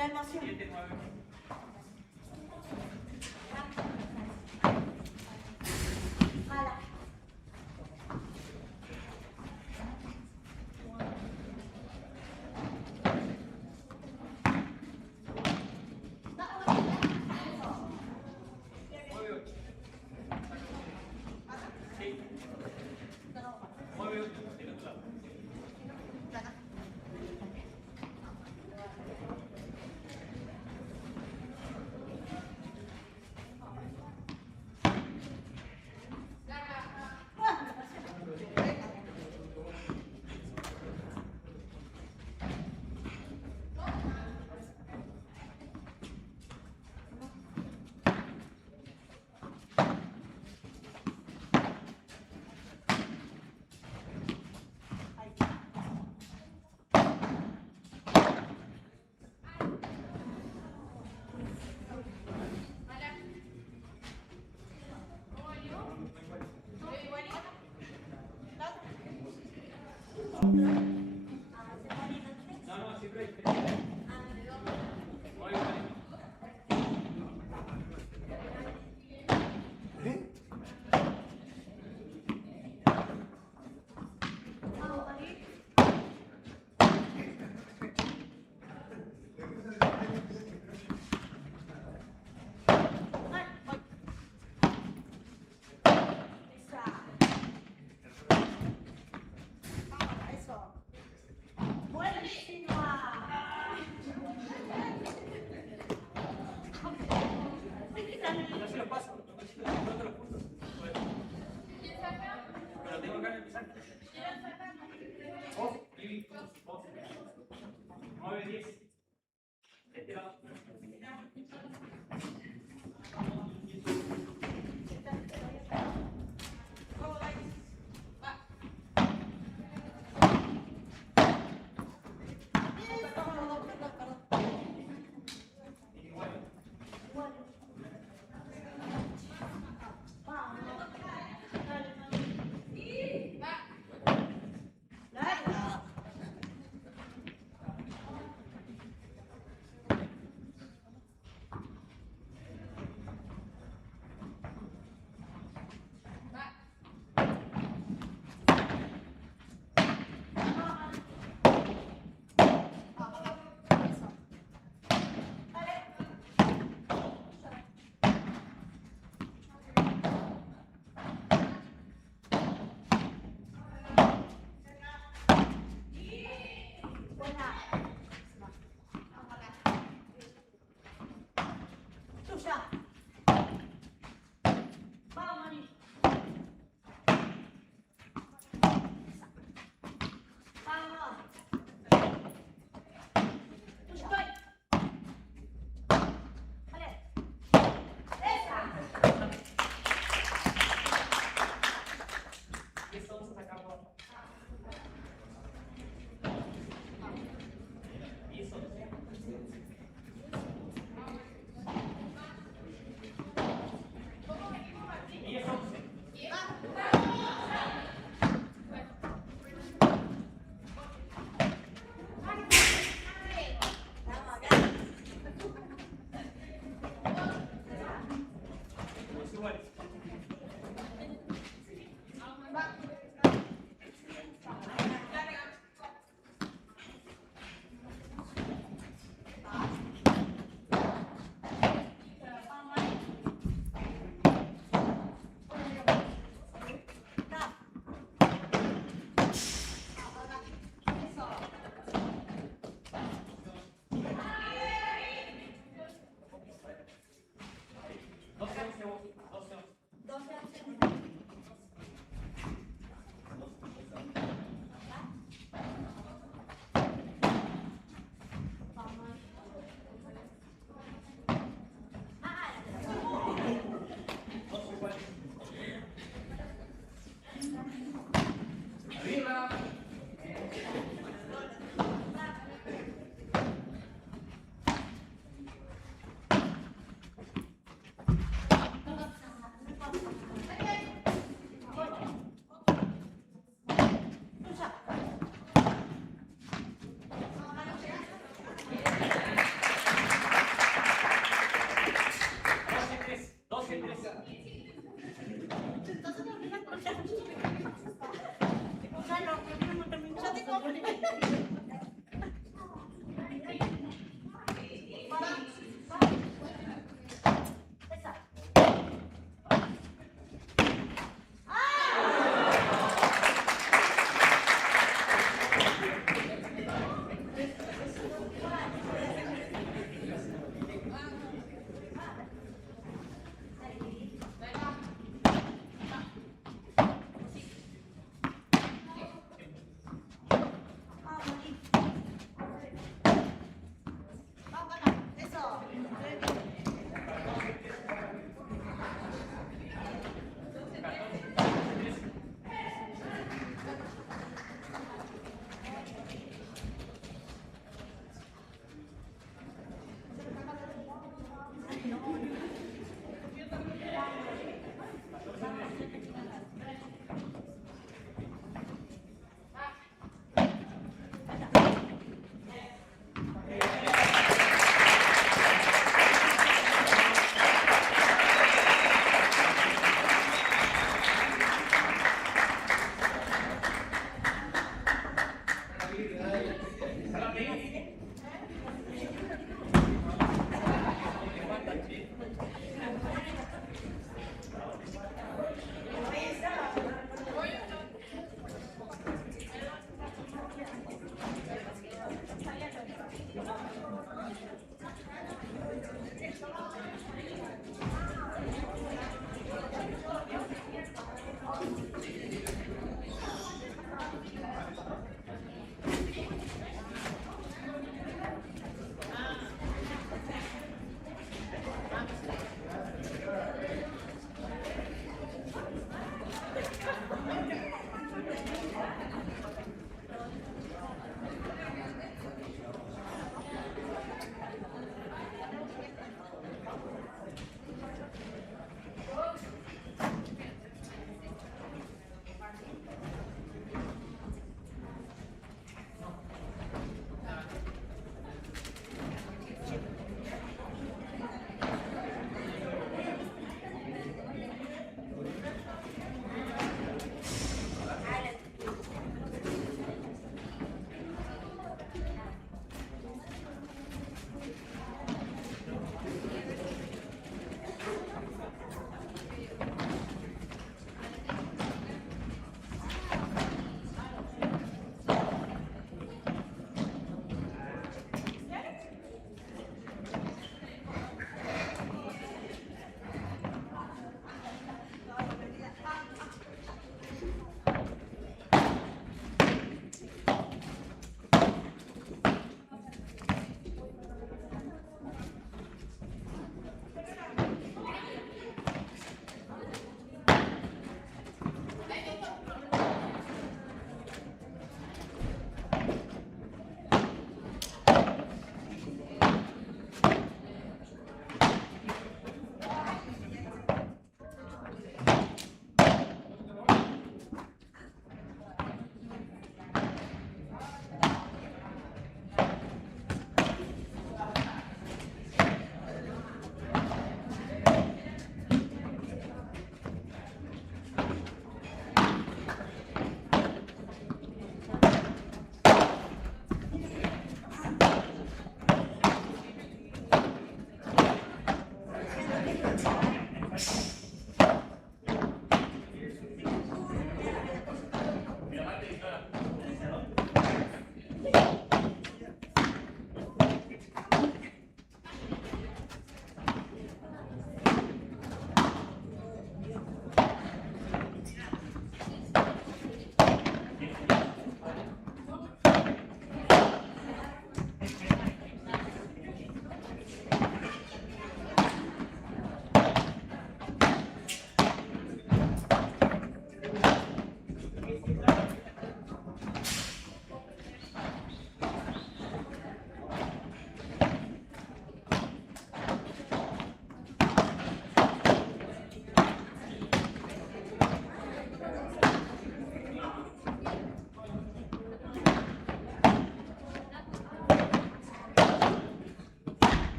La emoción. Mala. iguales.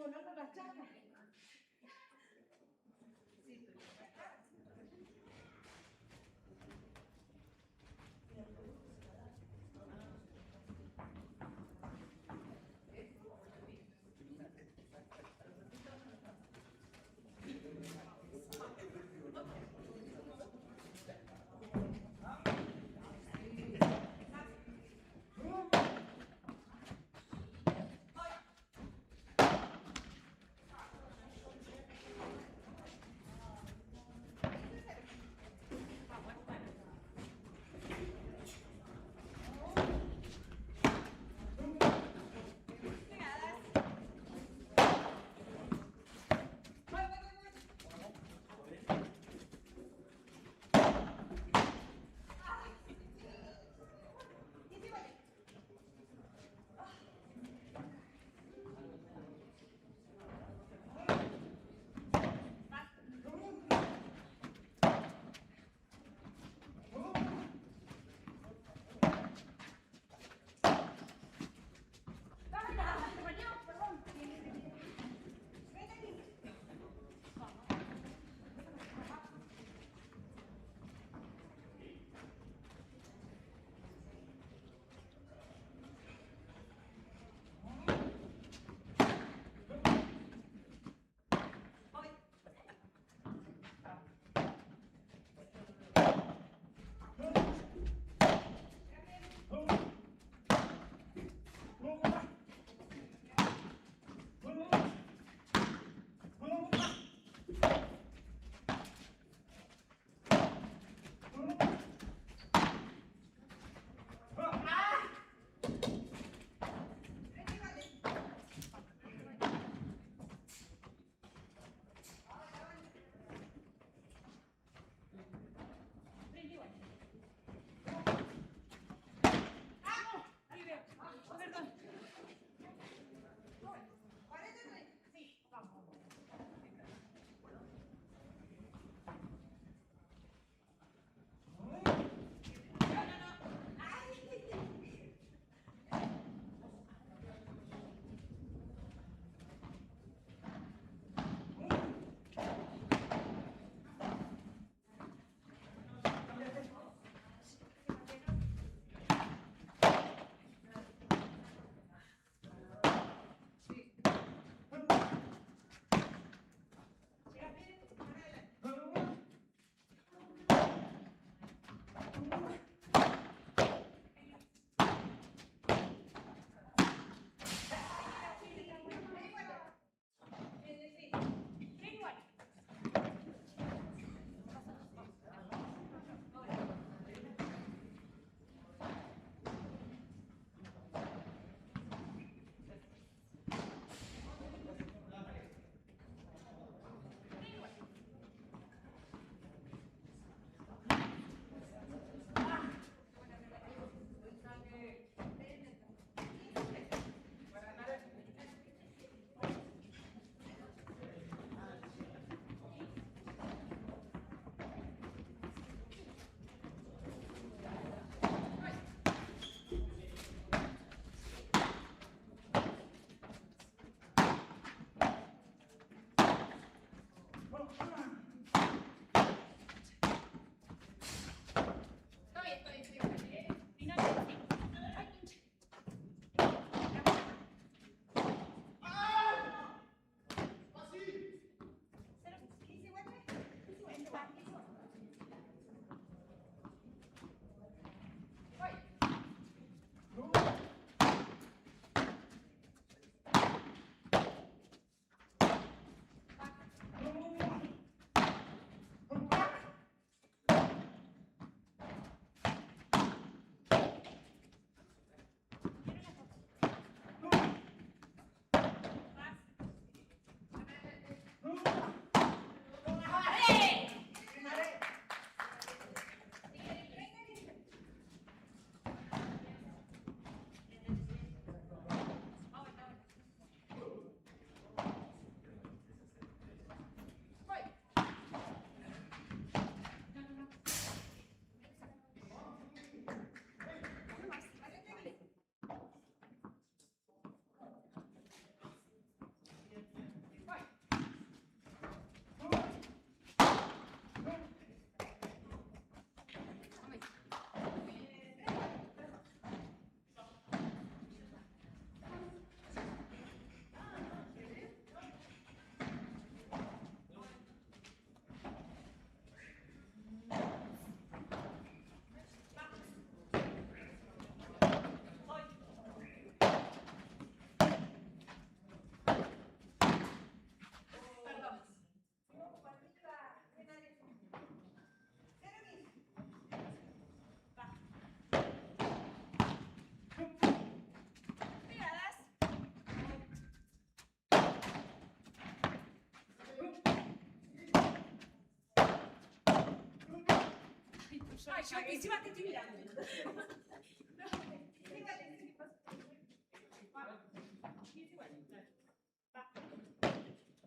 Sonando las chacas. Ay, sciocchissima, ti mirando.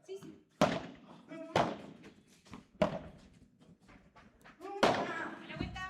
Sì, sì. La vuelta.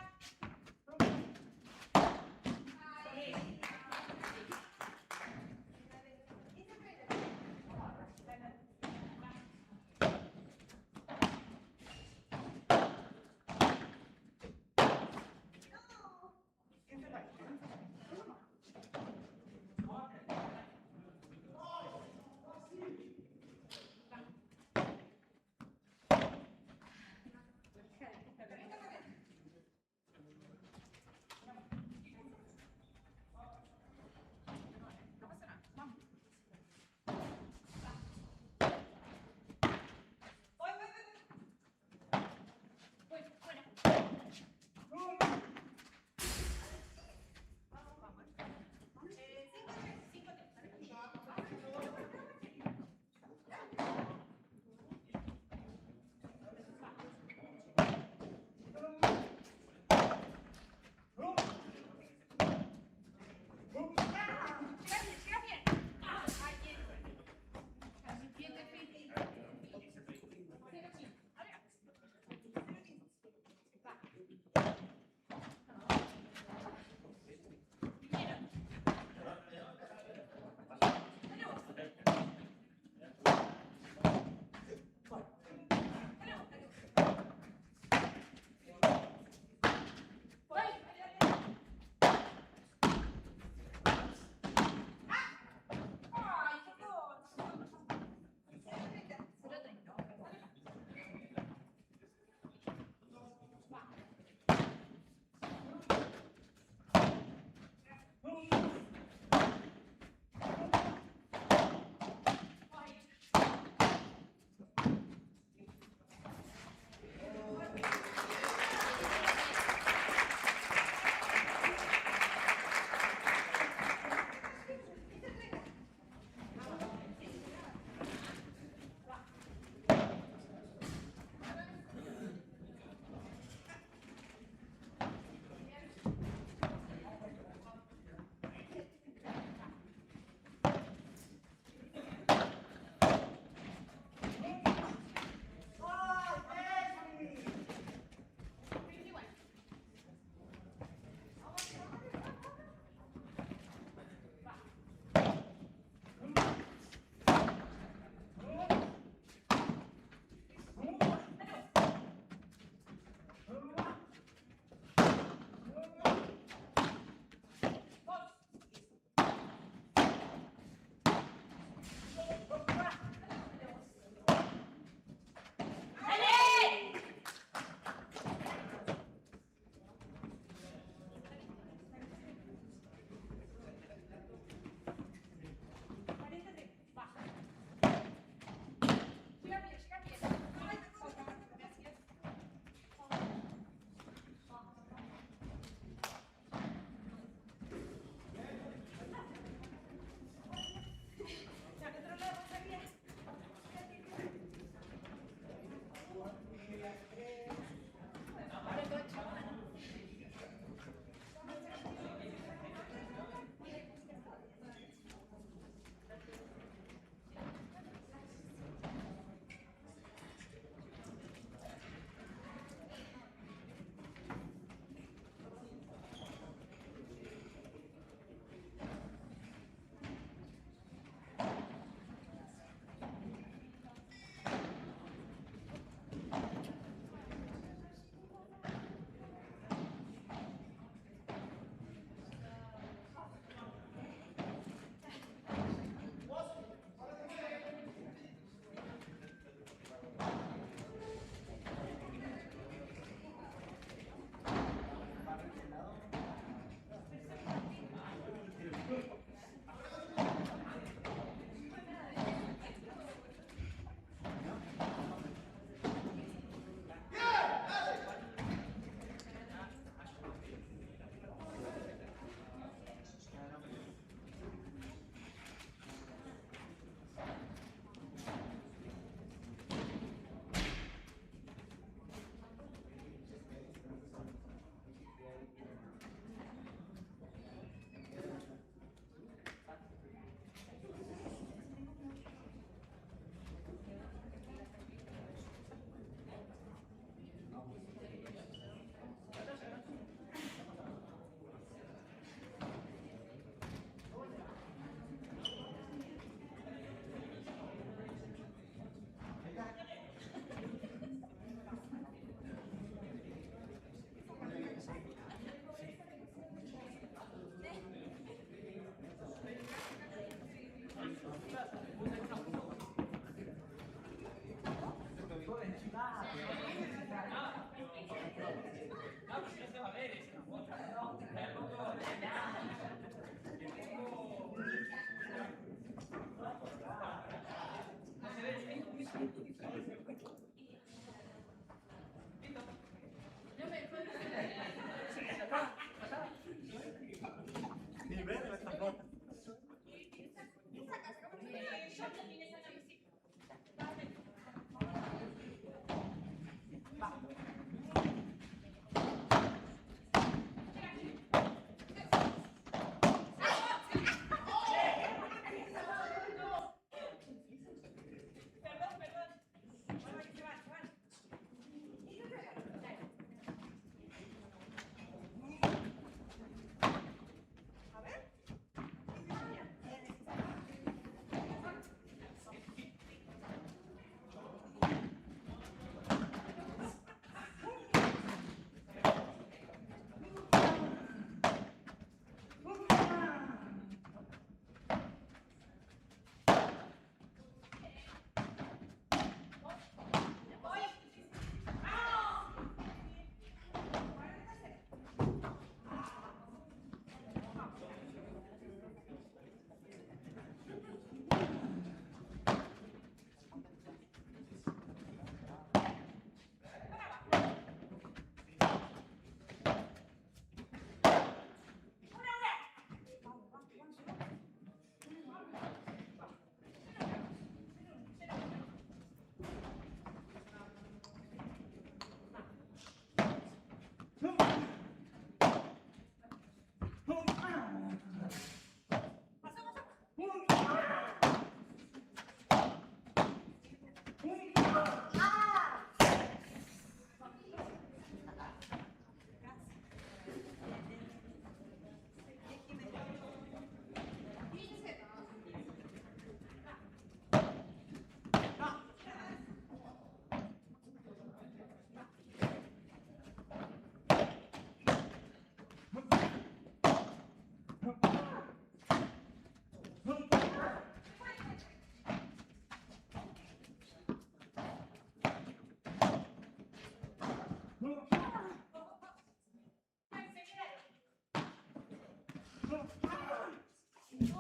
30-0.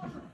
Vamos.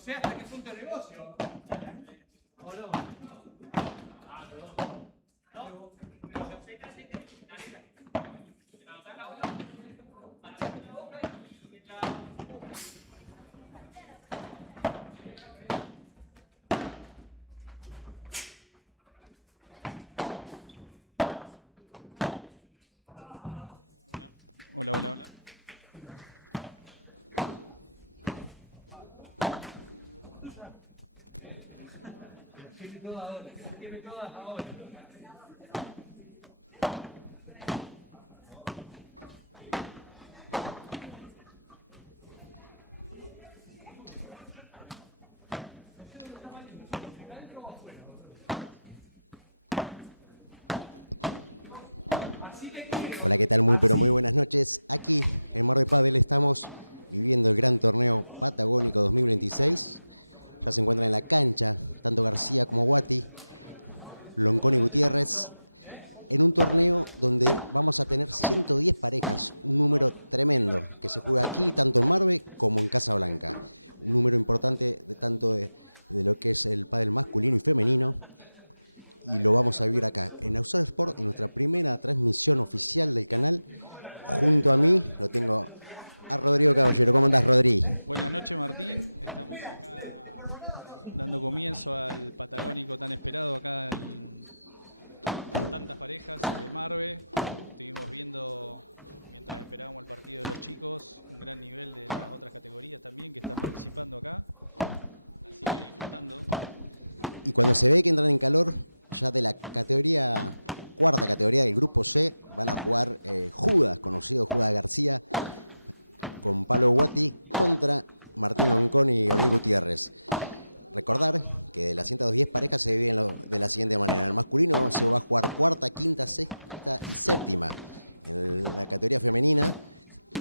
sé hasta qué punto el negocio. ¿O no? Hola, hola, hola. Tiene todas ahora. Hola, ¿qué tal? Muy pero muy buenas noches. Aquí en Mar de Padel estamos viviendo el gran torneo Patagónico 2026. Ya se encuentran en la cancha tanto García como Guati, Loncón y Gutiérrez, en un torneo donde vamos a tener 110 parejas, un número tremendo que se juega aquí tanto en Marbe como en Casablanca. Un número importante de tanto de lo que es el pádel masculino y femenino. Y lo vamos a vivir acá en Ausol Sport, en nuestra primera transmisión oficial del canal. Junto a mí lo tengo a Rodrigo Caballero. ¿Cómo andás, Rodri? Buenas noches, Martín. Estamos acá dando comienzo al Patagónico tan esperado acá con tantas parejas de Marbe. Estuvimos viendo, mientras esperábamos el partido de los chicos, un gran nivel de las otras categorías también que están participando acá. Así que disfrutando disfrutando. Y cuando se ve que entran en calor, ya de la cuarta categoría del grupo C, van a jugar Judas, conocido Judas García, con Pablo Guati contra Martín Loncón y Gabriel Gutiérrez. Recordar que de las 110 parejas se dividen de la siguiente manera. En el masculino se va a jugar cuarta, quinta, sexta y séptima. En la categoría femenina,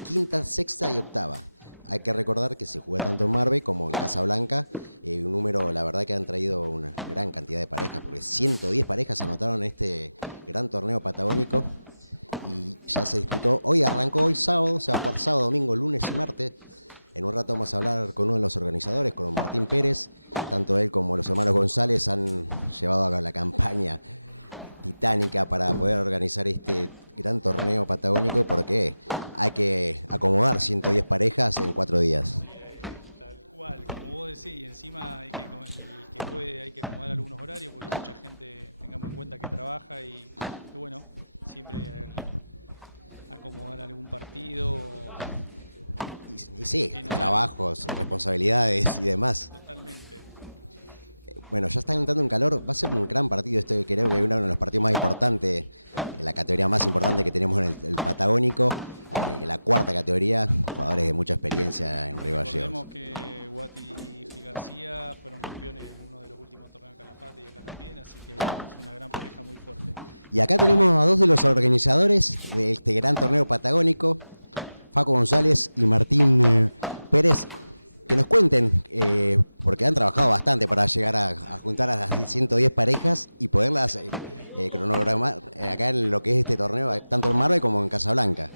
quinta, sexta y octava. Hay que recordar que se juega tanto en Marbe como en Casablanca. Un número, la verdad que han traído una gran cantidad de parejas, porque 110 parejas se anotaron en este gran torneo patagónico. Y ya se disputó, hoy sábado, se va a jugar sábado, domingo, lunes y martes. En un rato vamos a hablar con uno de los organizadores, con Martín Pérez. Tanto él como los hermanos González han llevado a cabo la campaña titánica para poder organizar este gran torneo patagónico, porque hay que acomodar 110 parejas en 4 días. Tal cual, como vos decís, y encima hay que acomodar algunos horarios, porque mucha gente, tengamos en cuenta que trabaja y bueno, siempre acomodar algún partido. Y sí, trabajos, responsabilidades y demás. Totalmente. Bueno, ya está entrando en calor, va a ser un gran partido, creo que es uno de los partidos más importantes, la categoría más importante que tenemos en el Patagónico, la cuarta categoría, jugadores de mucha experiencia en Río Gallegos. Recordemos que Guati y García fueron campeones en uno de los últimos torneos de Calafate y acá también, así que es una gran pareja muy fuerte. Y acá tenemos a dos de los organizadores de este gran torneo patagónico, Facu González y Martín Pérez, que nos cuenten, porque han trabajado bastante para llegar a juntar a las 110 parejas y poderlas cronogramar acá en lo que es este torneo, tanto en Marbe como en Casablanca.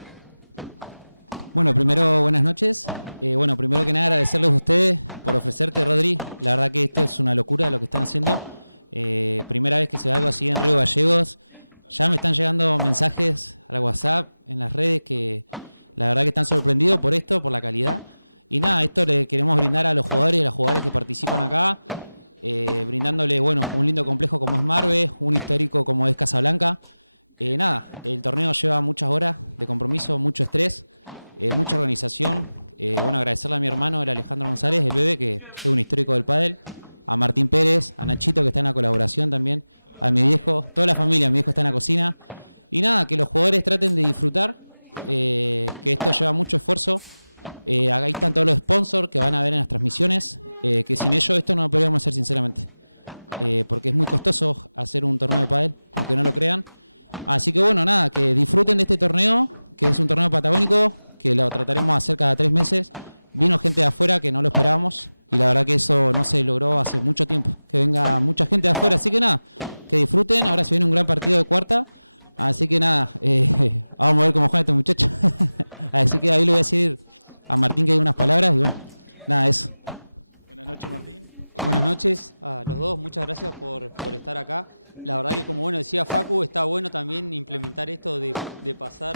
Bueno, primero, buenas noches. Bueno, primero que nada agradecerles a ustedes por ofrecerte, Rodri. La verdad que esto es una locura lo que están haciendo. Primera vez que se ve algo así en Río Gallegos. Ya me están llegando mensajes al WhatsApp, en las redes, que la verdad que están sorprendidos por esto, por la calidad. Y nada, esto le queremos brindar a los jugadores y a las jugadoras que participan acá, brindándole, bueno, un lindo complejo como es Marbe, un histórico como es Casablanca. Nada, el torneo lleva muchas horas de compromiso, mucho estrés, mucha organización. Bueno, agradecerle a mi hermano, el Alejandro González, el bebé, que es un histórico del pádel, a Martín Pérez, a Nachito, que está en la colaboración también, a mi viejo, toda la familia, mi viejo está en la cocina. Y nada, que los jugadores traten de disfrutar, que esto lleva mucho esfuerzo. Acá están todos los sponsors que van a ver en las transmisiones, que sin ellos esto no lo podríamos hacer sinceramente, porque es muy costoso hacer un torneo de pádel, aunque no lo crean. Así que bueno, nada, que disfruten de este torneo, que es un torneo patagónico, que lo trataremos de hacer cada 3 meses. Vino gente de afuera que no lo esperábamos y la verdad que eso no se logró hace mucho tiempo, que venga mucha gente de afuera. Así que nada, que disfruten, ahora se viene un gran partido de cuarta. Así que nada, vamos a ver cómo juega este muchacho. Así que ahí le voy a decir a Martín que hay unas palabras y bueno, nada, eso. Buenas noches, Martín. Buenas noches a los dos, muchas gracias por estar acá. La verdad que, como bueno decía Facu, está bueno también implementar esto de pasar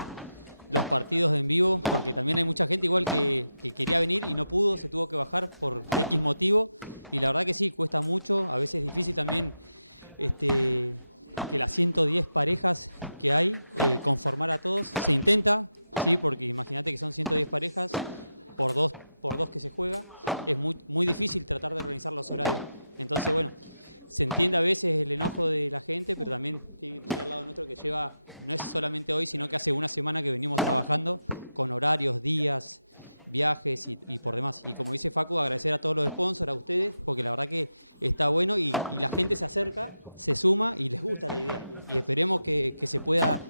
los partidos en vivo, porque también hay mucha gente igual que quería venir y no pudo, se tuvo que bajar por X motivo, y la verdad que sí, cuesta mucho, a veces es difícil también que las 110 parejas que hay, conformar a todos. Se intenta, sí, porque imagínate que son 110 parejas por dos que se juega, es muy difícil tratar de organizar los horarios. Entonces, bueno, se entiende a veces el enojo de la gente, pero también tiene que tener al lado nuestro que lleva, no es solamente hoy, sino que hace una semana que venimos trabajando con horarios, días, viajes y por demás. Y como dice Facu, agradecer a todos los sponsors, a ustedes, porque la verdad que está bueno y la gente se acerca, se suma y les gusta la idea. Y esperemos que se pueda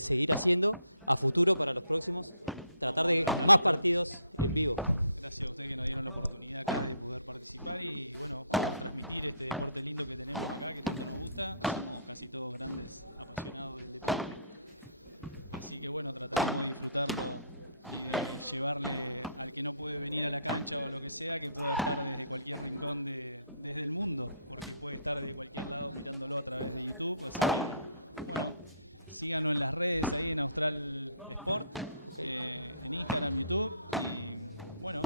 seguir haciendo a futuro para los próximos, tratar de más partidos en vivo. Gracias a ustedes que nos dieron la oportunidad acá de poder participar y bueno, poder transmitir este deporte lindo que tenemos acá, que tanto nos gusta. Somos casi todos grandes apasionados del deporte. Así que bueno, trataremos de disfrutarlo y de llevarle al que no puede venir a la cancha o lo que sea, que pueda estar desde cualquier rincón desde el mundo, porque puede estar de cualquier lado mirándolo a través de YouTube. Así que bueno, síganos en las redes ahí en Austral Sport, en Instagram, YouTube y bueno.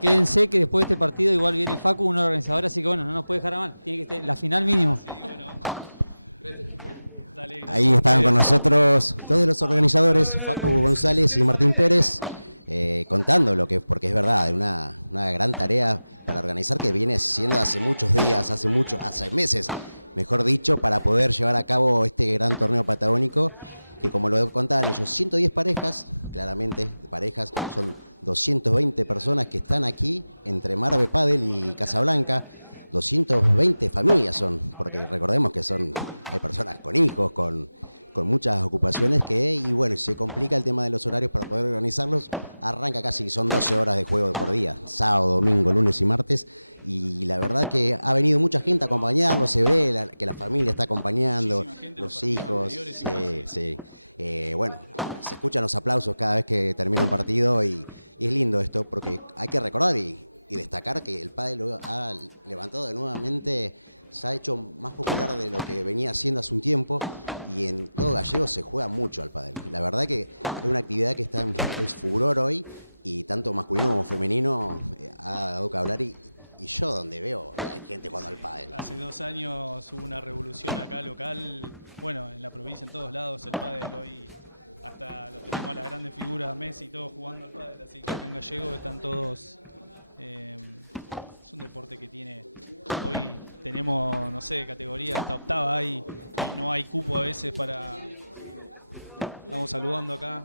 Quédense que después de este partido igual viene el Facu, un organizador, así que bueno, no nos puede dejar a mal, tiene que estar la final mínimo. Sí, bueno. Dale, ahí estaban con nosotros todos los organizadores, Facu González y Martín Pérez. contando lo que, porque es verdad, de una gran tarea para organizar que viene siendo hace muchos días, hace meses, mejor dicho, para poder llevar a cabo este gran torneo patagónico, que como lo contaban ellos, 110 parejas, claramente parejas, son 220 personas que están aquí entre Marbe Padel y Casablanca. 220 familias son, porque recordemos que hay personas con hijos, con muchas ocupaciones y bueno, se complica el tema de los horarios para poder organizarlos. Arranca casi, son 12 horas de juego por día, sábado, domingo, lunes y martes, y la verdad que ha venido mucha gente a acompañarlo, se ve que la familia está acompañando, los hijos, sí. Bueno, se escuchan los aplausos cada vez que termina un partido y es lindo esto porque hay que recordar y destacar que el pádel ha levantado nuevamente, se ha hecho más popular de lo que venía haciendo hace un tiempo y en todo Gallego se juega mucho al pádel. La verdad que es una actividad que es furor hoy y tanto masculino como femenino ha dado que hablar y yo donde veo hay gente jugando al pádel. Hace 2 años hubo una revolución acá local, bueno, en la provincia en todos lados el pádel hoy hasta lo tenemos a las grandes figuras, Messi y todos jugando al pádel, así que acá en Gallego están todos. Es un deporte que tiene, hoy tenemos, no sé, categoría hasta octava y no hay cupo a veces para, estamos saludando acá.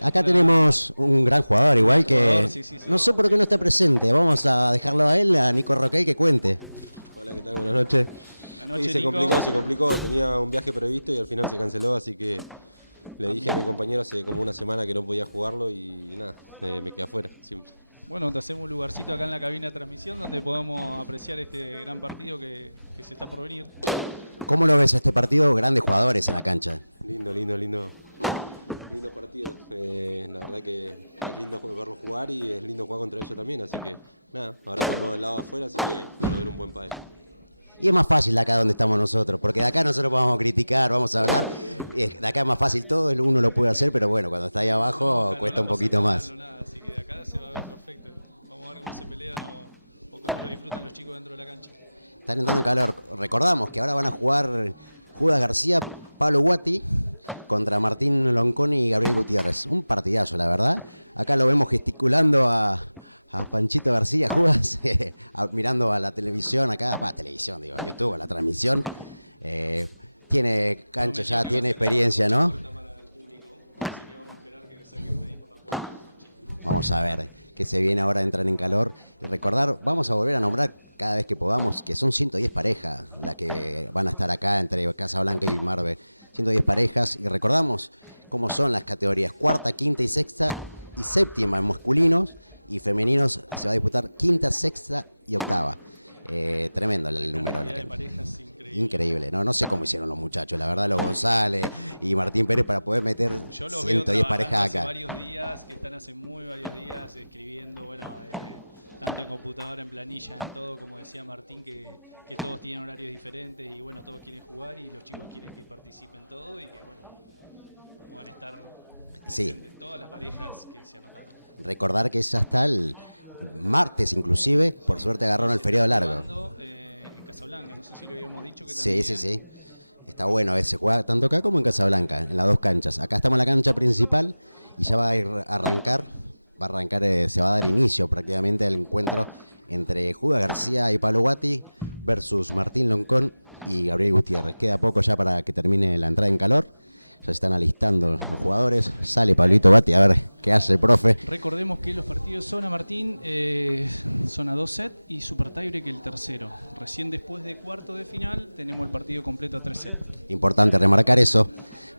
Acá tenemos un gran jugador, igual que, sí. no sé por qué no está presente, vamos a dejarlo a él, a Nico Roquel, que cuente. Hola, ¿qué tal? Buenas noches. Buenas noches, Sí, se Nico. complicó, tenía un viaje previsto y al final se canceló, así que le dije a mi compañero hace como una semana que no podía jugarlo y nada, me quedé afuera, simple. Bueno, te hacemos un lugarcito acá en la cabina de transmisión donde podemos apreciar este gran partido que se está por venir. ¿Cómo lo ves a este partido? Grandes jugadores en la cancha. Lindo partido. La verdad que es lindo verlo jugar y es lindo jugar contra ellos también, así que nada, ahora tenemos del lado afuera, así que va a ver un buen pádel. Y es más fácil de acá donde estamos nosotros, porque de acá nosotros vamos a criticar, vamos a hablar, de acá es más fácil todo, uno lo puede hacer, pero bueno, cuando está ahí abajo Acá cuesta no un la poquito pasan más. nada, así que de acá se va a ver perfecto. Vamos a ver cómo se pelean o cómo lo disfrutan los chicos dentro de la cancha. Están entrando en calor. Recordamos que ahora van a jugar Judas García, Pablo Guati contra Martín Loncón y Gabriel Gutiérrez. Un partidazo, la verdad. Acá lo vemos gesticulando a Panchito García, Judas, mirando a la televisión acá, televisión, digo, a YouTube, a la transmisión. Tiene cancha ya, tiene experiencia, ¿no? Vamos a ver que se viene ahora, entran en calor. Y recordar, vamos a volver a nombrar cada vez que podamos, que son 110 parejas las que van a estar acá entre Casablanca y Marbe. 110 parejas y recordamos cómo son las categorías cuarta, quinta y sexta y séptima en masculinos y femeninos se va a disputar quinta, sexta y octava. Tremendo el número de la de cancha. parejas Increíble, no sé cómo hicieron los muchachos, la verdad, los González y Martín Pérez para poder meter Yo los 110 veo trabajando parejas hace acá. varios días, que están hace muy varios días escribiendo, bueno, tanto en computadora, en planilla, en todo, como decía Martín, que todos tienen horarios diferentes y bueno, todos quieren jugar y los chicos quieren que participen todos y que bueno, puedan estar presentes todas las parejas que se anotaron. Recordar que es hasta el martes inclusive, por suerte agarraron el feriado largo. Jugando, en Casablanca, no sé si lo habíamos dicho que Sí. también. Está bueno, se juega tanto acá como en Casablanca, en las dos canchas. Acá estamos en la cancha principal y ya va a arrancar, se va a dar inicio prácticamente al encuentro entre Judas García y Pablo Guati versus Martín Loncón y Gabriel Gutiérrez. Queda poco ya para que termine la entrada en calor. Ya se están alistando los jugadores. Sale Pablito Guati a ver qué hace el profe. Recordemos que los partidos son a Martín, son a 2 sets y Super Tiebreak el tercero. Recién después de cuarto de final tenemos el partido completo a 3 sets. Importante remarcar eso.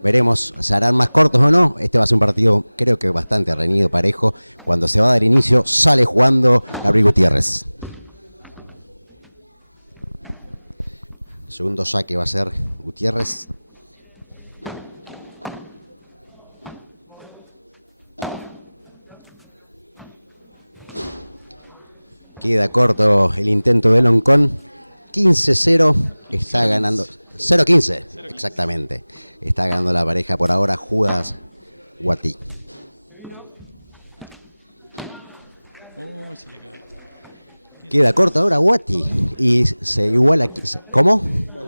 Veremos, se harán más cortos o no. Este va a ser un partido, creo que bastante reñido, parejo. Cuando se va a dar inicio, sale jugando Gabriel Gutiérrez. Segundo saque va a ser Gutiérrez. Queda corto el intento de Loncón. 15-0. Está ganando. 0-15. Exactamente. Está ganando la pareja por ahora Judas Guati. Uy, se le quedó. Queda corto ahora Guati. Y se iguala. ¿Cómo?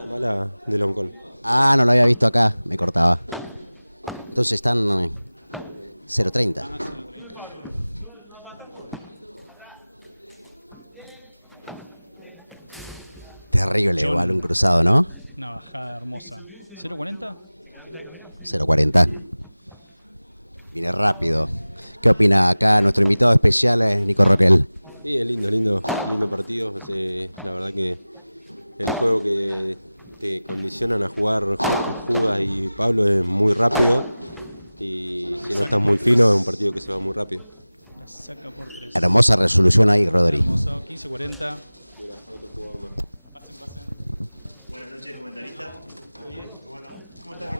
Mala de Loncón. Ah, no lo había visto acá. Me cortaba. Entonces están 0-30. Ah, Terrible, John. balón cruzado, ¿no? Una bajada hermosa. ¿0.40? 0.40. Viene rápido. ¿Qué opina acá nuestro invitado especial, Nico Roquel? Sí, es lindo partido. La verdad que el juego que te condicionan a jugar Judas y Pablo es muy rápido. Y si no estás muy fino, es un partido que se va muy rápido. La saca por 3. Hermosa resolución ahí, Rodri. Hermoso, 15-40. Pasen. Buenas noches, comentarista. ¿Cómo andamos? ¿Cómo estás?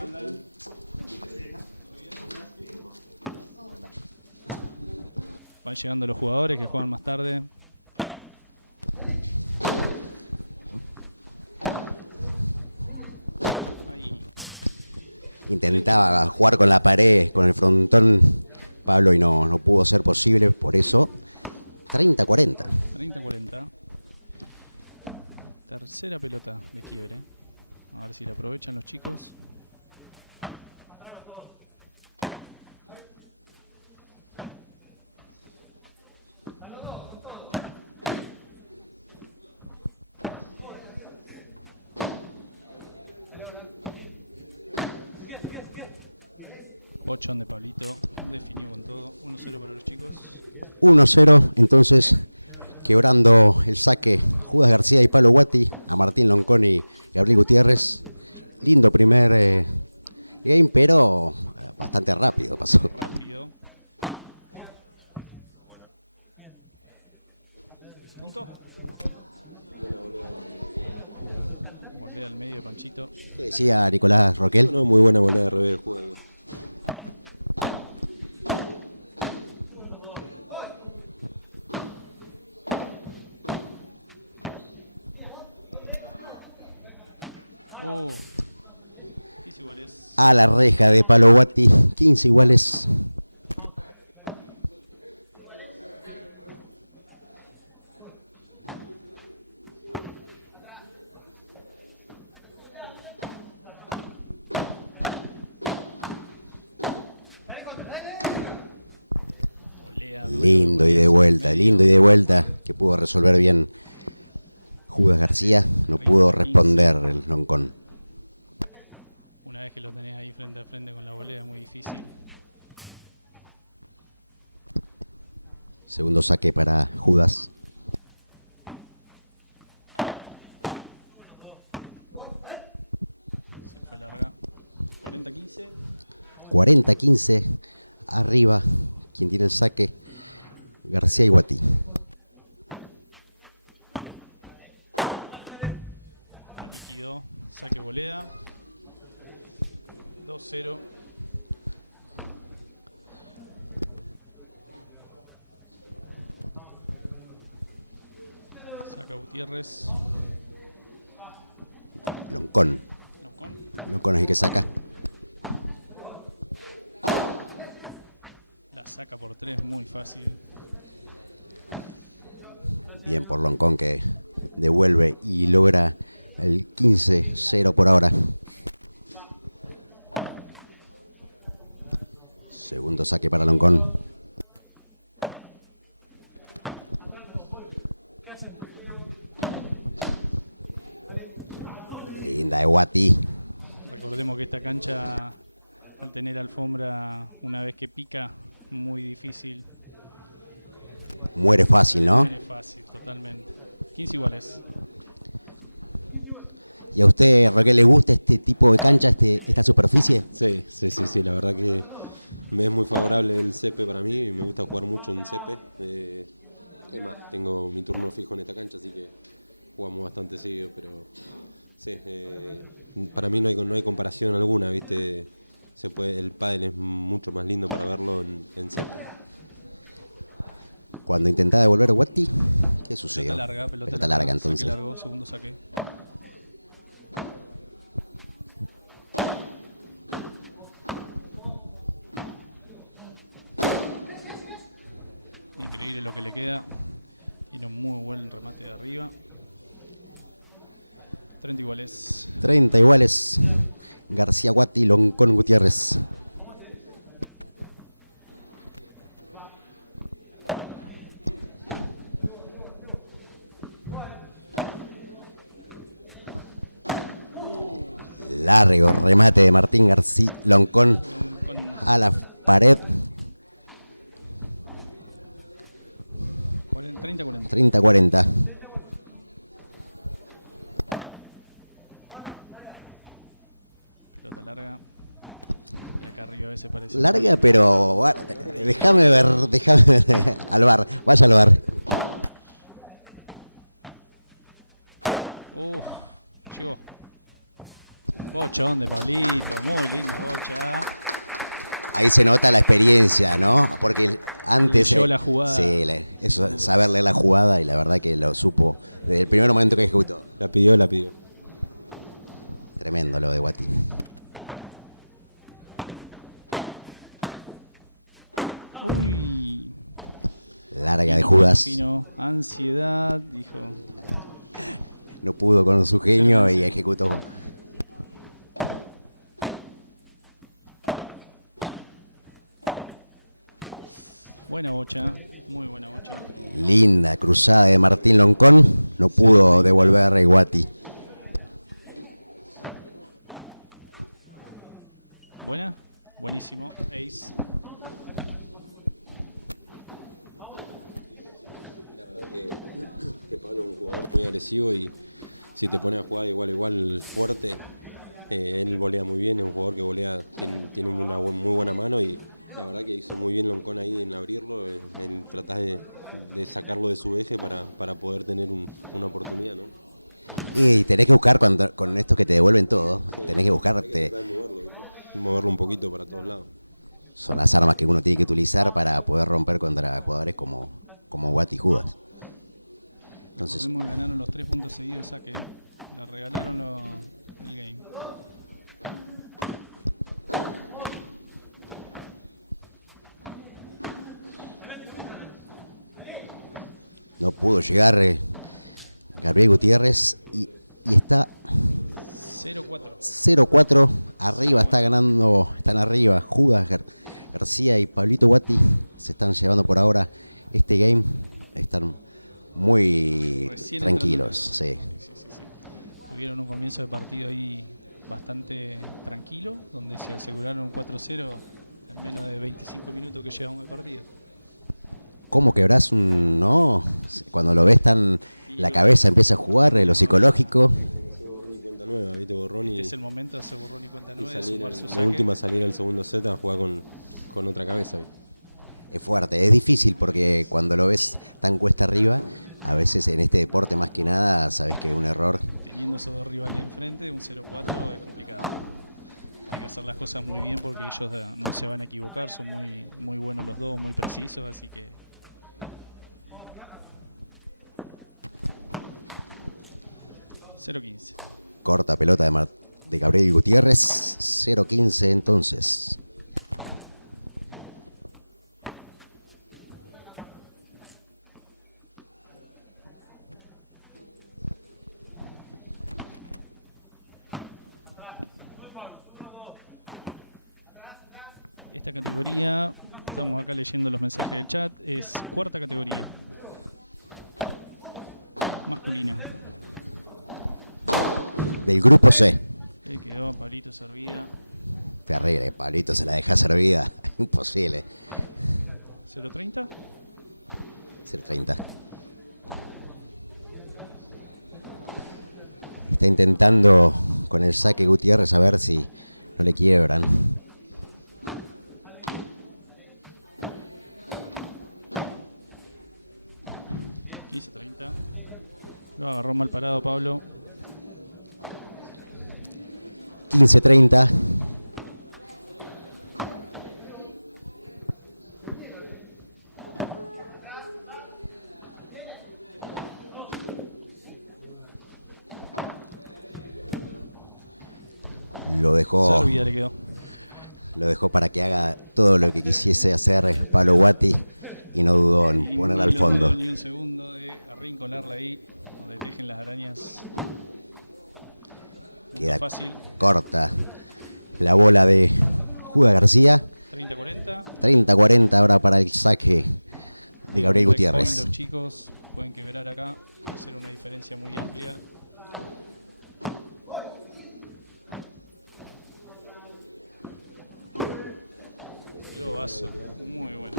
Van llegando los jugadores que juegan más tarde. Ahí. Intentaba jugar con la pared, con el frontón, Pablo, y no pudo ser posible. Por eso, 30-40. 30-40. Tercera pelota de quiebre. A ver si la aprovechan los chicos. Pochón de Pablito. Definió con todo. 1-0 para los chicos. 1-0, entonces quebrando el saque Judas García y Pablo Guati a Martín Loncón y Gabriel Gutiérrez. Lindo primer game, pero bastante rápido pasó. Rápido. Punto. Volea al medio de Panchito. ¿Qué decía Nicolás Roquel? No, muy buena volea de revés de Judas. A la reja de Pablo Guati, 15 iguales. Lindo y de vuelta, que pudo resolver bien Judas García, no pudo responder el Loncón. Una vez que lo tenés ahí frente a frente con la volea es muy difícil. Segundo saque para Judas. Se fue larga. 40-15. 40-15, arriba, quien tiene el saque, García y Guati. Líquido, saque volea. 2-0. Saca Gutiérrez. Loncón. Loncón. Loncón es el que saca. La saca por 3, muy fácil. Bien por Loncón, que devuelve y logra el 15-0 por ahora. Segundo saque para Loncón. Linda de Guati. Recordemos que esta cancha, al tener alfombra, una vez que pica, muy difícil. Muere fácil, ¿no? Muy fácil, totalmente. 15 iguales. ¿Y a usted, Roque, le gusta este tipo de cancha, esta superficie? Sí, la verdad que me es muy favorable el césped para mí y me gusta jugar mucho en césped. Es más, tengo mi turno fijo en esta cancha, así que jugamos bastante seguido, pero sí, para mí no hay comparación alguna, ¿viste? El pádel es mucho más lindo para verlo en césped. Cuando intentaba devolver Guati, ¿qué sucedió? Pelota larga, entonces. Saque largo, segundo saque. Increíble lo que le queda. Tiene un muy buen remate de arriba. 30 iguales. 30 iguales. García Guati, Loncón Gutiérrez. Largo remate de Martín García Loncón a la pared. 30-40. 30-40. Pelota larga. De acá arriba a veces parece. Larga, pero déjame ver, al bar, vaya al bar. Llegó. Bochón de Pablito, muy linda bocha. Ahí se nota la experiencia, ¿no? Porque antes... Leyó la jugada. Sí, eso, saber leer la jugada y la verdad que lo supo desde el primer momento que ejecutó. La pidió. Tremendo lo de Guati. Uy. Larga de Judas. Fino, ansiedad, dijo. No pudo con su genio y ejecutó. Buena bocha, muy buena bocha. Linda cruzada de Martín Loncón. No pudo devolver a Guati. Buena, buenísimo. Ace. La verdad que Pablo es un jugador muy agresivo y si te pone a jugar igual fuerte, él volea muy bien, es un jugador que volea, tiene una muy buena mano y la verdad que hizo muy bien Loncón ahí en abrirlo, en tratar de sacarlo de su eje para poder tener una oportunidad, ¿no? Y tenés que buscar con estos que te devuelven todo, tenés que buscarte. Moverlo un poquito para todos lados. Son las armas que uno tiene que utilizar para poder romper contra jugadores como Guati y Judas. Entonces, Recordemos que ganaron los 3 puntos seguidos de saque. Le regalaron el game. no pudo llegar Gabriel Gutiérrez y está 0-4. 0-4, arriba están arriba Judas García y Pablito Guati, se están llevando por ahora este game, están muy Recién tranquilos, sí. Sí. Tuvieron un comienzo de partido ahí bastante tranquilo, donde se aseguraron un 4-0 en menos de 25 minutos que llevamos de partido. ¿Cómo quebrás no? Cuando lo ves la cabeza empieza a jugar, lo psicológico. Borrón y cuenta nueva, ¿viste? Borrón y, Este es el momento de hacer borrón y cuenta y nueva, de salir, sumar su la saque. última salir al segundo set a jugar con otra cabeza, ¿viste? Es fuerte, es difícil porque cuando lo ves tan cuesta arriba, a veces en este deporte más que nada, sabes que un error. Teniendo esos dos rivales enfrente, un 0-4 es complicado. Hay que hacer las cosas muy bien porque ellos no se van a equivocar, son muy buenos los dos, muy precisos, así que... ...0-15. Corta pelota de Gabriel Gutiérrez, 0-15 entonces. Esta categoría, estamos acá leyendo los mensajes del chat, es cuarta categoría. Masculina. Del grupo C. Ahí quedó Pablito servida. Terrible, Pablito se la deja servida. Imposible. 0-30. 0-30. Está intentando con el saque Gutiérrez a ver si no le quiebran. Lo agarró mal parado Pablo. 15-30. Lo dejó. Servida le quedó. Lo dejó para que haga todo lo que quisiese hacer Pablo Guati y no dudó en ponerla al fondo. No dudó ni un segundo de arrinconarla ahí, donde tejen las arañas. Queda fácil. Corta la bola de Judas García. 30-40. 30-40 ahora para el saque de Gabriel Gutiérrez. Los chicos pueden quebrar acá, puede ser una diferencia muy amplia. Globazo, muy bueno.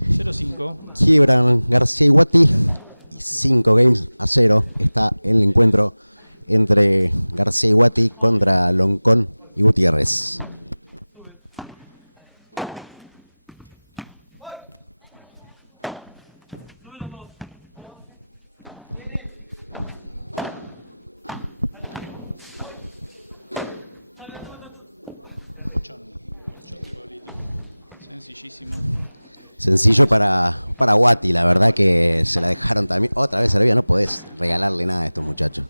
0-5. Quiebran García y Guati y 5 games a 0 está el encuentro entre García y Guati contra Loncón y Gutiérrez. Bochón de Pablito. Sencillísimo. Sencillo para Guati, la verdad que se la dejaron también. Otra vez Servia, no podés regalarle nada a estos muchachos.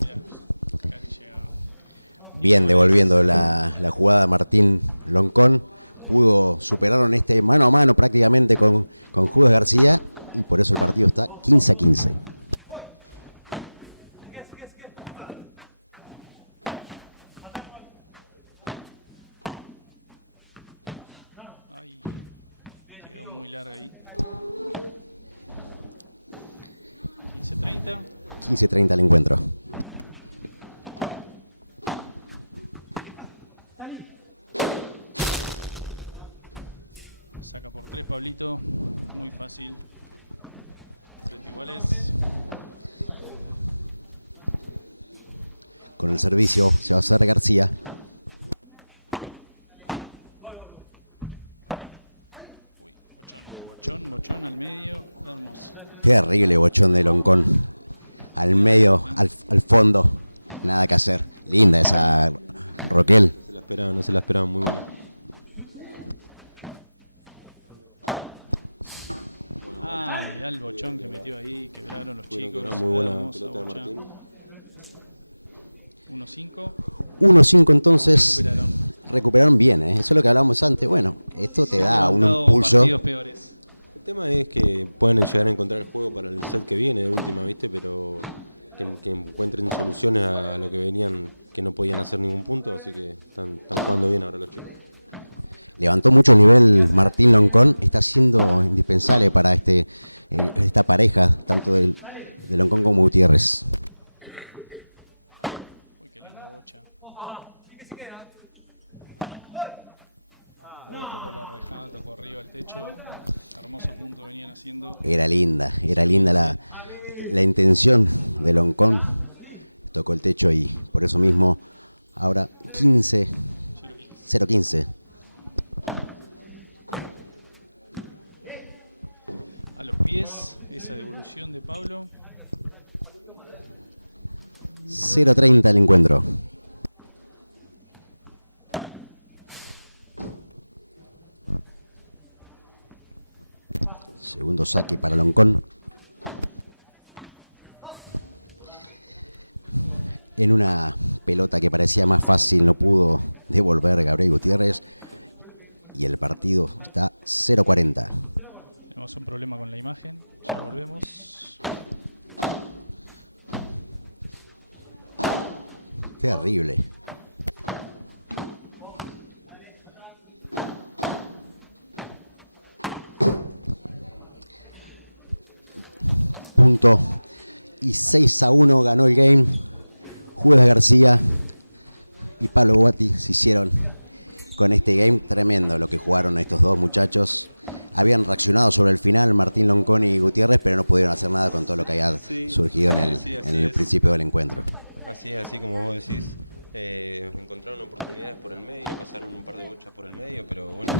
Mirá, casi llegaba. Bien devolviendo la jugada Martín Loncón. Pudo superaron este mano a mano prácticamente con Judas García y por eso el partido está 15-15. Ay, quedó muy larga ahí. 15-30. 15-30 el encuentro. Saca por 3 Pablito, muy fácil. 30 iguales. Con el servicio se va a hacer García. Uy, bochón al medio, hermoso. Terrible bochón de Loncón. Al medio, al fondo. Nada que hacer. Linda esa Roquel. No se la esperaban, muy buena. Ah, mirá el bochón que metió ahí, quebraron los Bueno, chicos. quedó muy buena Hermosa pelota de bocha. Martín. 1-5. 1-5 entonces. Recuperaron. Recuperaron bien, ¿eh? Eso es lo que hablábamos antes. Bueno, esto te Se da han un levantado impulso. partidos peores. El tema es que pueden llegar a encontrar el juego para el set que viene de última, ¿viste? Pero que encuentren soluciones a lo que venían, que no podían hacer ningún punto, así que están jugando bien ahora los chicos. Levantó mucho el nivel Martín Loncón. Está siendo indispensable para esta pareja, tanto de Loncón como Gutiérrez. Uy, qué linda bocha. Tocó la rejada, tocó arriba el techo. Hermoso punto venían haciendo. Era linda la intención de Loncón. Tocó el techo y por eso mismo ahora 0-15. A los pies, esa devolución de Pablo. 0-30 el encuentro. Segundo saque para Loncón. En una pelota que parecía más fácil no pudo devolver Gabriel Gutiérrez. Y el partido está 0-40. Tenemos un problema con la imagen. Ya volvemos. Terrible. Punto. Y 6-1 ganó el game. Judas García y Pablo Guati se hicieron con este game tremendo lo que jugaron estos dos muchachos. Habían reaccionado sobre el final Martín Loncón y Gutiérrez, pero no pudieron hacer nada con todo lo que había surgido en el principio del encuentro. Así es, así como vos decís. Encontraron oportunidades por el medio, pasaron un par de bochas por el medio, pero bueno,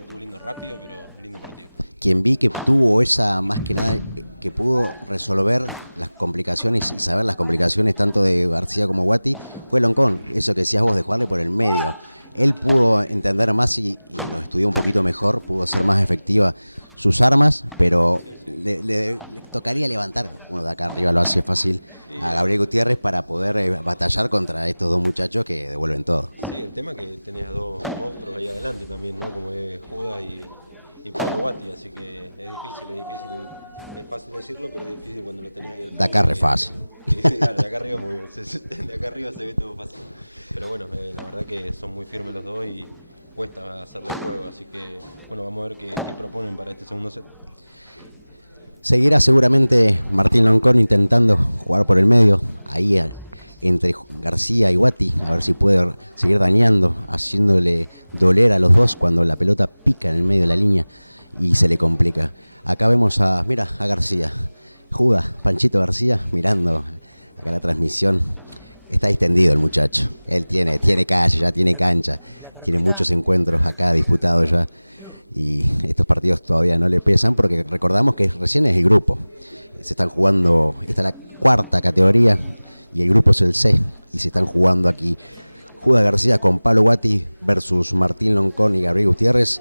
estuvo lindo, rápido, pero lindo partido. Quien vi que tuvo esa, más que nada, que pudo resolver las complicaciones y saber las complicaciones tanto de García como Guati, fue Loncón. Eso que decías vos de jugarle por el medio. Él pudo entender más y lo estudió un poquito mejor, pudo ser más efectiva sus armas, pero le tocaría levantar, uno de acá arriba lo hace fácil, a Gabriel Gutiérrez para poder batallar contra estos dos muchachos que devuelven todo. Sí, el tema es que tenés a dos monstruos ahí adelante también, ¿no? Como es Judas y Pablo Guati, así que es difícil, es fácil decirlo, pero es difícil cuando lo tenés ahí al De acá frente, re fácil. Claro, de acá arriba de acá arriba se ve todo fácil. Pero bueno, la verdad que son muy firmes los dos y cuesta hacerle juego, así que bueno, vamos a ver qué proponen para este segundo set. Seguirá seguramente Martín Loncón intentando jugar por el medio, ahí entre García y Guati, a ver si puede seguir dañando, haciéndole doler a los dos cuando la pelota pica en el medio de la línea y se le complica. Acá vemos a García, Judas, Panchito García, mirando acá la transmisión. Está extendido el muchacho, él tiene calle, ya tiene cancha, tiene muchos encuentros acá disputados ya. Y estos partidos todavía no le pesan porque recordamos que recién es el grupo. Se están jugando, esta es la cuarta categoría y el grupo es el C. Y se están jugando aquí Judas García con Pablo Guati versus Martín Loncón y Gabriel Gutiérrez.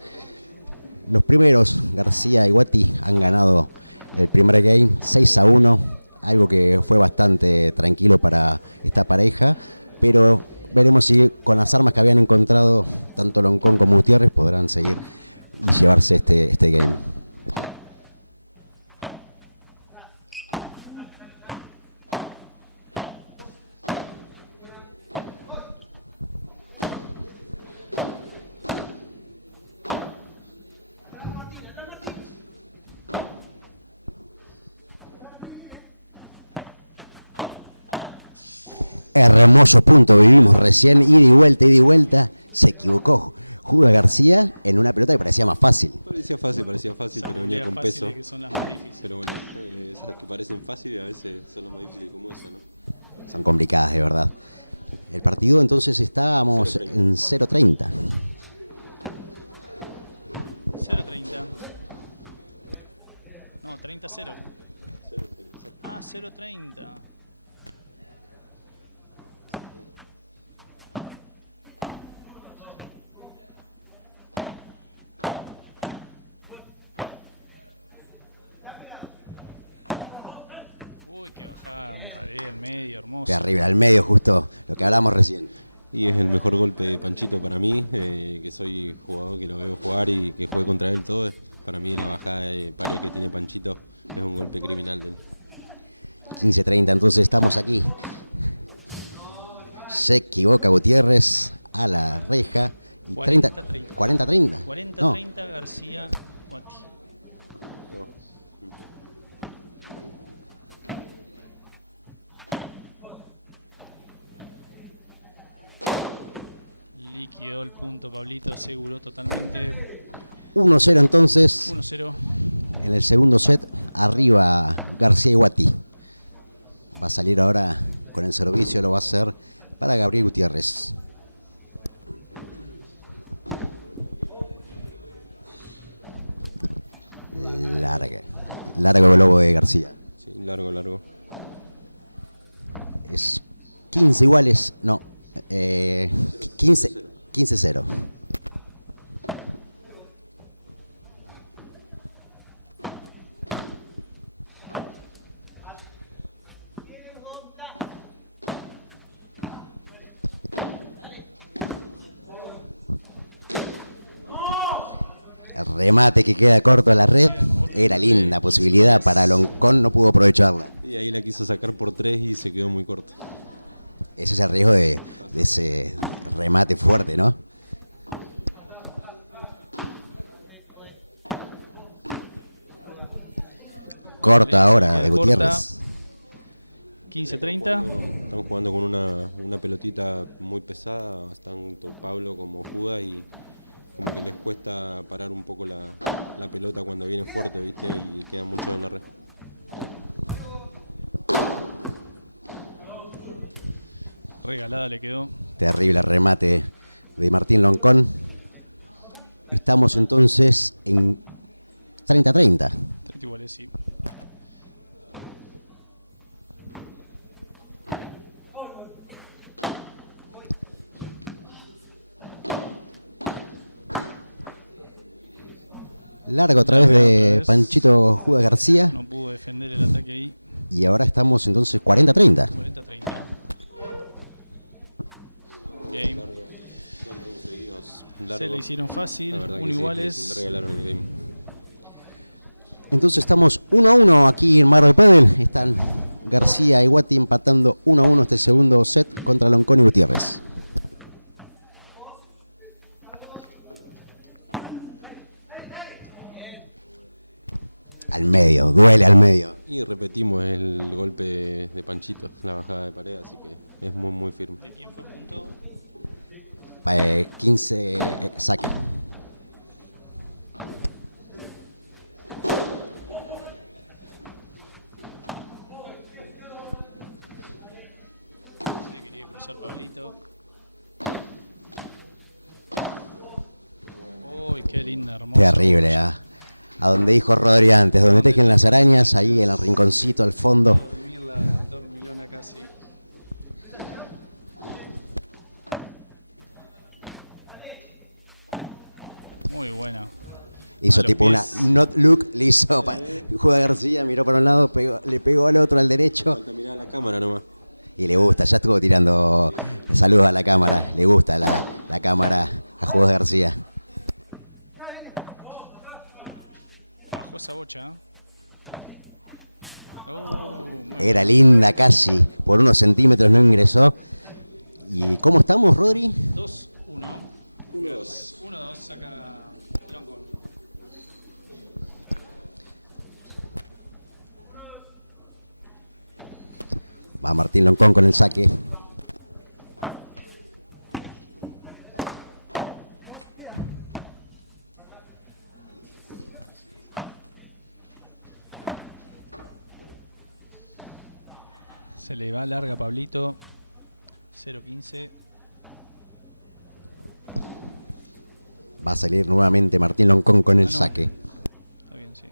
Los primeros, García y Guati, han ganado el primer game 6-1, algo que fue bastante tranquilo para esta pareja, pero veremos si con las armas que habían encontrado tanto Loncón como Gutiérrez podrán seguir y llevarse este game. Hermoso punto vivimos recién, ida y vuelta, se equivocó Judas García en una pelota que parecía más fácil. Parecía fácil, pero venía con peso. Que son las más difíciles. Pero bueno, esas que parecen fáciles a veces son las más difíciles como esa, ¿no? Son complicadas, de verdad. El partido entonces estábamos 0-30. en 0-30. 0-30. No, 30-0. Ah, 0-30. Uy, qué bajada, me paré en medio, hermoso. Terrible, al medio justo lo que hablamos recién. Y es el mejor golpe de Panchito para mí, que soy jugador que lo veo jugar y que juegue contra él todo. Para mí la bajada de pared que tiene Panchito es un golpe criminal de él. 15-30, entonces estamos aquí. Se equivoca Gutiérrez a la reja. Y 40-30. 40-30. 40-30 No, García Guati. Liquidó el punto Pablito, aseguró totalmente. 1-0 entonces. 1-0. En el segundo set, arriba García y Guati. Va a salir ahora con el servicio, lo va a hacer para Gabriel Gutiérrez. Largo globo de García. Sí, largo. Es 15 iguales, no, 15-0. El remate que queda corto a la red, era linda posibilidad para Loncón, no pudo aprovecharla. Y ahí la quiso sacar por 3 y se quedó muy corto. Ese es el riesgo de ese remate fuerte, ¿no? Corta ahora de Gutiérrez. 15-30. Están jugando con una pelotita muy pesada, tanto Pablo como Judas, y como que les cuesta parar un poco la pelota cuando viene fuerte, ¿viste? Y queda mucho en la red. Regalada le quedó. Terrible remate de Martín Loncón. Estamos entonces en 30-30. 30 iguales, sí. Largo a través Largo otra de vez. Panchito Judas García. No pudo defender el ataque ahí. Y ahora estamos entonces 40-30. 40-30. Game. Son dos seguidos Se largos. le hicieron fácil. La verdad que Uno sí, iguales. regalaron el game. Entonces estamos 1-1 aquí en Mar del Padel. Están García y Guati empatando 1-1 este segundo set contra Loncón y Gutiérrez. Al medio, duele al medio. Y repetimos el golpe de Panchito, la bajada de pared, así que es muy, muy firme. ¿De quién fue punto? 15 saque. Se le quería cruzar Pablito. Uy, qué linda, hermosa. Terrible, ¿ah? A donde dijo Rodri antes, donde tejen las arañas, ahí en el rinconcito al fondo. Dormir la dormilona casi. Muy buena. Hizo A los tipo una pies. not look, le hizo. Juega García, miró para un lado, le pegó al otro, al derecho. Falta mirar a la cámara nomás. Y le gusta, ya estuvo tirando saludos a la cámara. Le gusta la cámara a Juegos García. Bajó esa bocha. Muy Era buena. linda casi, por unos centímetros no ingresó. ¿Y cómo estamos, Rodri? 2-1. 1-2, saca Loncón. Va Martín Loncón con el saque. Se le va larga a Pablito. 0-15. Va a salir nuevamente Martín Loncón con el Ah, no. saque. Está bien, sí.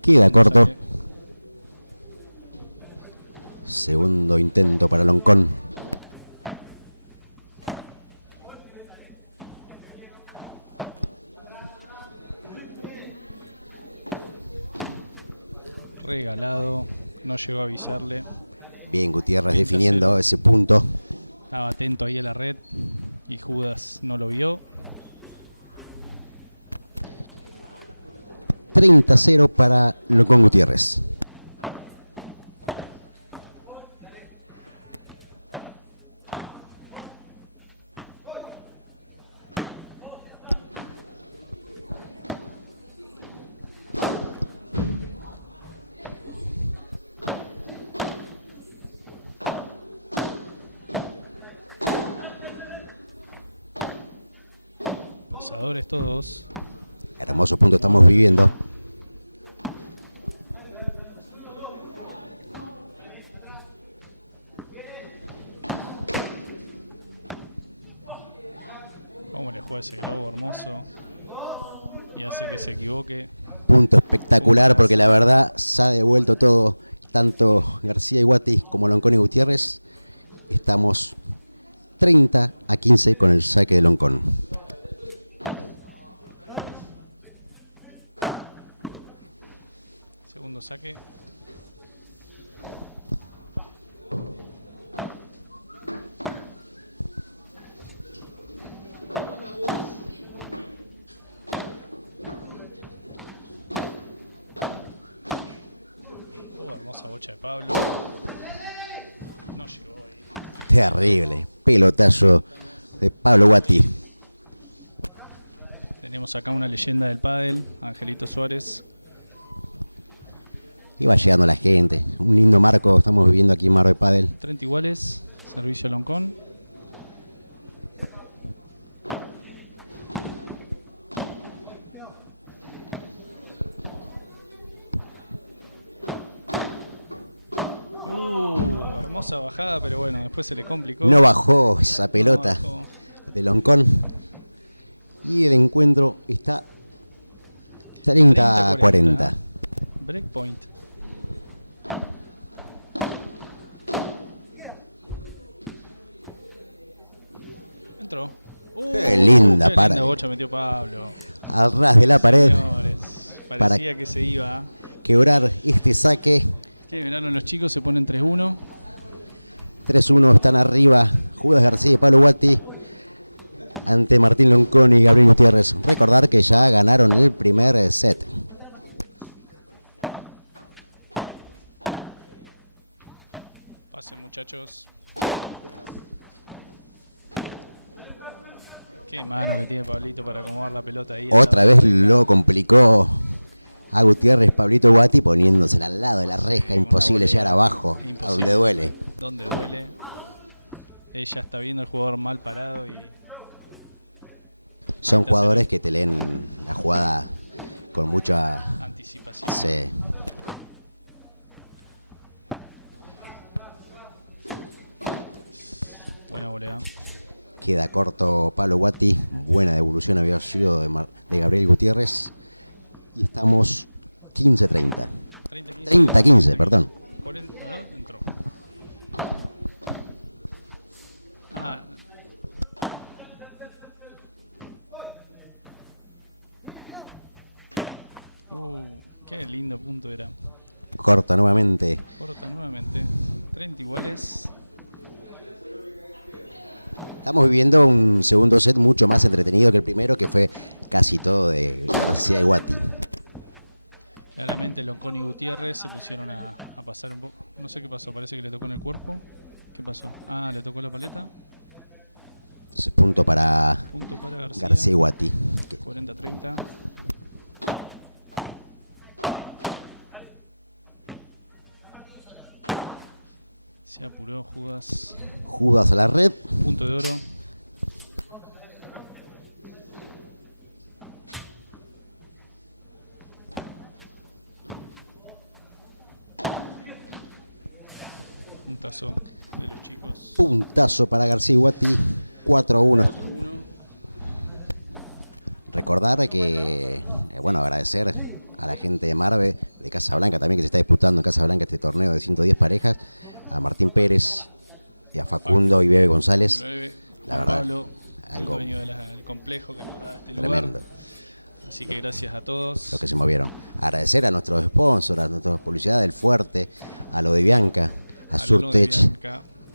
Queda corto. Saque. Segundo intento para Loncón. Regalado. No llegó a avisarle. Bien, Gutiérrez 30-0. definiendo ese punto. Estaba atento ahí a la red. Y Judas no lo vio. 30-0 para Loncón Gutiérrez. Pasadores todos. Hermoso punto estamos viviendo. Cómo le juega ese globo hermoso. Y hace que se equivoque. Punto espectacular porque la verdad se ha devuelto todo. Tanto García y Guati como Loncón y Gutiérrez. Estamos 30-15 con el saque de Loncón. Segundo saque. Hermosa bocha de Pablo. No llegó ahí. Terrible. Pelotazo de Pablo Guati. Tenemos acá una leyenda del pádel, Angelito Suárez. Y va llegando la gente. Un lindo marco estamos viviendo aquí en Mar del Padel. 30 iguales, servicio a Loncón. Hermosa bajada, pero bueno, después se le complicó. No bajó esa pelota No bajó. de Loncón. Y el encuentro está 30-40. Breakpoint. Entró. Qué linda qué para. linda bocha metió Pablo. Al ras de la pared. Señores, parecía que se iba. Quebrar este saque. Que miraron los chicos, se ponen 3-1. 3-1 están arriba Judas García y Pablo Guati. ante Martín Loncón y Gabriel Gutiérrez. Recordar que ya ganaron el primer set. Pasen, muchachos. Qué mano que tiene Pablito para acomodar la pelota ahí. Otra vez lo complicó a Gutiérrez Pablito Guati poniéndosela al lado de la reja. Imposible llegar abajo, a donde duele. Donde duele. Ella está viendo al jugador mal parado y... Son jugadores que te leen la jugada con mucha anticipación. Sí. Buena volea. Queda corto Pablo Guati. Buena devolución había sido de Gabriel Gutiérrez. Y estamos 15-30. 30-15, perdón. 40, a ver, entró. Ah. Qué lindo punto era. Corta nuevamente. Corta nuevamente. 30 iguales. Estamos viviendo un segundo set mucho más entretenido que el primero, que fue casi todo de García y Guati. Claramente Loncón y Gutiérrez se pusieron a pasar un poco. No sé qué pasó, parece que le tocó en el cuerpo. ¿Qué pasó? Ah, le tocó la paleta. Punto para García y Guati. 40-30. Se apuró Judas. Judas a la red. Punto de oro. Puntazo de los chicos. Puntazo para García y Guati. 4-1. Recordar que, bueno, agradecer a la gente de Marve, de Casablanca también, que se está disputando en Casablanca este torneo de 110 parejas, a Martín Pérez y a Facundo y Bebe González. La verdad, Pablo, algo el dueño del complejo que nos da este tremendo. lugar. Así que gracias a todos. Los que se movieron. Agradecer a nuestros sponsors, a nuestra publicidad del Fuerte, a lo de Bianca, a Surtech,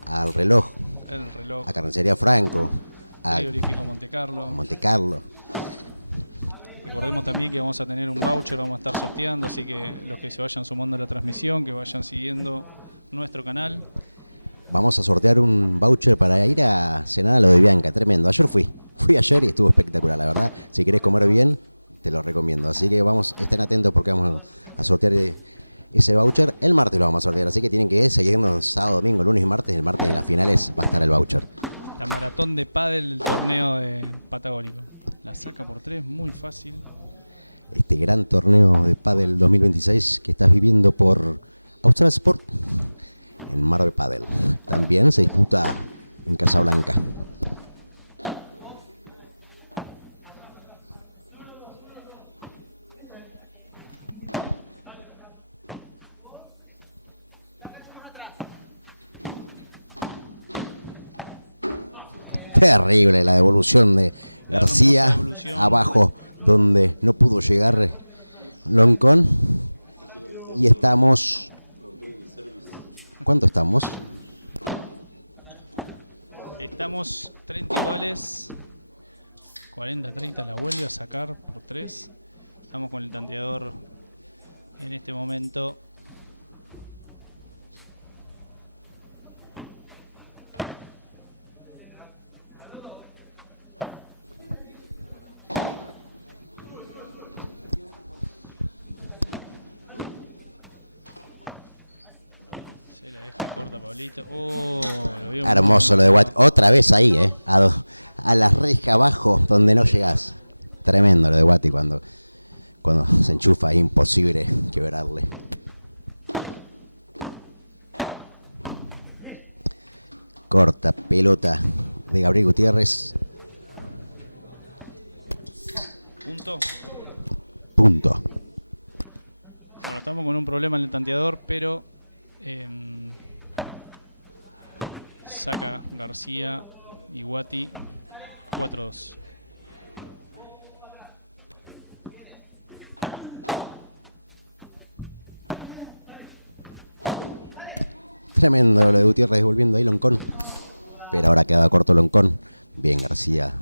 al reloj, a Carnicería Franco, a Frigorífico Monte Carlo. Monte Carlo. Recordemos también que vamos a tener un voucher, vamos a estar sorteando, así que los que se vayan sumando a la transmisión, que vayan siguiendo nuestro canal. Vamos a sortear un voucher para ir a cenar a lo de Bianca, tremendo. Ayer fui ayer y estuvo espectacular, la verdad. Si querés comer bien, te lo recomiendo. Así que estén atentos porque vamos a sortear ese voucher. El martes lo vamos a sortear, así que tienen que seguirnos sábado, domingo, lunes y martes. El martes en las finales va a estar el voucher. La maratón de pádel del torneo de Patagónico. La saca por 3, muy fácil. Este gran torneo de pádel 2026 que estás viviendo por Austral Sport en Marve Padel. También se disputa en Casablanca. Terrible la devolución de García, abajo donde no pudo llegar Loncón. Y estamos... ¿Cuánto estamos? Estamos 30 iguales. 40-30 la vuelve a sacar por 3. Estamos con el tanteador en este momento. Oh, hermoso lo de Guati. Otra vez ahí, a la reja abajo donde no llegás. Tremendo lo de Guati cuando se enchufa, es imposible quebrarle. Corta pelota de Gabriel Gutiérrez. Punto. Bueno, estamos con un problema en el tanteador, pero saca García y Guati 4-2. Tremendo lo de Gutiérrez devolviendo ahí Loncón. Pero ahora queda corto Loncón. Bien García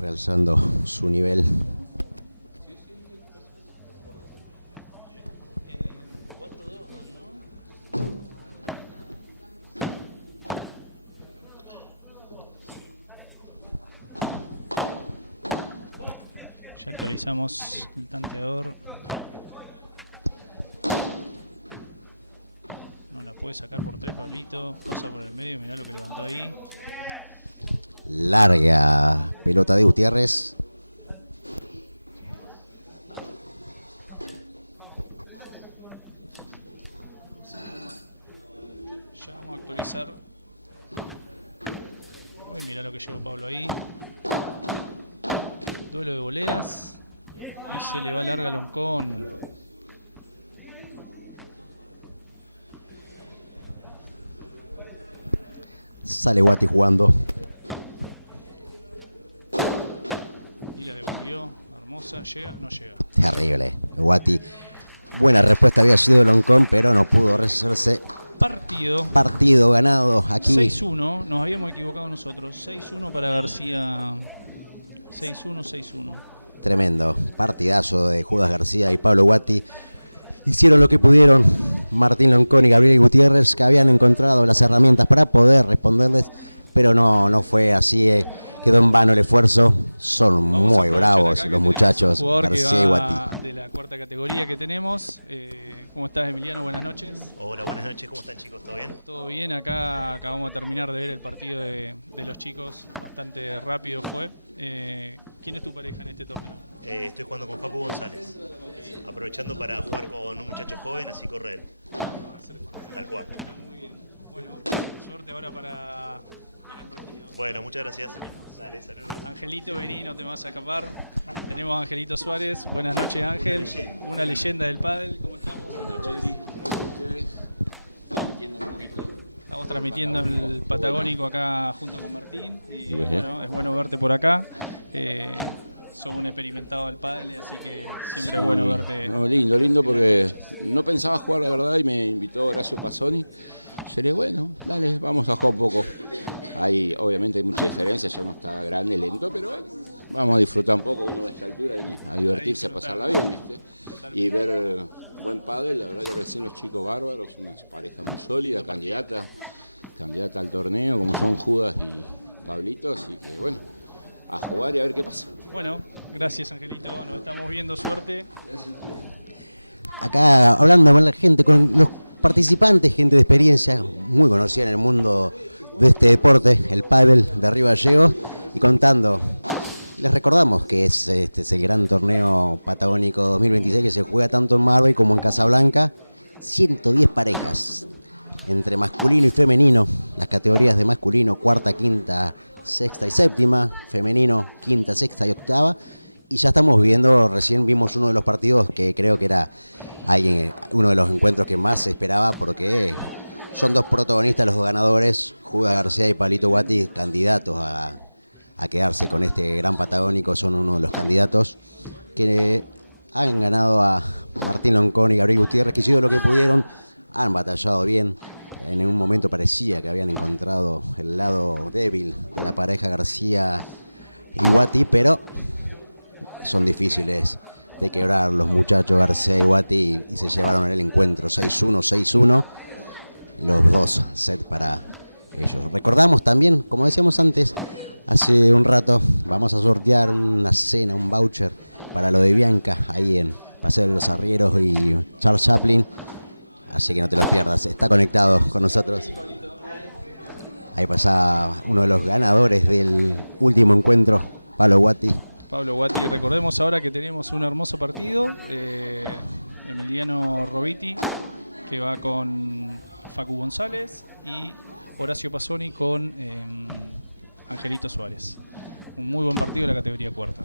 realzando su nivel. Ya actualizamos el tanteador. No la puede sacar por 3, Pablito. Pasa por el medio, mirá lo que levantó ahí. Larga pelota de Gutiérrez. Ya vamos a actualizar. Uy, mirá lo que llegó Pablo ahí. Duelo de voleas. Y se le va larga a Loncón. Sale Guati jugando. Y la devolvió. Hermosa. ¿Llega? No llega. Terrible. Guati. Buena respuesta había sido Loncón, pero no pudo rehacerse. Partido. Partido ganado aquí. 6-1. Nos habíamos equivocado nosotros. 6-1 para García. 6-1, 6-1. Tremendo. Partidazo de Judas García y Pablo Guati. Hicieron lo que pudieron Martín Loncón y Gabriel Gutiérrez, que habían encontrado las herramientas para poder responderles, pero no fue así. Quedó en vano el esfuerzo. Son muy bravos los muchachos, García y Guati. De la cuarta categoría que tenemos. ¿Cómo estás, Emiliano? Buenas noches. Hola, buenas noches. ¿Cómo están, chicos? ¿Todo bien? Todo bien, acá acabamos de terminar de ver el partido de los chicos. Bastante rápido fue. ¿Quién es tu pareja en este torneo? Estoy jugando con Facu González. Aprovechando para jugar con un muchacho joven, así corre él. Tal cual. Muy bien. Bueno, suerte ahora para el partido. Bueno, muchas gracias. Dale, saludos. Angelito, vení, no te vas a escapar. Tenemos a Angelito Suárez. Buenas noches, Ángel. Una leyenda del pádel. ¿Cómo estamos? Buenas noches. Estamos transmitiendo el Patagónico acá junto con Martín. Y bueno, es bueno verte por acá. Sos un experimentado del pádel, así que siempre es bueno verte. No, lindo porque no pensaba jugar, la verdad, y me invitó Horacio Pasoni. Yo le dije, bueno, dale, vamos a jugar un poco. Obviamente hay mucha diferencia, ya uno está grande, lento, pero bueno, vamos a disfrutar un poco. Uno de esta altura viene a divertirse, a pasarla bien, ¿viste? Y ver buen pádel, la verdad que recién los chicos bárbaros, una pareja muy sólida, candidata al torneo, como son Judas y Pablito, así que bueno, a jugar y a ver qué pasa. Bueno, gracias, Angelito, nos estamos viendo, suerte. Acá hablando con la gente, con los participantes, gente de experiencia, muy conocida en el mundo de este deporte, el pádel de Río Gallegos, y contando. Les recordamos que este es el gran torneo patagónico 2026 que se juega tanto en Marvel como en Casablanca. 110 parejas entre masculino y femenino, las categorías de masculino, cuarta, quinta, sexta y séptima, femenino, quinta, sexta y octava. Y ya estamos viendo, recién vimos uno de los partidos que creo que era uno de los encuentros que más se esperaba, porque son dos protagonistas, los dos ganadores, Judas García y Pablito Guati, candidatos a quedarse con este gran patagónico. Son uno de los candidatos que han ganado a Martín Loncón y Gabriel Gutiérrez, que hicieron lo que pudieron, han batallado bien. En un momento parecía que habían encontrado el lado débil de la pareja García y Guati, pero son difíciles de quebrar los muchachos García y Guati, y se llevaron el encuentro 6-1, 6-1, los dos sets para ellos. Recordamos también, como decíamos antes, hace un rato, vamos a sortear una cena, un voucher para lo de Bianca, ahí en Paseo de los Arrieros y Charles Chaplin. Así que no te lo pierdas, está conectado con nosotros. Ahí pasa uno de los ganadores del último encuentro, Pablo Guati. Pablo Guati, recordemos ahora que tenemos un hermoso partido. Emiliano Robiti, que va con Facu González, y Horacio Pasoni con Angelito Suárez. Un muy buen partido de la categoría cuarta.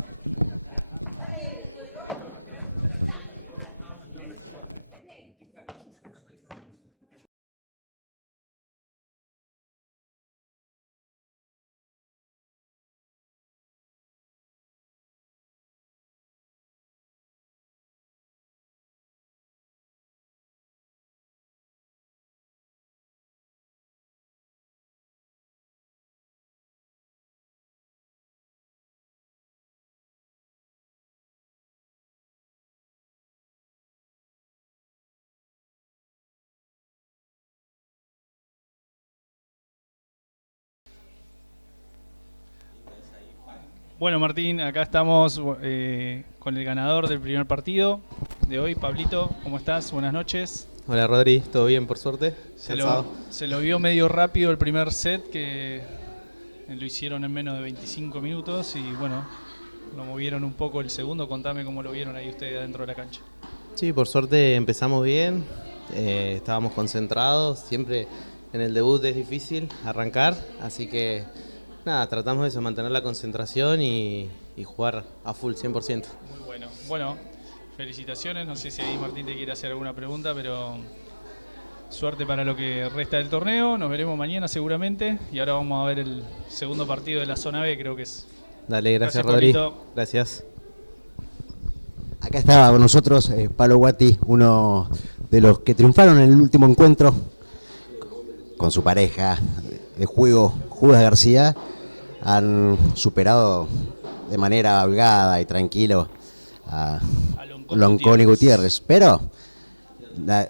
Bueno, Martín, acá estamos con el ganador del primer partido de hoy, Pablito. ¿Cómo estás? Buenas noches. Hola Rodri, ¿todo bien por suerte? Se lo vio medio rápido el primer set, que lo hicieron en menos de 25 minutos y bueno, lo movieron un poco el segundo. Contame cómo lo vieron ahí ustedes adentro de la cancha. Sí, por suerte empezamos bien, estábamos concentrados, siempre en el debut es difícil arrancar, así que nada, tratamos de eso, mantener la concentración y jugar a full, 100%. Muy bueno. Bueno, felicitaciones, no sé si ahí Martín te quiere hacer alguna pregunta, pero suerte para lo que resta del torneo, nos veremos mañana seguramente y ahora vamos a ver el segundo partido de la zona B, creo que es. Dale, gracias Rodri. Pablito. Gracias. Acá estaba con nosotros Pablo Guati, uno de los que triunfaron en el último encuentro con su pareja de juego, Judas García. Han superado de manera holgada y tranquilo a Loncón y Gutiérrez, pero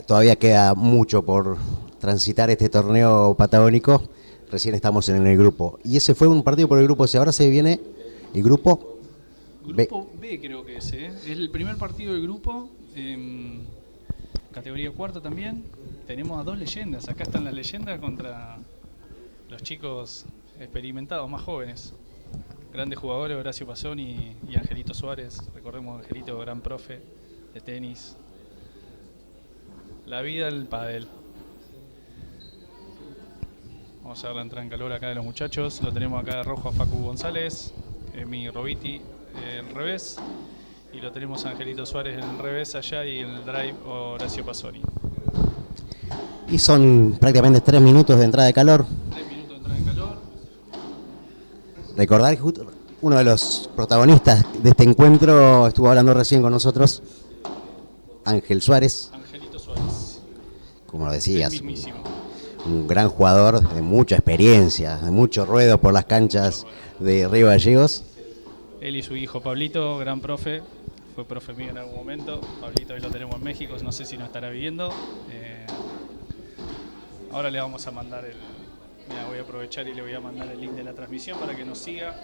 todavía queda mucho por transitar este torneo patagónico. Recién estamos en el grupo y ese fue un partido por el grupo C. Ahora se viene el grupo B. Grupo B creo que es el primer partido del grupo, categoría cuarta también. Tenemos a dos leyendas, acá están las leyendas contra los chicos experimentados, más jóvenes. Grandes jugadores, Horacio Pasoni y Angelito Suárez. Recordemos a Angelito, gran profe de tenis. La vida del pádel. Vamos a ver la entrada en calor acá de los muchachos. Lo tenemos acá de rojo a Facu González, mi Robiti en revés. Y lo tenemos a Angelito Suárez en el revés allá y en el drive Horacio Pasoni. Y son prácticamente 3 minutos de entrada de calor. 3 minutos de entrada de calor. Recordar que uno de los protagonistas de este encuentro estuvo hablando recién con nosotros, Ángel Suárez. Angelito Suárez. Como lo decías, El mismísimo. un gran jugador de mucha experiencia, de mucho ruedo por las canchas de Río Gallegos. Él y su hijo Pablito, gran profe, fue profe mío en algún momento. Pablito hoy lo tenemos en México, no sé si nos estará viviendo. Ahora le vamos a mandar mira, voy a aprovechar y le voy a mandar el link de la transmisión para que nos siga.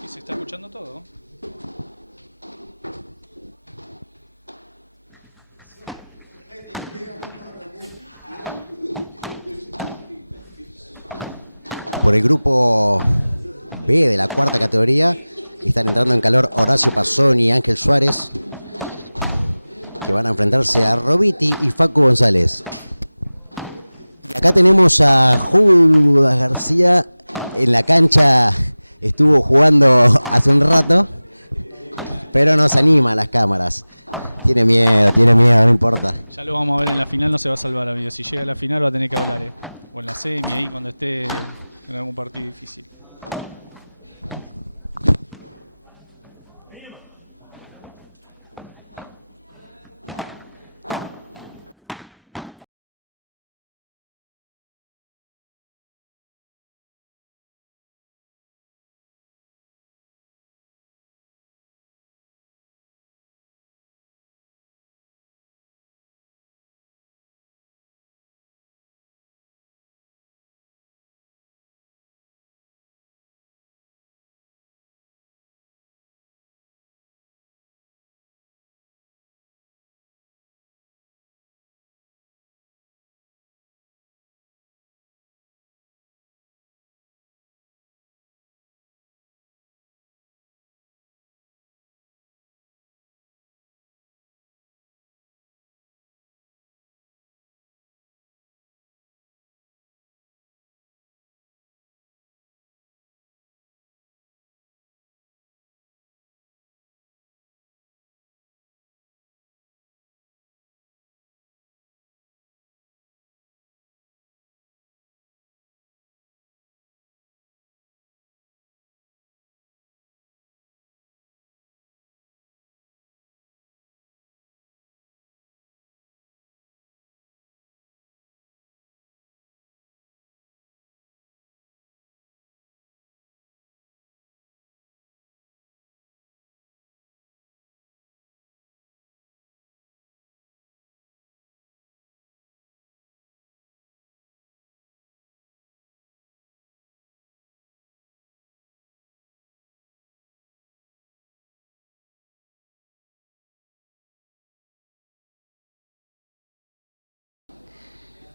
Sí, se está escuchando todo. Por el grupo B de la cuarta categoría están entrando en calor Horacio Pasoni y Ángel Suárez, que van a enfrentarse a Robiti y Facu González. Y acá tenemos a Judas García en la cancha, estuvo jugando hace un rato, pero no se anima a las cámaras. Tiene miedo, no importa. Ya lo vamos a ver en la final, no se va a salvar, amigo. Si llega a la final va a tener que hablar, o en la semi, ahí cuando esté en algún partido difícil.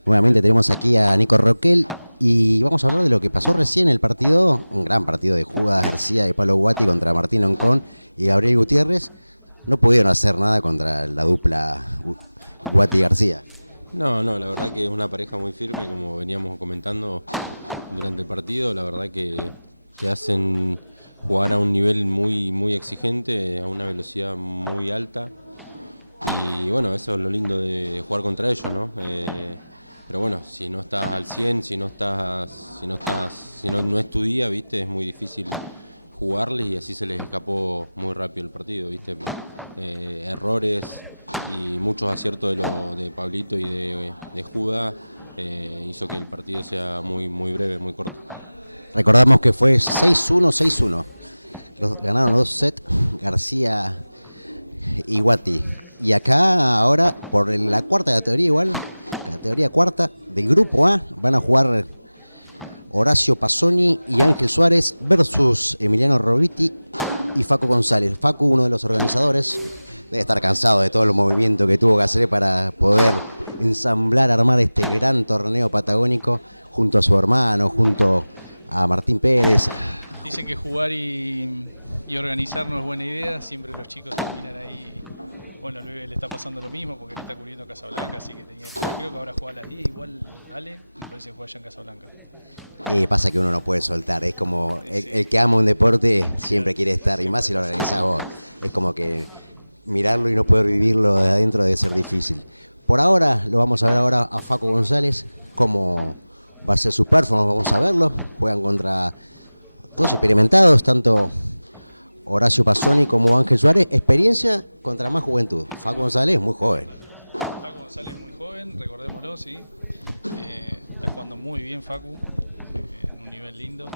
Nuevamente tenemos aquí a Nico Roquel y vamos a hablar de lo que pasó recién en el partido, un gran partido de Judas García y Pablo Guati contra Martín Oncón y Gabriel Gutiérrez. No pudieron hacer nada contra la dupla Guati-García. No, la verdad que es una pareja muy firme, como veníamos comentando durante el partido. La verdad que te hacen jugar a un nivel muy exigente, a una velocidad muy alta. Y bueno, eso es lo lindo de jugar contra ellos, ¿no? Pero bueno, si no estás al 100, si no es tu día, ¿viste? Es muy difícil jugarles y así se les escapó muy rápido el partido, ¿viste? Errores y muchos aciertos de Pablito y de Judas hizo que el partido sea muy breve, muy corto. Recordamos que fue 6-1, 6-1. Ganaron los 2 sets García y Guati. Y acá ahora, por la cuarta categoría igual, categoría cuarta del grupo A, van a jugar Horacio Pasoni y Ángel Suárez versus Emiliano Roviti y Facu González. Facu, uno de los organizadores, debe estar cansado de todo el movimiento que tuvo que hacer para poder ensamblar, armar este gran torneo patagónico junto a su hermano, junto a Martín Pérez. Dicen que jugar y organizar no es buena idea, siempre los chicos terminan ahí. Bueno, le está pasando lo mismo porque le está cubriendo Casablanca, así que tenía que jugar. Creo que ahora juega a las 10, igual Ale, me parece que juega allá en Casablanca. Pasa que uno no puede soltar, es como el que ama un deporte siempre quiere estar, y más si lo organizás vos. Es como que mirarlo y no poder vivirlo de adentro debe ser difícil. Por ahora, lo vamos a ver ahora a Facu González, cómo va a ser su performance, vamos a verlo. Juegan contra dos experimentados, tanto Horacio Pasoni como Ángel Suárez. Experiencia contra más juventud. Facu González es muy joven. Facu González es muy joven, recordémoslo, sí. Está jugando muy bien Facu, en un nivel lindo.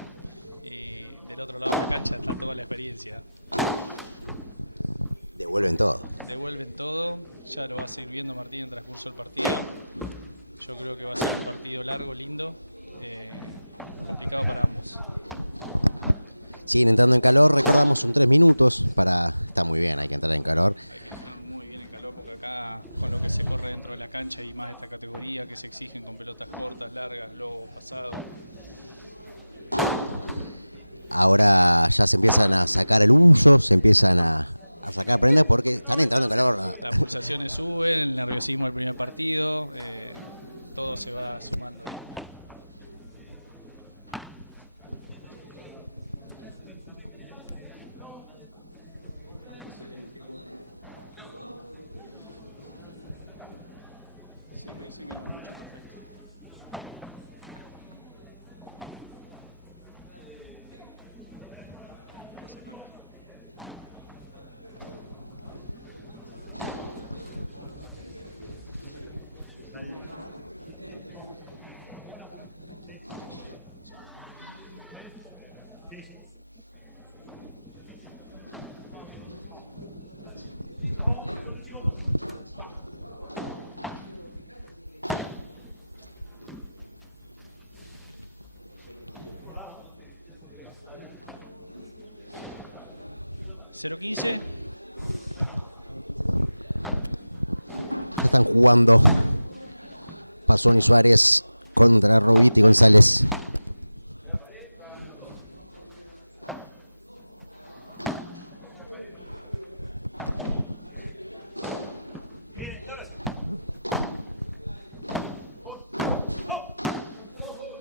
Y del otro lado de la cancha está toda la experiencia. Devuelven todo. Devuelven todo, ya lo va a seguir viendo Martín en el transcurso del partido. Yo creo que va a ser un partido largo, lindo, complicado para ambos. Siguen entrando en calor, recordamos son 3 minutos para... Está muy bien, hay que entrar en calor. Hay que entrar muy bien en calor porque acá con lo que se corre dentro de la cancha y más esta categoría que se exigen con pelotas cortas, largas, lobo pasado. Ahora ya se empiezan a sacar el uso, se empiezan a sacar prendas porque están entrando en calor. Las pulsaciones suben, el nerviosismo del primer partido, todo se va sumando. Sí, me dicen que no escucho perfecto. ¿0-15? Ya están jugando Pasoni Suárez contra Roviti y González.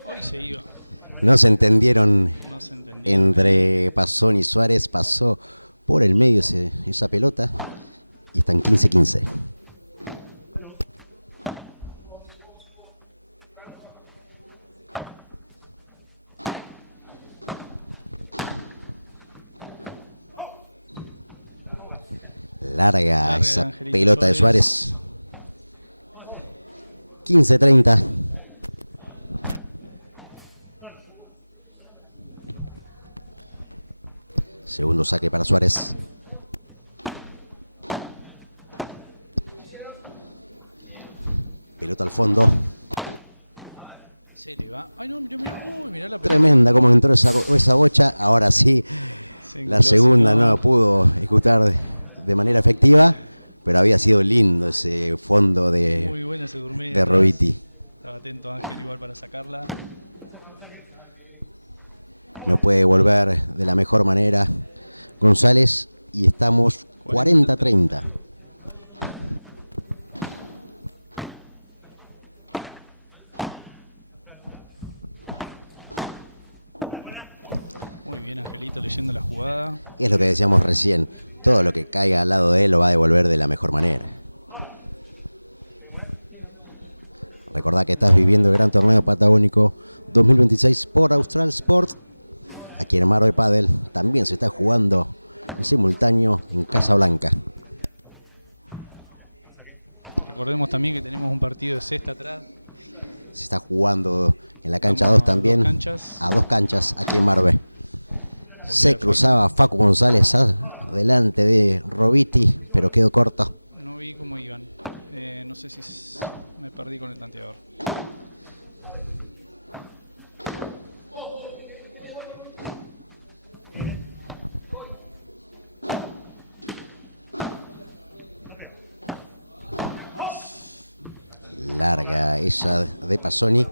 Hoy se iba. No se entendieron No se entendió. entre Pasoni y Suárez, pasó por el medio esa pelota y están 15-15. Larga esa Angelito pelota de Suárez. 15-30. Segundo saque para Suárez. Pelota al fondo. Se le va. Ay, no, mirá, uy, mirá la pelota. Tremenda como entró esa bocha. Ahora sí, la segunda no la pudo ejecutar de manera efectiva, pero había sido lindo ese fondo Muy buena ese gourmet. de Roviti. Estaba atento Ángel igual para sacarla. No puede volver de la mejor manera González y estamos 40-30. Muy bien Angelito leyendo la jugada. Y es lo que decíamos recién, todo lo que caiga al lado de él lo va a devolver de la mejor manera. Recordá que estás viviendo el Gran Torneo Patagónico 2026 por Austral Sport. Aquí en Mar de Padel también se está jugando en simultáneo en Casablanca. Recordemos también que tenemos un partido de cesta atrás. Se está jugando en la cancha Estamos 2 también, a dos canchas aquí en Marbe. Se cruzaba Facu González delante de Robiti, pero quedó corto. No vi cómo iban. No sé si me perdí con el tanteador. Larga esa de Pasoni.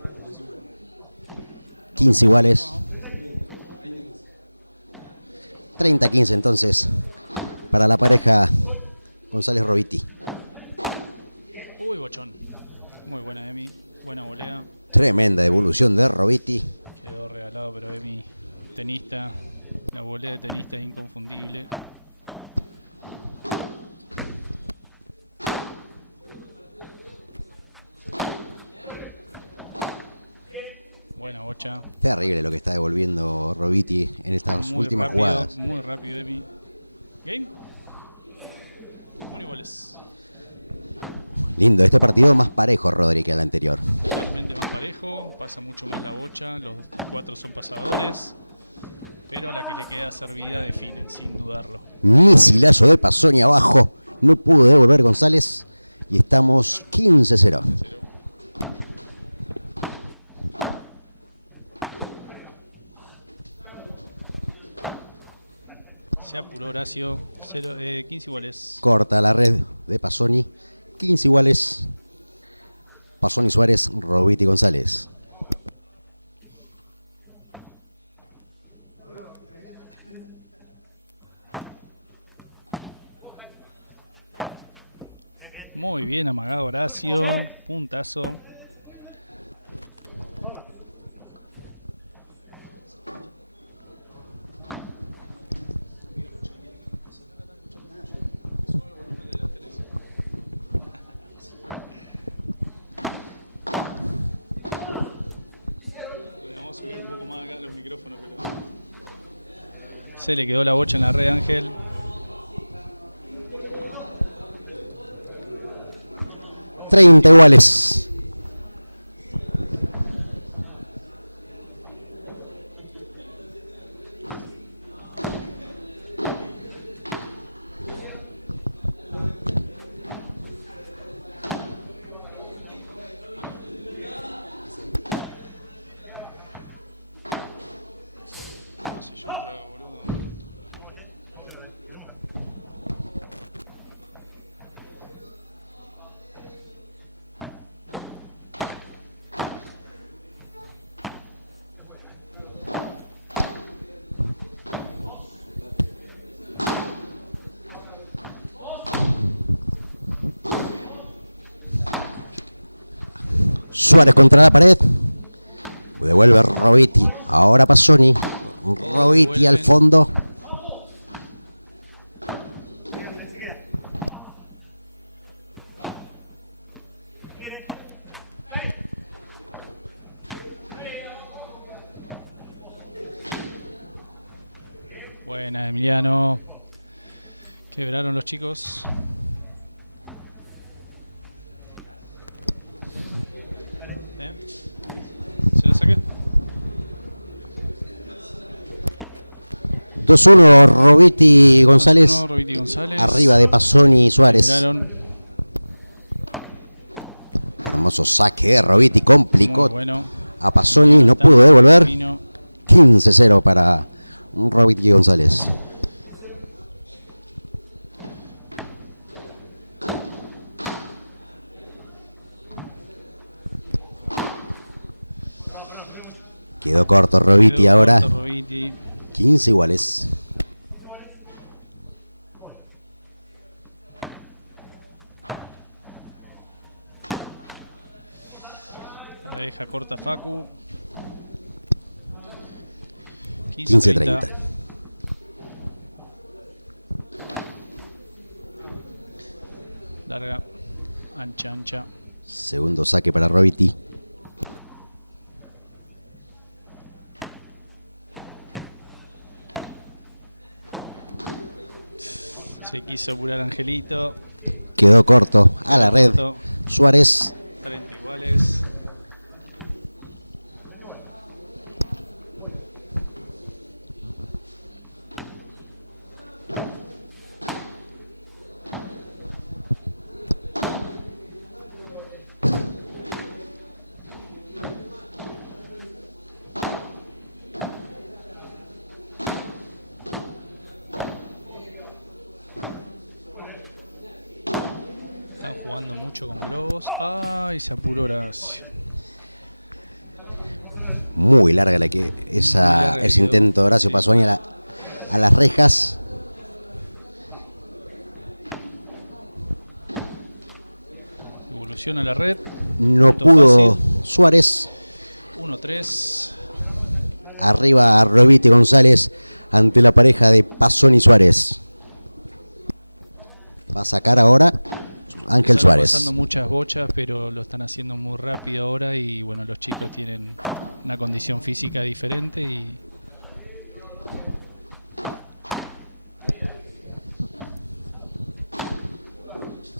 15 iguales. 30-15 entonces para la pareja González Robiti. Uy, bochón. Muy buena Emi. Buena volea. Tremenda devolución de Robiti. Quedó regalado, pero Emi, tenista. La volea de tenista es inconfundible. Buena bocha. Terrible lo que está devolviendo Robiti en estas Muy últimas rápido, jugadas. muy rápido, Emi. Game. 1 iguales. Lindo este partido, más parejo, Rodri, que el anterior. Totalmente más parejo. Pasa mucho más la bocha. Los 4 son pasadores. Pero la que le queda servida definen, sin dudarlo. Misilazo de Pasoni abajo. No pudo devolver González. Y estamos 15-0. Se apuró Horacio. 15 iguales. Corta la red de Pasoni. 15 iguales. Pasoni Suárez, Robiti González. Muy bien amagado Horacio. Puntazo. Vamos a subir un poco más acá los micrófonos, pero se le quedó la bocha en la red, Ángel. Treinta iguales. No sé, yo trago, boludo. Suárez contra la pared. Devuelve Robiti. Ahora Pasoni. Robiti al fondo. Buena, Emiliano. Quebraron los chicos. ¿Se lo saqué? 2-1 Robiti González. 2-1 Robiti González. Arriba de Pasoni y Suárez. Quebraron. Hermoso saque de Robiti. Complicó Muy bueno. a Pasoni. No pudo devolver. 15-0 para Robiti González. Quedó corto Roviti Quedó ahora. corto Roviti. 15 iguales. La deja corta Facu. 15-30. Larga, ancha, ancha. Segundo saque para Roviti. Se quiso apurar Angelito. Quedó corto a la red. Corto. Suárez. 30 iguales. Están jugando mucho con globos. Ay, se apuró Horacio. Muy larga ese quedó. intento de Horacio Sí. Pasoni a las rejas. Evoluciona la red. No Punto pudo fácil. Suárez. 1-3. Arriba Roviti González ante la pareja de Pasoni Suárez. Va a sacar ahora Ángel Están Suárez. pasando muchas bochas, pero lo están haciendo muy rápido ahora y bueno, los chicos tienen una condición física diferente y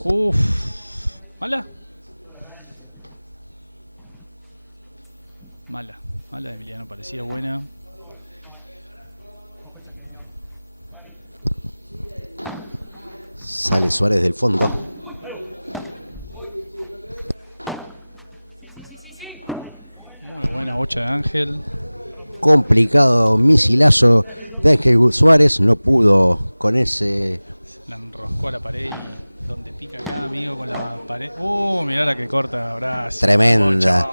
uf, mala. Mala de Emiliano, parecía buena. Sale Suárez del fondo. Muy buena bocha de Ángel. Complicado misilazo de Ángel Suárez. No pudo con ese. La enroscó a la pared y donde pica acá, amigo, con la pared. Mirá la que corta, Horacio. Tremenda.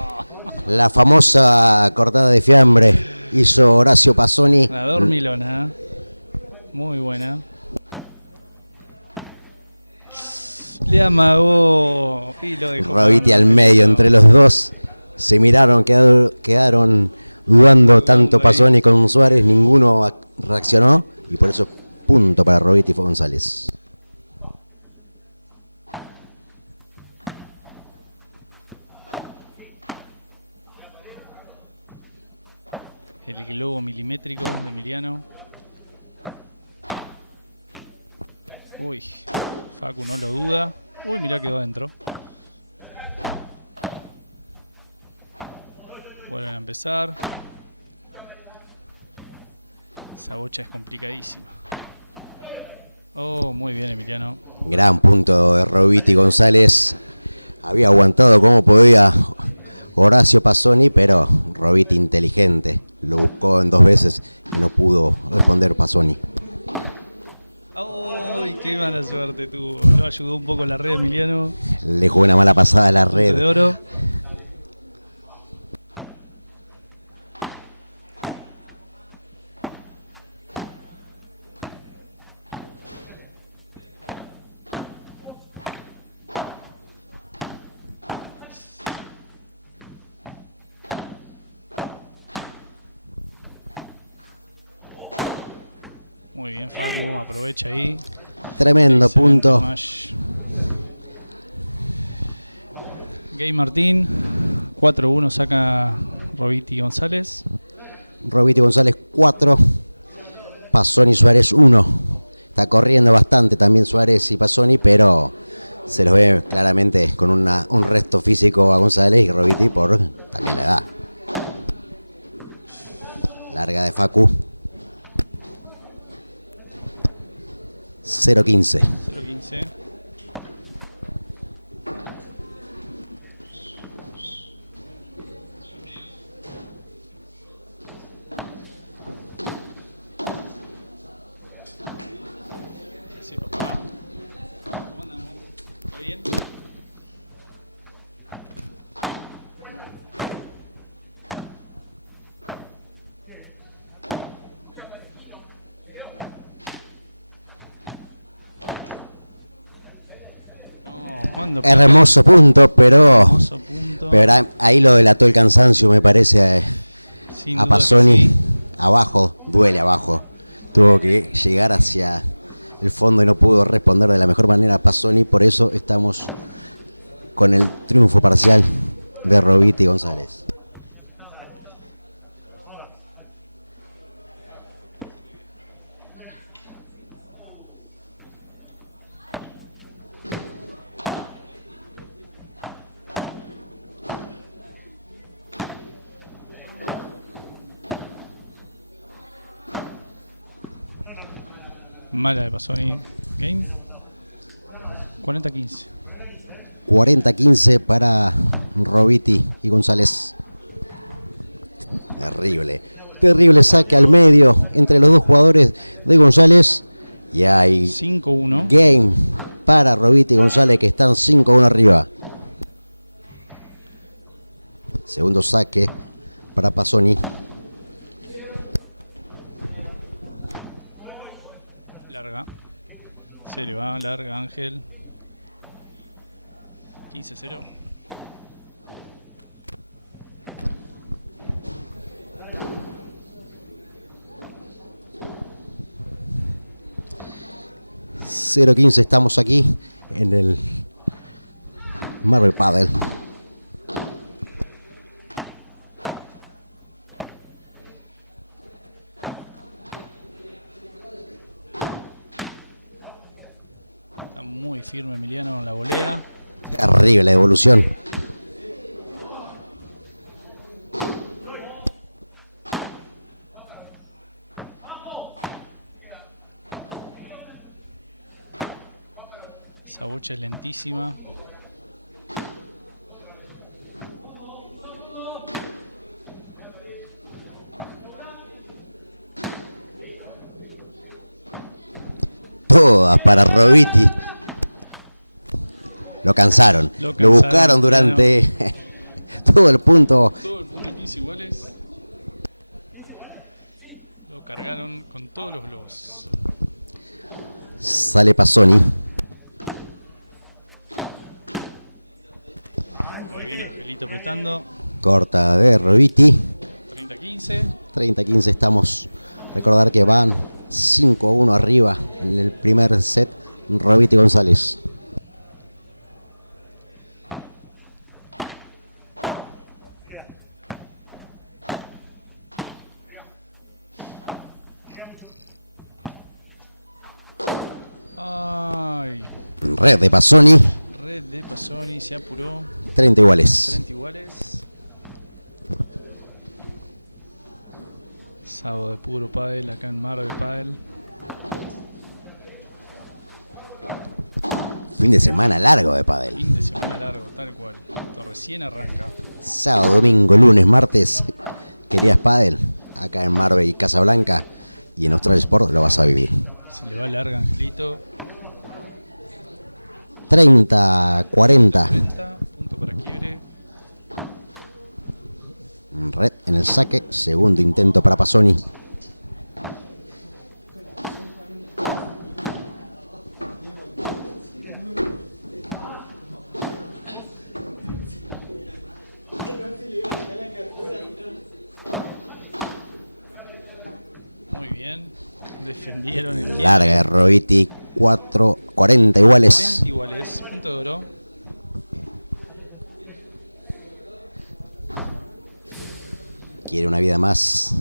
La famosa cortada de fiambre hizo Horacio Pasoni. La dormilona. Muy buena. Le amagó y lo dejó. Roviti al jugando. medio entre los dos. Se miraron, quedaron dudando tanto Pasoni con Suárez. Ninguno reaccionó y por eso punto para Roviti González. El globo milimétrico de Emiliano. Uy, Facu no lo duda. Uy, mirá, quedó adentro. Vuelven a empezar. Esa bocha es complicadísima. Oh, muy bien, Emiliano. Gran punto de Roviti González. Había aguantado como podía Horacio Pasoni, pero Roviti inteligente. Lo buscó en 2 veces y no pudo responder Pasoni. ¡Ay, qué mala suerte tuvo! Lo ayudó un poco la red, Emiliano. Le jugó una mala pasada a la Punto de red. oro. Muy bien, Facu, aprovecha ahí. Tremendo Excelente punto. smash. Gay Martín, 4-1 saca Roviti González. Roviti González 4. Pasoni Suárez 1. Está corriendo bastante también Suárez y Pasoni, pero se los ve claramente con un resto físico a González y Roviti por también la edad. Larga de Facu. 0-15. 0-15. Sí, papá. ¿Cómo andamos? ¿Todo bien? cuando Hermoso punto, pero, hermoso punto. pero ahí lo delató el cansancio, me parece, Sin a duda que Pasoni. sí. Abajo, duele abajo. Tuvo que llegar hacia el fondo y no pudo responder de la mejor manera a Pasoni. Por eso estamos con el triunfo parcial de Roviti González. Mala de Pasoni. Game. 40-15. 40-15 para Roviti y González. Terrible. Terrible saque al medio entre los dos jugadores de González. Y hay 5-1. game para Roviti y González, que están 5-1 arriba. Segundo saque para Pasoni. Larga. Se le va, larga Ángel. 15-0. .015 estamos aquí en el Marvel Padel. Está muy firme Emiliano en la volea. Terrible devolución. Esa bocha es lentísima. Todas para Roviti. Lo cansaron. Lo buscaron durante todo el punto. Todo el punto 15 iguales. Lo cargaron con todos los globos. Sale Pasoni. Muy bien, Angelito apretando. Corta de Roviti. 30-15. 30-15 estamos. Recordar que van 5-1 arriba en el primer set. Roviti González. Ay. Red de Pasoni. Red de Pasoni, se apuró. 30 iguales. 30 iguales. Sábado de puro pádel acá en Marvel Padel. Fin de semana largo de pádel. Fin de semana largo, tal cual. Esto recién arranca. Sábado, domingo, lunes, martes. Querías pádel acá en Marvel y Casablanca. Y en Austral Sport lo vas a vivir. Se le va larga Angelito. 30-40. 40, punto para quiebre. Red en el saque. Segundo intento para Pasoni. Muy bien. Defendieron el Larga de Roviti. 40 iguales. 40 iguales. Punto de oro. Quiere una vida más.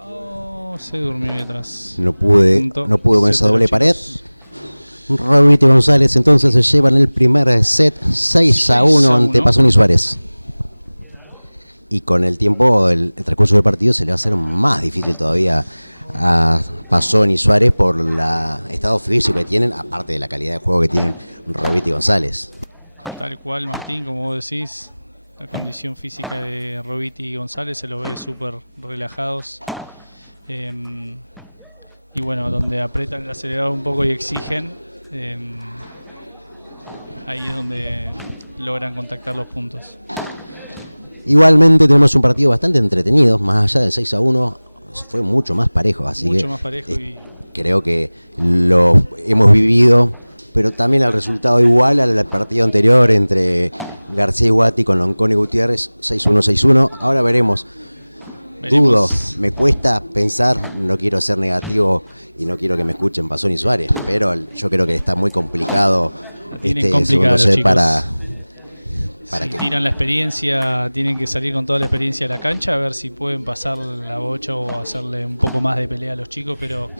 Oh, se durmió ahí atrás. No pude con esa doble pared. Roviti González entonces se llevan el primer set 6-1 ante Pasoni Suárez. Y con el tiempo, el transcurso del partido se le va a hacer más difícil todavía a Pasoni Suárez por el estado físico que tienen, aparte de la calidad de juego que tienen Roviti González. Tal cual, Martín, como vos decís, la condición física de Roviti y González se los ve súper relajados. Y bueno, donde apretan el acelerador un poco y exigen, Ahí es donde logran contactar los puntos. Igualmente tenemos un partido bastante entretenido, más allá del 6-1, fue mucho más parejo, así Mucho que más parejo y creo que lo hemos vivido, pero también el resultado igual al partido anterior entre García y Guati con Loncón y Gutiérrez, 6-1, 6-1. Ahora veremos. Dudo, me cuesta pensar, no quiero ser negativo y no quiero que me escuchen Pasón y Suárez, pero yo creo que está muy complicado segundo set para si que tiran la experiencia, tienen que salir con toda la experiencia a la cancha, a ver si pueden pasar la bocha o hacerle un poco más de pelea a los chicos, pero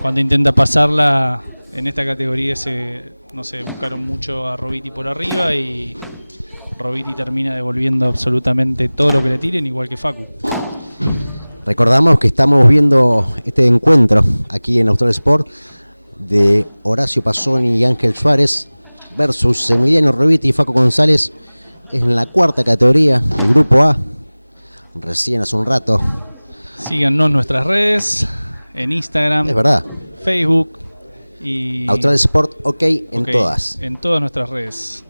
cuando intenta pasarla en esta categoría buscaron mucho a Robiti por arriba y Robiti termina devolviendo absolutamente todo lo que le tiren, igual que Facu. Recordamos que estamos viendo este encuentro aquí en Austral Sport de Horacio Pasoni y Ángel Suárez versus Emiliano Robiti y Facu González. Es en la cuarta categoría, el grupo A, recién hace un rato. Síganos en nuestras redes, en Instagram, Es verdad. Facebook y Austral Sport OK en todas. En todas nuestras redes.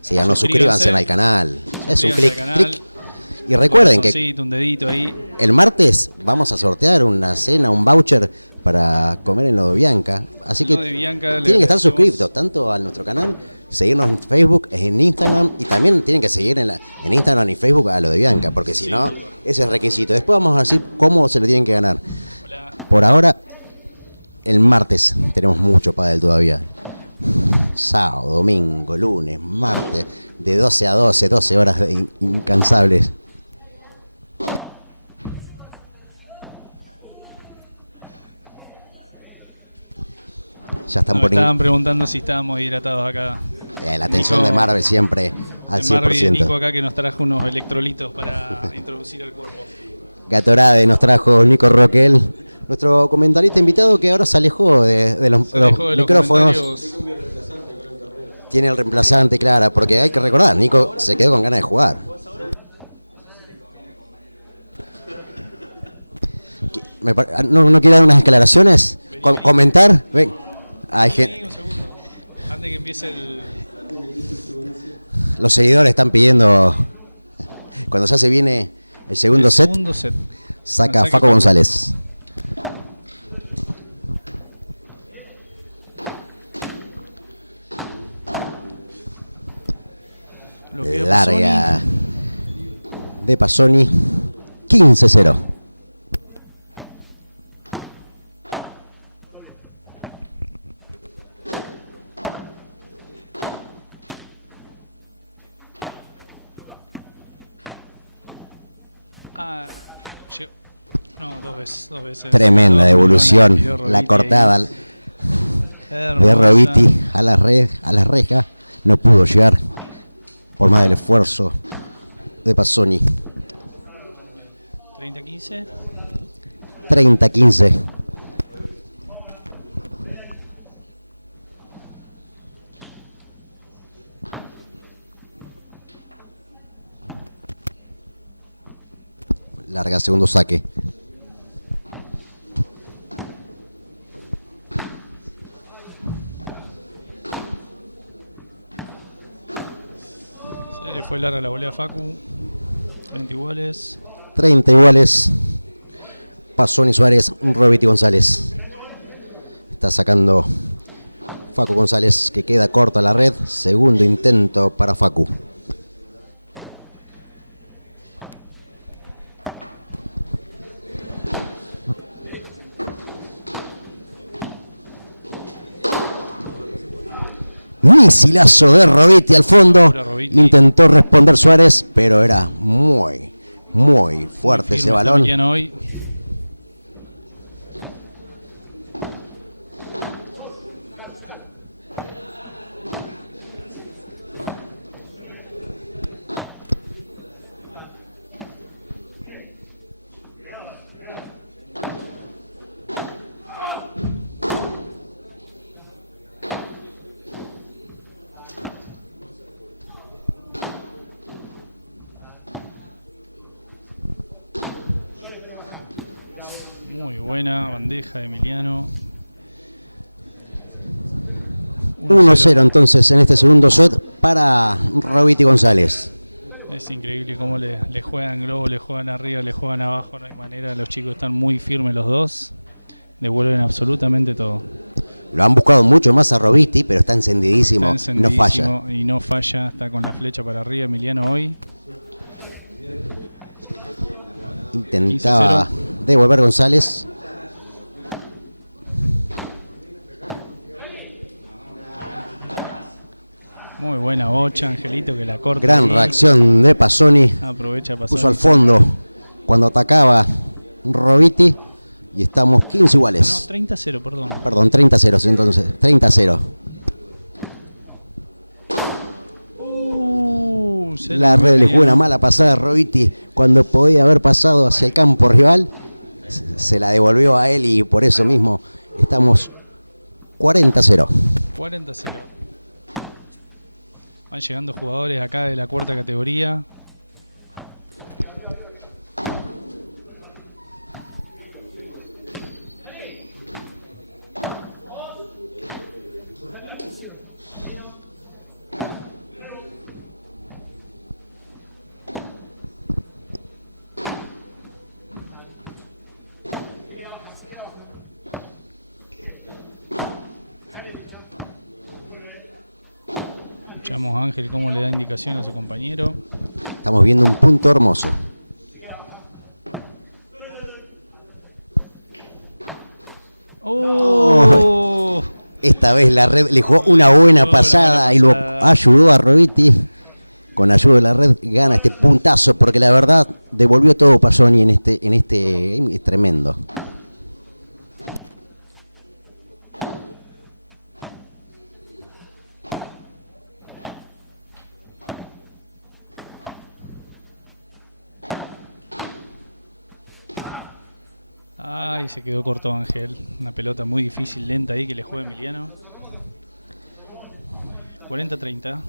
Síganos, suscríbanse al canal. Es un clic. Y Un recuerden que corazoncito, un dedito ahí. el martes vamos a sortear una cena, un voucher para comer en lo de Bianca. Así que Lo de Bianca, le tienen que estar agradecemos. suscritos tanto a nuestro canal, seguirnos en Facebook, en Instagram y también tienen que seguir en Instagram y Facebook a lo de Bianca, porque si no, ese es requisito. Después vamos a decir cómo se lo tienen que ganar. Por ahora, el martes tenemos mucho pádel todavía. Sábado, domingo, lunes, martes, de 12 a 12, 12 horas incansables. Ya están Nos estaban preguntando si estábamos hidratados acá. La atención de Marvel siempre al de Marvel y de 100%. Nico acá que nos trajo unos electrolitos para introducir al cuerpo. Gatorade nos trajo Nico Roquel, nuestro comentarista invitado que ahora se alejó de los micrófonos. Tiene el reemplazante, claro, porque hay que recordar, Nico se quedó con ganas de jugar. ¿No quiere dar unas declaraciones? ¿Comentar? Ven. Hay gente. Antes que empiece Los seguidores están pidiendo, cuando ya se viene el segundo set, saca Facu González. Larga de Pasoni, 15-0. No, dos veces. Tremenda devolución, la cortada de Robiti a la reja, no pudo llegar por más del esfuerzo de Pasoni. 30-15. 30-15. Larga segundo saque. Se le fue larga la volea a Facu. 30 iguales. 30 iguales. Pasoni Suárez, Robiti González. Está sacando Facu González, que queda corta la red. Segundo intento para Facu. Misilazo de Robiti al fondo. Intentó responder Suárez, pero era muy fuerte ese balón. Hoy. Muy buena bandeja de Emiliano. 1-0 entonces en este segundo set para Robiti González. Es increíble cómo le juegan globo, le juegan arriba, le juegan abajo, no hay manera. Los chicos están muy firmes los dos. Devuelven absolutamente todo. Lo han buscado mucho más a Robiti, pero está encendidísimo, Está no falla. encendidísimo y no falla, está con la flecha para arriba Emiliano hoy. Intentaba devolver González. Muy buena bocha, Angelito, que la corta. Gran ahí. reacción de Pasoni. Aprovecha Pasoni. Puso al fondo cuando atacaba Robiti. Y estamos 15 No, iguales. 30-0, perdón. Perdón, 30-0 entonces. 30-0. La red le jugó una mala pasada a Robiti cuando podía haber pasado hacia el campo rival. Se la devolvió a él y por eso mismo estamos 40-0. 40-0. Van llegando jugadores acá de la cuarta categoría. Escuchamos a Ángel cómo le da indicación a su compañero. Estamos viendo un punto hermoso. Oh. Esta vez la red le jugó una buena pasada y lo ayudó a Robiti. Con ayuda de la red gana este puntazo porque la verdad devolvió todo Pasoni en este es tremendo. Ay, se quedó corto Ángel. Una pelota muy difícil, lenta ahí que le juega Emiliano. 40-30.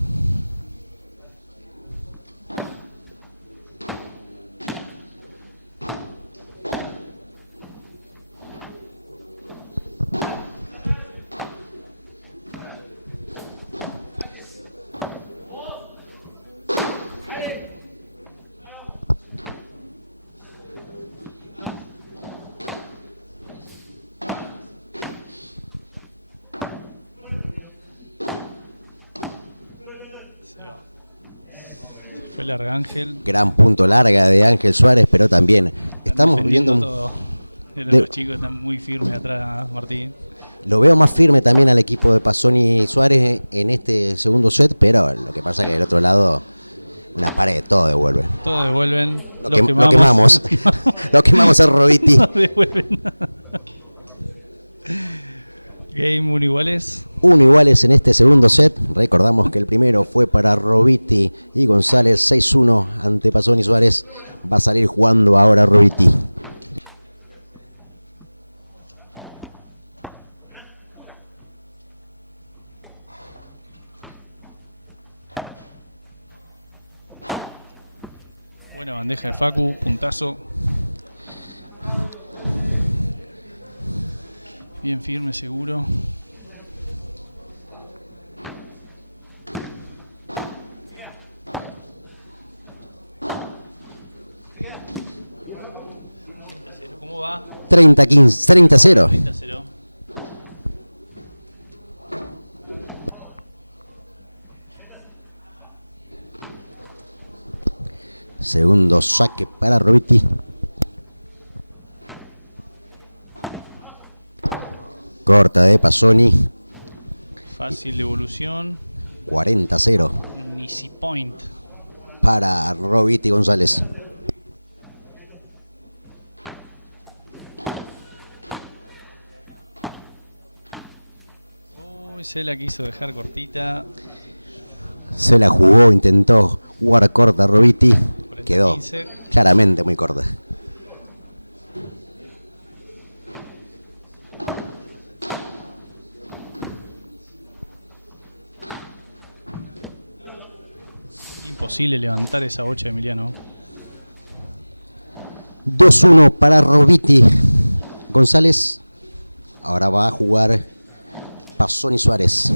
Fue larga Ángel. Gran punto larga de Ángel Suárez, pero también estamos viendo todo. Los chicos están muy firmes atrás, Martín. Lo veo más firme también al equipo de Pasoni Suárez en este segundo set, pero lo que pasa es que del otro lado una pared, todo devuelve. Todo devuelven. Lo quemamos. Lo quemamos a Robiti. No devuelven. Game 1 iguales. 1 iguales en este segundo set. Recordamos que el primero fue para Robiti y González 6-1 ante Pasoni Suárez. Va a salir jugando ahora Robiti. Buena bandeja de Facu, puntazo. Bien firme, seguro. ¿Cómo va? 30-0. 30-0. Segundo saque para Robiti. Corta de Pasoni. Fácil devolución. 40-0 Un easy point. para Robiti González. Uy, se la quiso dejar cortita. Se la jugó, intentó jugar corta Robiti. Quedó 15. claramente muy corta. Imposible levantar esa bocha de Emiliano. 2-1 para Robiti González. Ahora va a jugar Pasoni Suárez.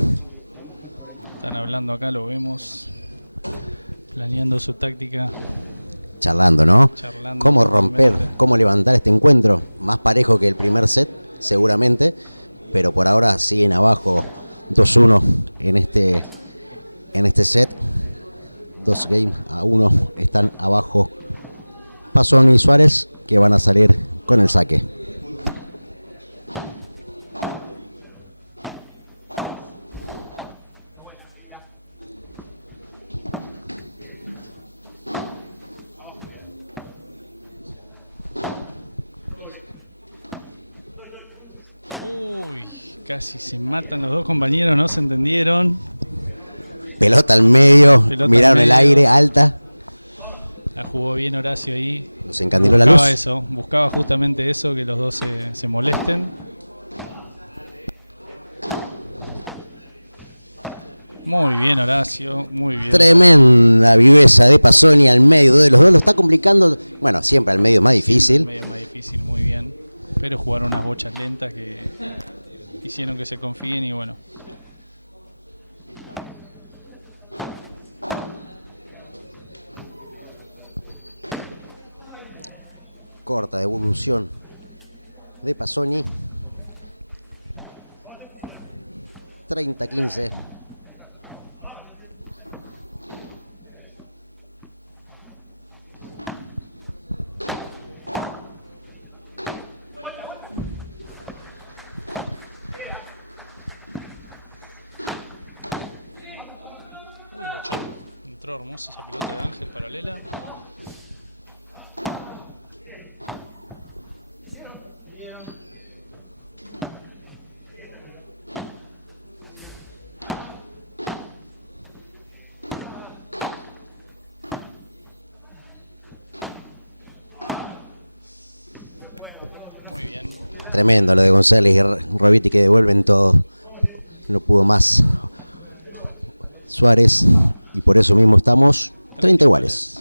Están hablando acá, lo vemos. Planeando su táctica. Charlando, ¿no? Charlando Cómo romper, totalmente. cómo levantar este encuentro. Más parejo que el primer set, seguramente. Pero por ahora siguen abajo 2-1 en este set. 2-1 están abajo Pasoni y Suárez, que van a salir con el saque. Uy, casi se matan los dos compañeros, no se entendieron. Pelota al medio, Pelota miraron al el medio. aire, alta. La jugó bien Horacio ahí. Nos encandiló la Buscaba luz. eso, buscaba justamente eso, que los dos se molesten. Muy bien Horacio, muy bien. Tremenda viveza de Pasoni al medio de los dos. Lo está complicando. Bueno, siempre al medio es más difícil. Medio más difícil, muy bien. Pero jugaron unas bochas lentas que hicieron que se confíen y bueno. Corta devolución de Pasoni. 30-15. Uy, bochón. Entró hermosa esa pelota de Ángel paralela. Muy bien. Tremendo lo de González y Robiti, que devuelven todo. No pudo más Suárez y por eso mismo estamos 30 iguales.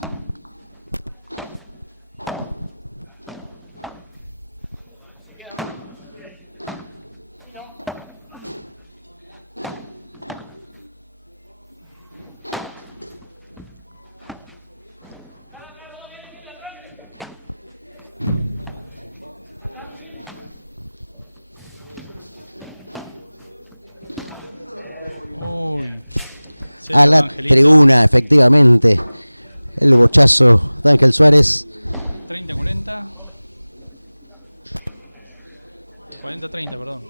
Uy. Se A dio la Angelito. tribuna, efectivamente. El bochazo de Ángel Suárez. 30-40. 40-30, perdón.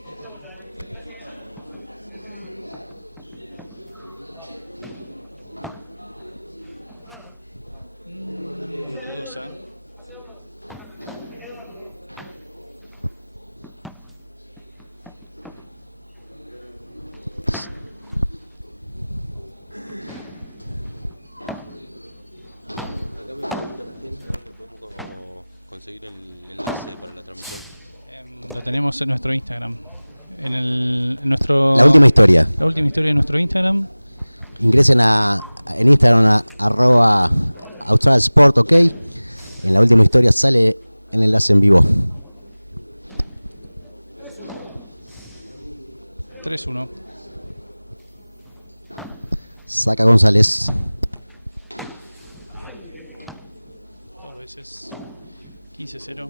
Dudosa. Acá me pregunta la gente dónde podemos conseguir el enlace para la transmisión. Lo tenemos en nuestro Instagram. En nuestro. La última historia. La última historia de nuestro Instagram. Ingresen en Instagram a @australsport, ok. En la última historia sale el enlace en vivo. 3-1. Saca González. Dos veces. 15-0.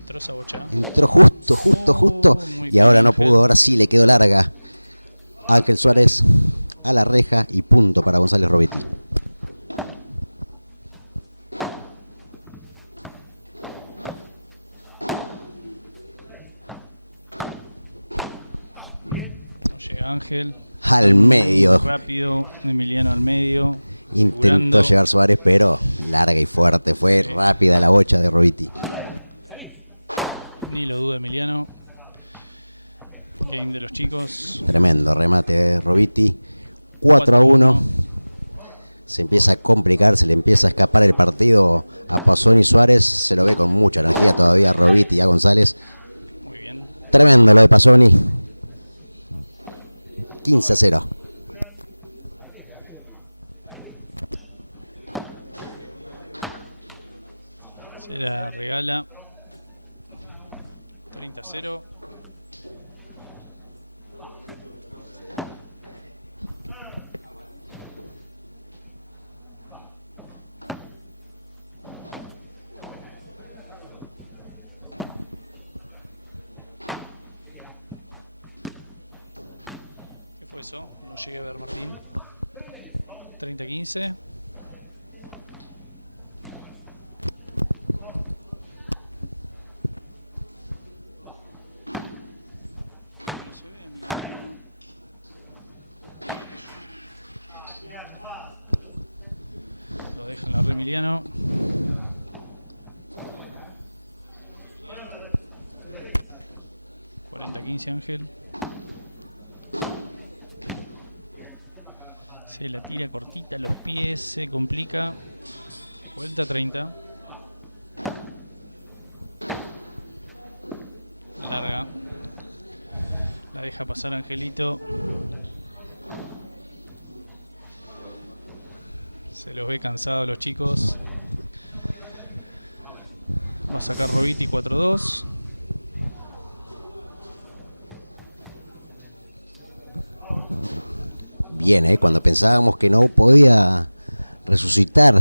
Entró esa bocha. Entró justo. muy Y ahora bien, no Ángel. pudo, ahora sí le quedó larga. Ángel Suárez a la reja y punto para González Robetti. No llega Ángel. Al medio. Rápido. Emiliano al medio. Intentó asegurando. llegar Suárez, pero larga y fuerte. Fue rápida la bocha de Robetti. Ni lo duda Emiliano. Game de los chicos. Tremendo remate de Robetti. 4-1. Se empieza a complicar, se le empieza a escapar el partido a Pasoni y Suárez. Se lo ve con mucha energía todavía a Robetti y a González. Muy bien. Tremendo lo de Pasoni. 15-0. Se la regala. 30-0. ¿Qué fue eso? No llegué a ver, Martín. 30-15. No se ve, amigo. Lo deja en la red Emiliano. $40-15 Ángel. Se la tira cortita, los pies, se complica. Vuelta 30. Larga. La deja pasar Angelito. Se los ve cansados los chicos. Va a sacar Robiti 4-2. Bien, cuando pensábamos que no podía resucitar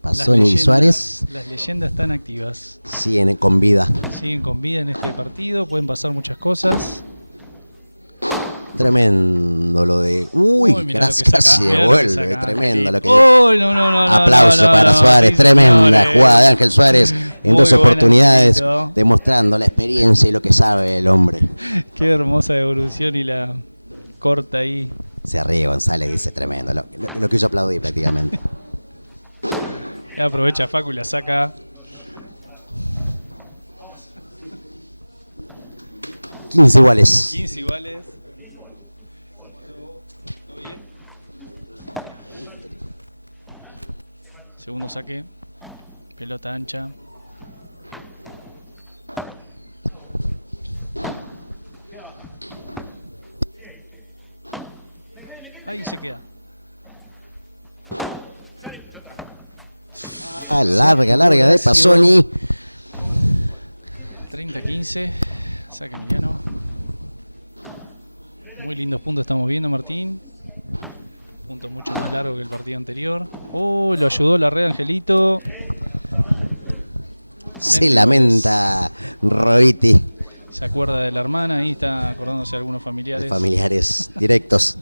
Pasoni y Suárez, Las leyendas están activas. siguen con vida. Siguen con vida en este partido. Pueden pasar muchas cosas. Tremendo lo de... Uy, mirá lo que casi saca, se mirá lo que vuelve. saca Tremendo lo que... Uy, no, Aplauso no, para no, Suárez. sí, Tremenda señores. jugada de Ángel Suárez en Muy dos buena, oportunidades, Angelito. demostrando la experiencia y lo que sabe el hombre. Qué hermosa evolución y la corta ahí. Se ríe González, dice tremendo. Lo quiso aplaudir prácticamente. Aprovecha Facu y la saca. 15 iguales. 15 iguales. ¿Todo bien? Segundo saque. Pelota ancha. Ahí se queda. Larga de Pasoni. 30-15. Saca Emiliano. Muy lindos puntos estamos viendo, Martín. Punto mucho más largo que el partido anterior. Oh, lo ayudó la red Angelito. Se lamenta Robiti. Se acuerda de la hermana, ahí está acordándose de algunos familiares. De familiares directos.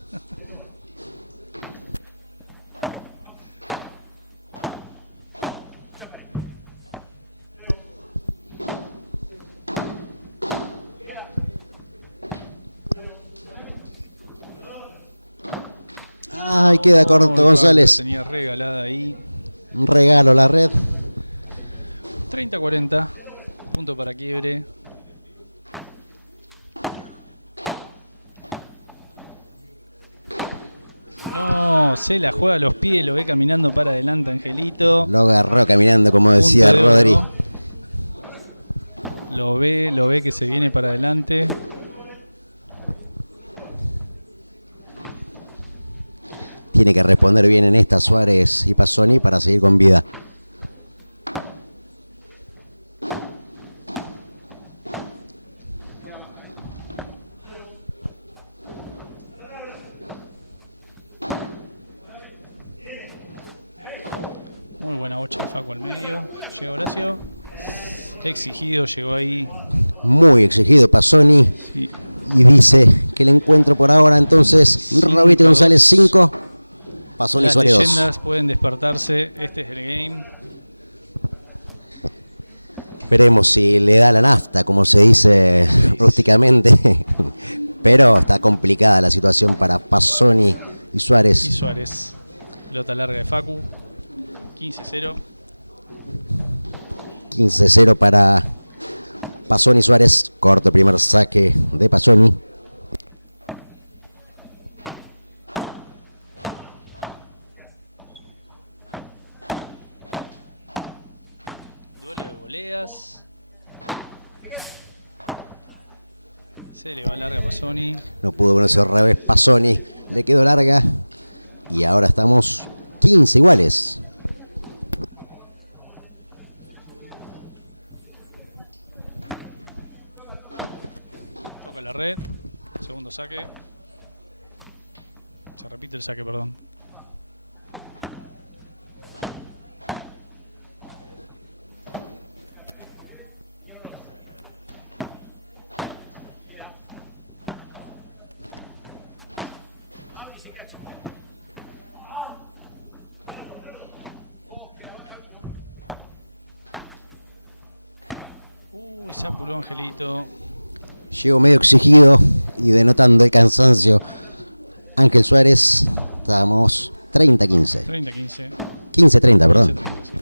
Ay, queda corto González. Tenía regalada ahí. Un regalo la red. 30-40. Punto para quiebre. No, se la juega a los pies, lo ve caminando para adelante Angelito. Lo agarró caminando, como decía Punto de oro. Rodri. Lo ve que se viene para adelante. Tiene que responder bien en esta Suárez y Pasoni para seguir con vida. Muy buena bocha de Facu al medio. Llega Horacio. Exigido, llegó ahí. Muy exigido Pasoni. Sí. Y dice que el encuentro por ahora entonces Robiti González 5, Pasoni Las Suárez 2. leyendas pueden despertarse. Este es el game. Veremos si le da la nafta, como se dice rústicamente. Pero está complicada la situación para Pasoni y Suárez. Y Suárez. Pelota larga de Facu. 15-0. 15-0 para Pasoni Suárez. Corto primer saque de Pasoni. Duelo de voleas. Se le va larga a Pasoni. No pudo ponerse al revés Pasoni. Le quedó larga. Y ahora estamos 15 iguales. Segundo saque. Se repite el saque, perdón. Se apuró Angelito. Llegó medio exigido y denotando el cansancio. Ángel Suárez, estábamos 30-15. 30-15. 15-30, perdón. 15-30, sí.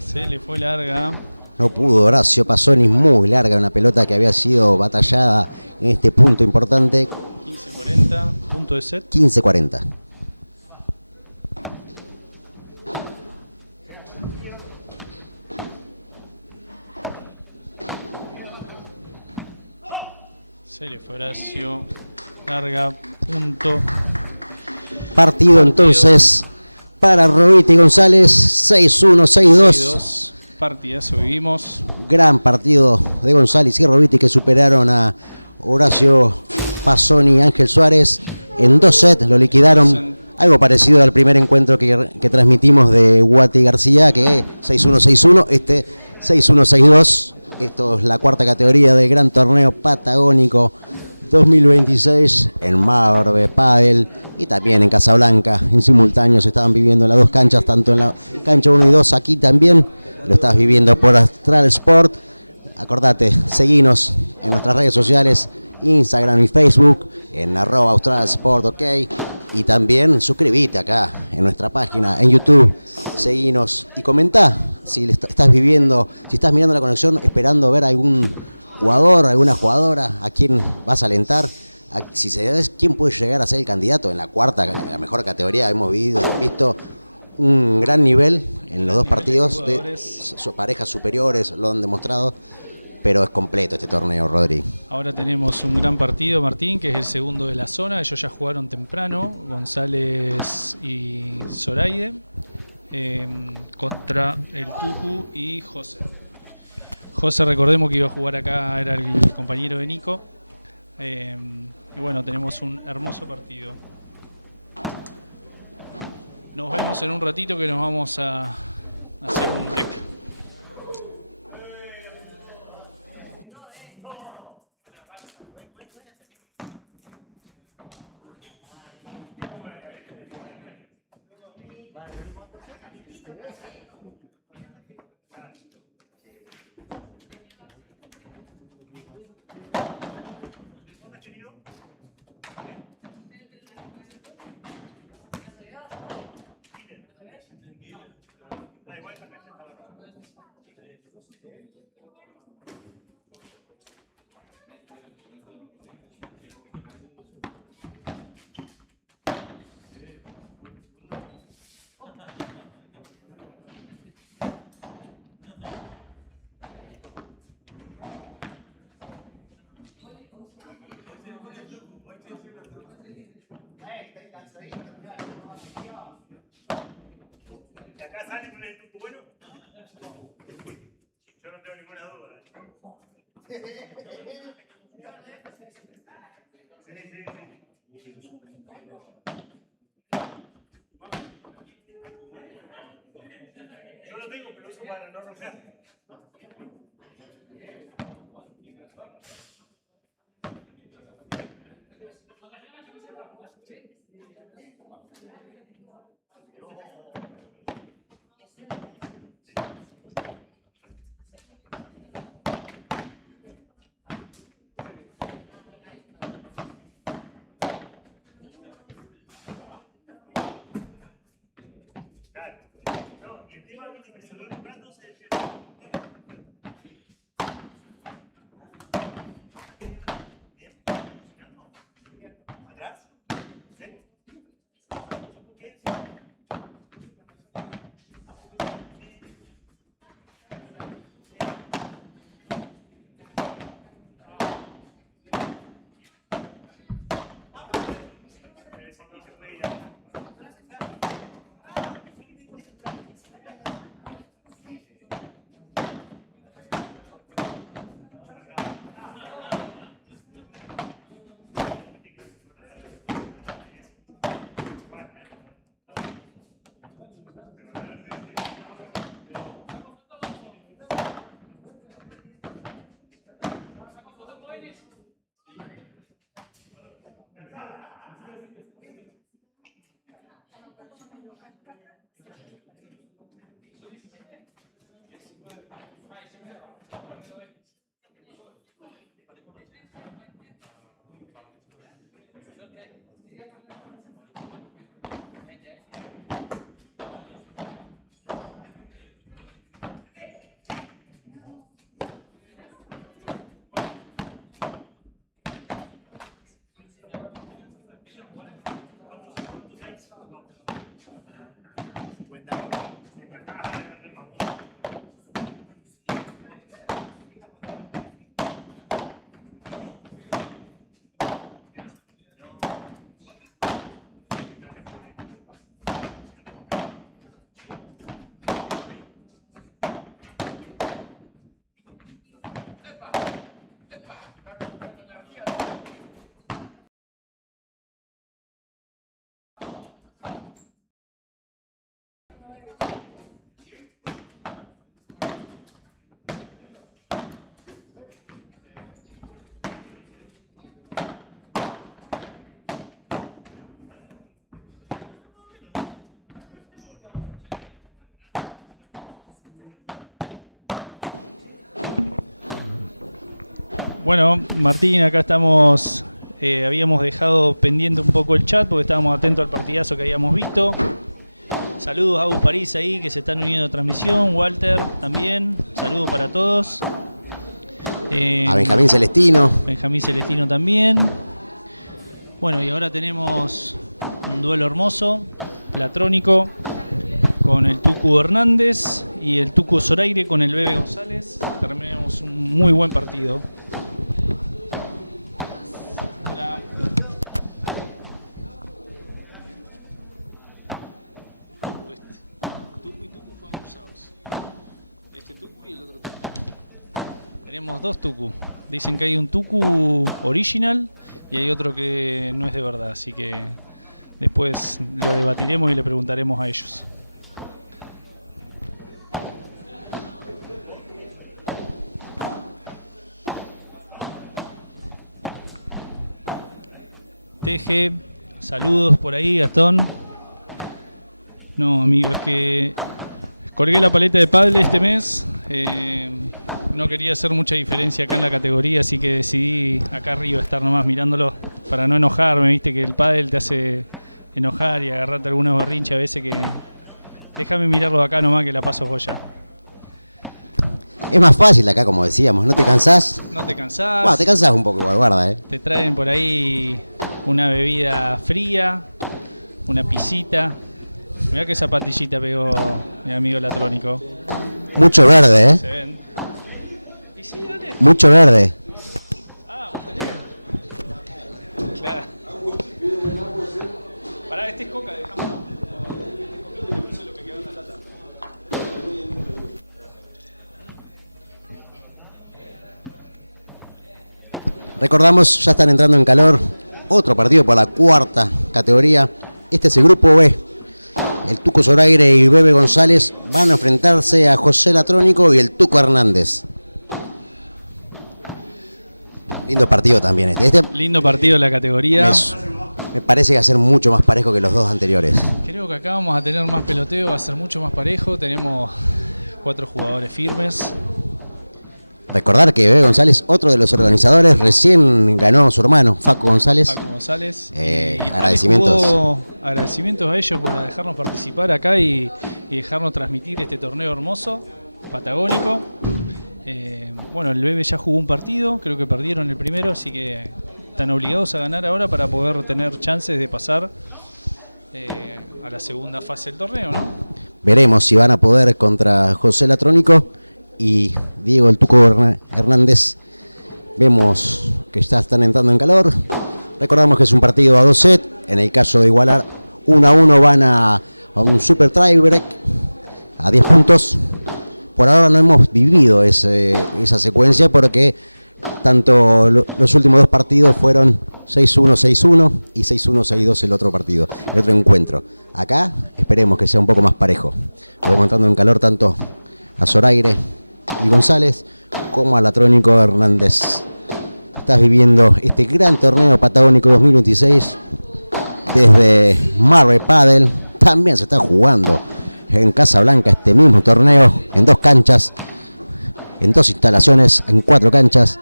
Se le fue larga. No pudo Horacio Pasoni, muy larga, una pelota que había sido batallada en este punto importante. 15-40, punto de set. 15-40. Se le fue Horacio, larga, punto. Partido entonces para Robiti González, 6-1, 6-2. Partidazo vivimos. Gran partido de González y Robiti, que superaron a Horacio Pasoni y Ángel Suárez en 2 sets, lo liquidaron. Algo parecido al primer encuentro que transmitimos de Guati García, que 6-1, 6-1, este 6-1, 6-2. Esto es la cuarta categoría del Gran Torneo Patagónico 2026 en Marbe Padel y también en Casablanca. En simultáneo se estaban viviendo en las dos canchas, tanto en la cancha 1 y 2, aquí también lo estás viviendo por Astral Sport. Acordate, seguinos en nuestras redes sociales, Instagram y Facebook, en @AustralSport, ok. Y también suscríbete acá en nuestra página en YouTube, seguinos y comentá si estás viviendo, si estás mirando la conexión esperando ver algún jugador, alguna jugadora, a quién vas a alentar, si sabes quién puede llegar a ser el candidato en la cuarta, la mejor categoría. Hemos visto un gran nivel en los dos partidos de parejas superiores, lo han demostrado, pero es completo este torneo, Rodri. Ahora tenemos un gran partido, Martín, que es el segundo de la zona. Ellos ya jugaron temprano, González y Zoraide, contra el Tucu y José. José, recordemos que iba a jugar acá, era el compañero de Nico. Y bueno, tenemos un hermoso partido. Nos vemos en un ratito, que nos vamos a hacer un break. ¿De acá sale con el tucu bueno? Yo no tengo ninguna duda. Sí, sí, sí. Yo lo tengo, pero uso para no romper. Bueno, Martín, acá estamos, habíamos dejado pendiente un poco el chat porque estábamos atentos al partidazo que habíamos visto. Saludos a Agus París ahí que se están uniendo a la transmisión, Walter también, saludos para todos. A Benjamín Celestino. Benjamín Celestino también. Bueno, y ahora tenemos un duelo hermoso, platrónico, con el Tucu Hernández y el Tucu Zoraire con el Bebe González. Terminamos un muy buen partido. Hola. Tucu y Tucu fueron cruzados. Este Tucu y el otro Tucu. Tenemos dos Tucu. Dicen que hay un Tucu original y hay otro que no es de verdad, así que después lo debatiremos y le preguntaremos a ellos. Teje, saludos por ahí, Gastón. No, amigo, es que colgué la paleta de pádel este mes. No quería hacer mucha diferencia acá en la categoría, así que decidí acá arriba estar nomás mirándolo para no enojarme. Viste que el pádel te hace enojar y agarrarte algunos berrinches a veces que... Déjame mirarlo acá nomás que la paso joya. Es más fácil acá, como decíamos, ¿no te cansás? No te cansás. Bueno, te cansás un poco igual, guarda, Te traen por ahí una bebida fría, una pisita. Mirá qué zapatillita pegó mi amigo Latrónico. Mucho verde, Se ven. Y sí, dale. Mucho verde. Ah, vos tenés. Claro. Pará, este es coca, dejamos. Le puse lo que quedó en la lata. Recordamos, ya están entrando en calor. Otro partido por la cuarta categoría. Este es el grupo B. El Tuco Zoraire y Bebe González van a enfrentarse a José Latrónico y el Tuco Hernández. Lindo partido también este. Lindo partido la categoría. Me parece que va a ser mucho más parejo que los dos anteriores. Creo que acá vamos a tener más peloteo, va a ser mucho más parejo. Tenemos 4 jugadores firmes. Recordar que Bebe González, otro de los organizadores, recién ganó su hermano, Facu González. Facu González. Agradecimientos. Agradecimientos a ellos por dejarnos participar acá y dejarnos transmitir este torneo hermoso, patagónico. Bueno, el Bebe ya jugó un partido, creo que perdieron el primero, así que están obligados a ganar ahora para poder tener chances de pasar a la segunda fase del torneo, ¿no? Veremos si van a poder contra José Latrónico y Diego el Tuco Hernández. Vemos que ya están entrando en calor. Recordamos que es un partido a 2 sets. En el caso de igualar 1-1 van a un super tiebreak a 10 puntos. Por ahora no hemos vivido esa secuencia porque tanto los últimos 2 partidos fueron 6-1, 6-1 y 6-1, 6-2 el otro partido, el otro encuentro. Acá esperemos que sea un poco más parejo. Vamos entrando en calor tanto a Zoraire y González como a Latrónico Hernández. Estás viviendo este gran torneo patagónico 2026 desde Marbe Padel. También se está jugando en Casablanca este mismo torneo en 2 canchas, en 2 instalaciones, en 4 canchas.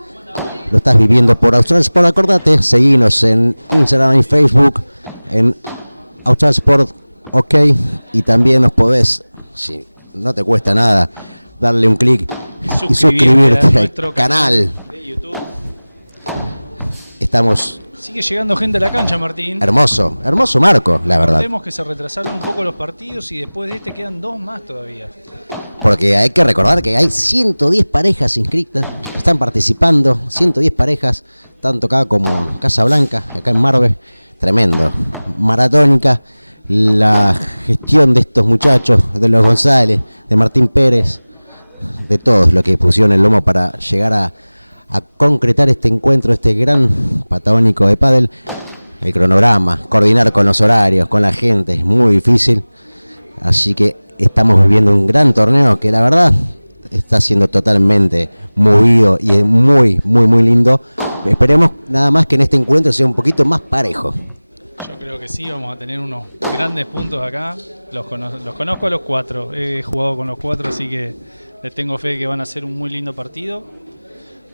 Lo estás viviendo por Austral Sport. Acordate, seguinos en Instagram y Facebook en Austral Sport OK, y también nos podés, si no te cuesta nada, darle un clic y suscribirte al canal de YouTube. Estamos... Sigue llegando gente a la cancha, Martín. Hermoso marco, la verdad. Vemos que se retrasaron un poco los partidos y después de este quedan 2 más todavía. Porque hay que recordar que hay 110 parejas inscritas, están participando, 110 parejas, tanto acá como en Casablanca, acá en Marbe. Tremendo, maratónica la gestión de estos muchachos, de los González, de Martín Pérez, de todos los que pusieron el lomo para llegar a concretar este encuentro, este gran patagónico de pádel. El cronograma, coordinar con los horarios, con la gente, es muy difícil, así que estamos viviendo un gran torneo que la verdad está siendo totalmente movido y es muy lindo. Esperemos nada más que en este encuentro sea un poquito más parejo. Yo creo que sí, vamos a tener unos grandes puntos acá. Los conozco a los 4, he jugado con los 4, así que les tengo fe que van a ser un muy lindo partido.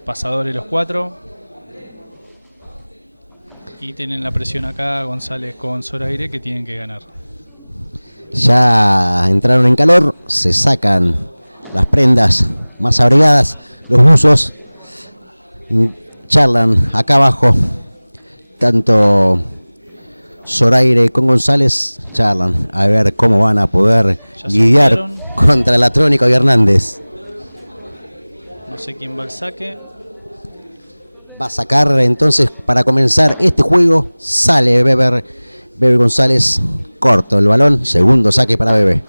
Pasadores los 4. Y tienen la presión acá González con Zoraire, que tienen que ganar. Ya entraron en calor, se sacan las prendas más abrigadas, los buzos, charlan acá abajo, tanto Zoraire con González charlan a ver cómo van a poder lidiar contra Latrónico y Hernández. No sé quién va al saque. Va a sacar entonces para comenzar este juego, sale Bebe González, corto el balón, segundo saque para Bebe.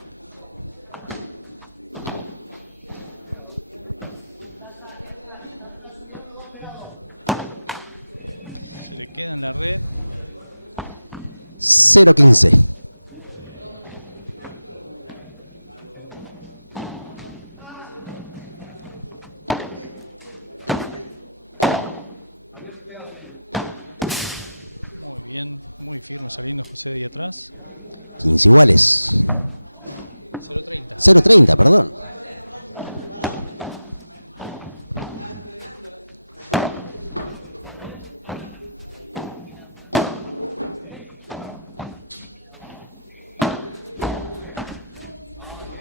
Se le queda en la red. 0-15. Muy bien, muy firme saliendo José de ahí atrás. 15 iguales. 0-30. 0-30, perdón.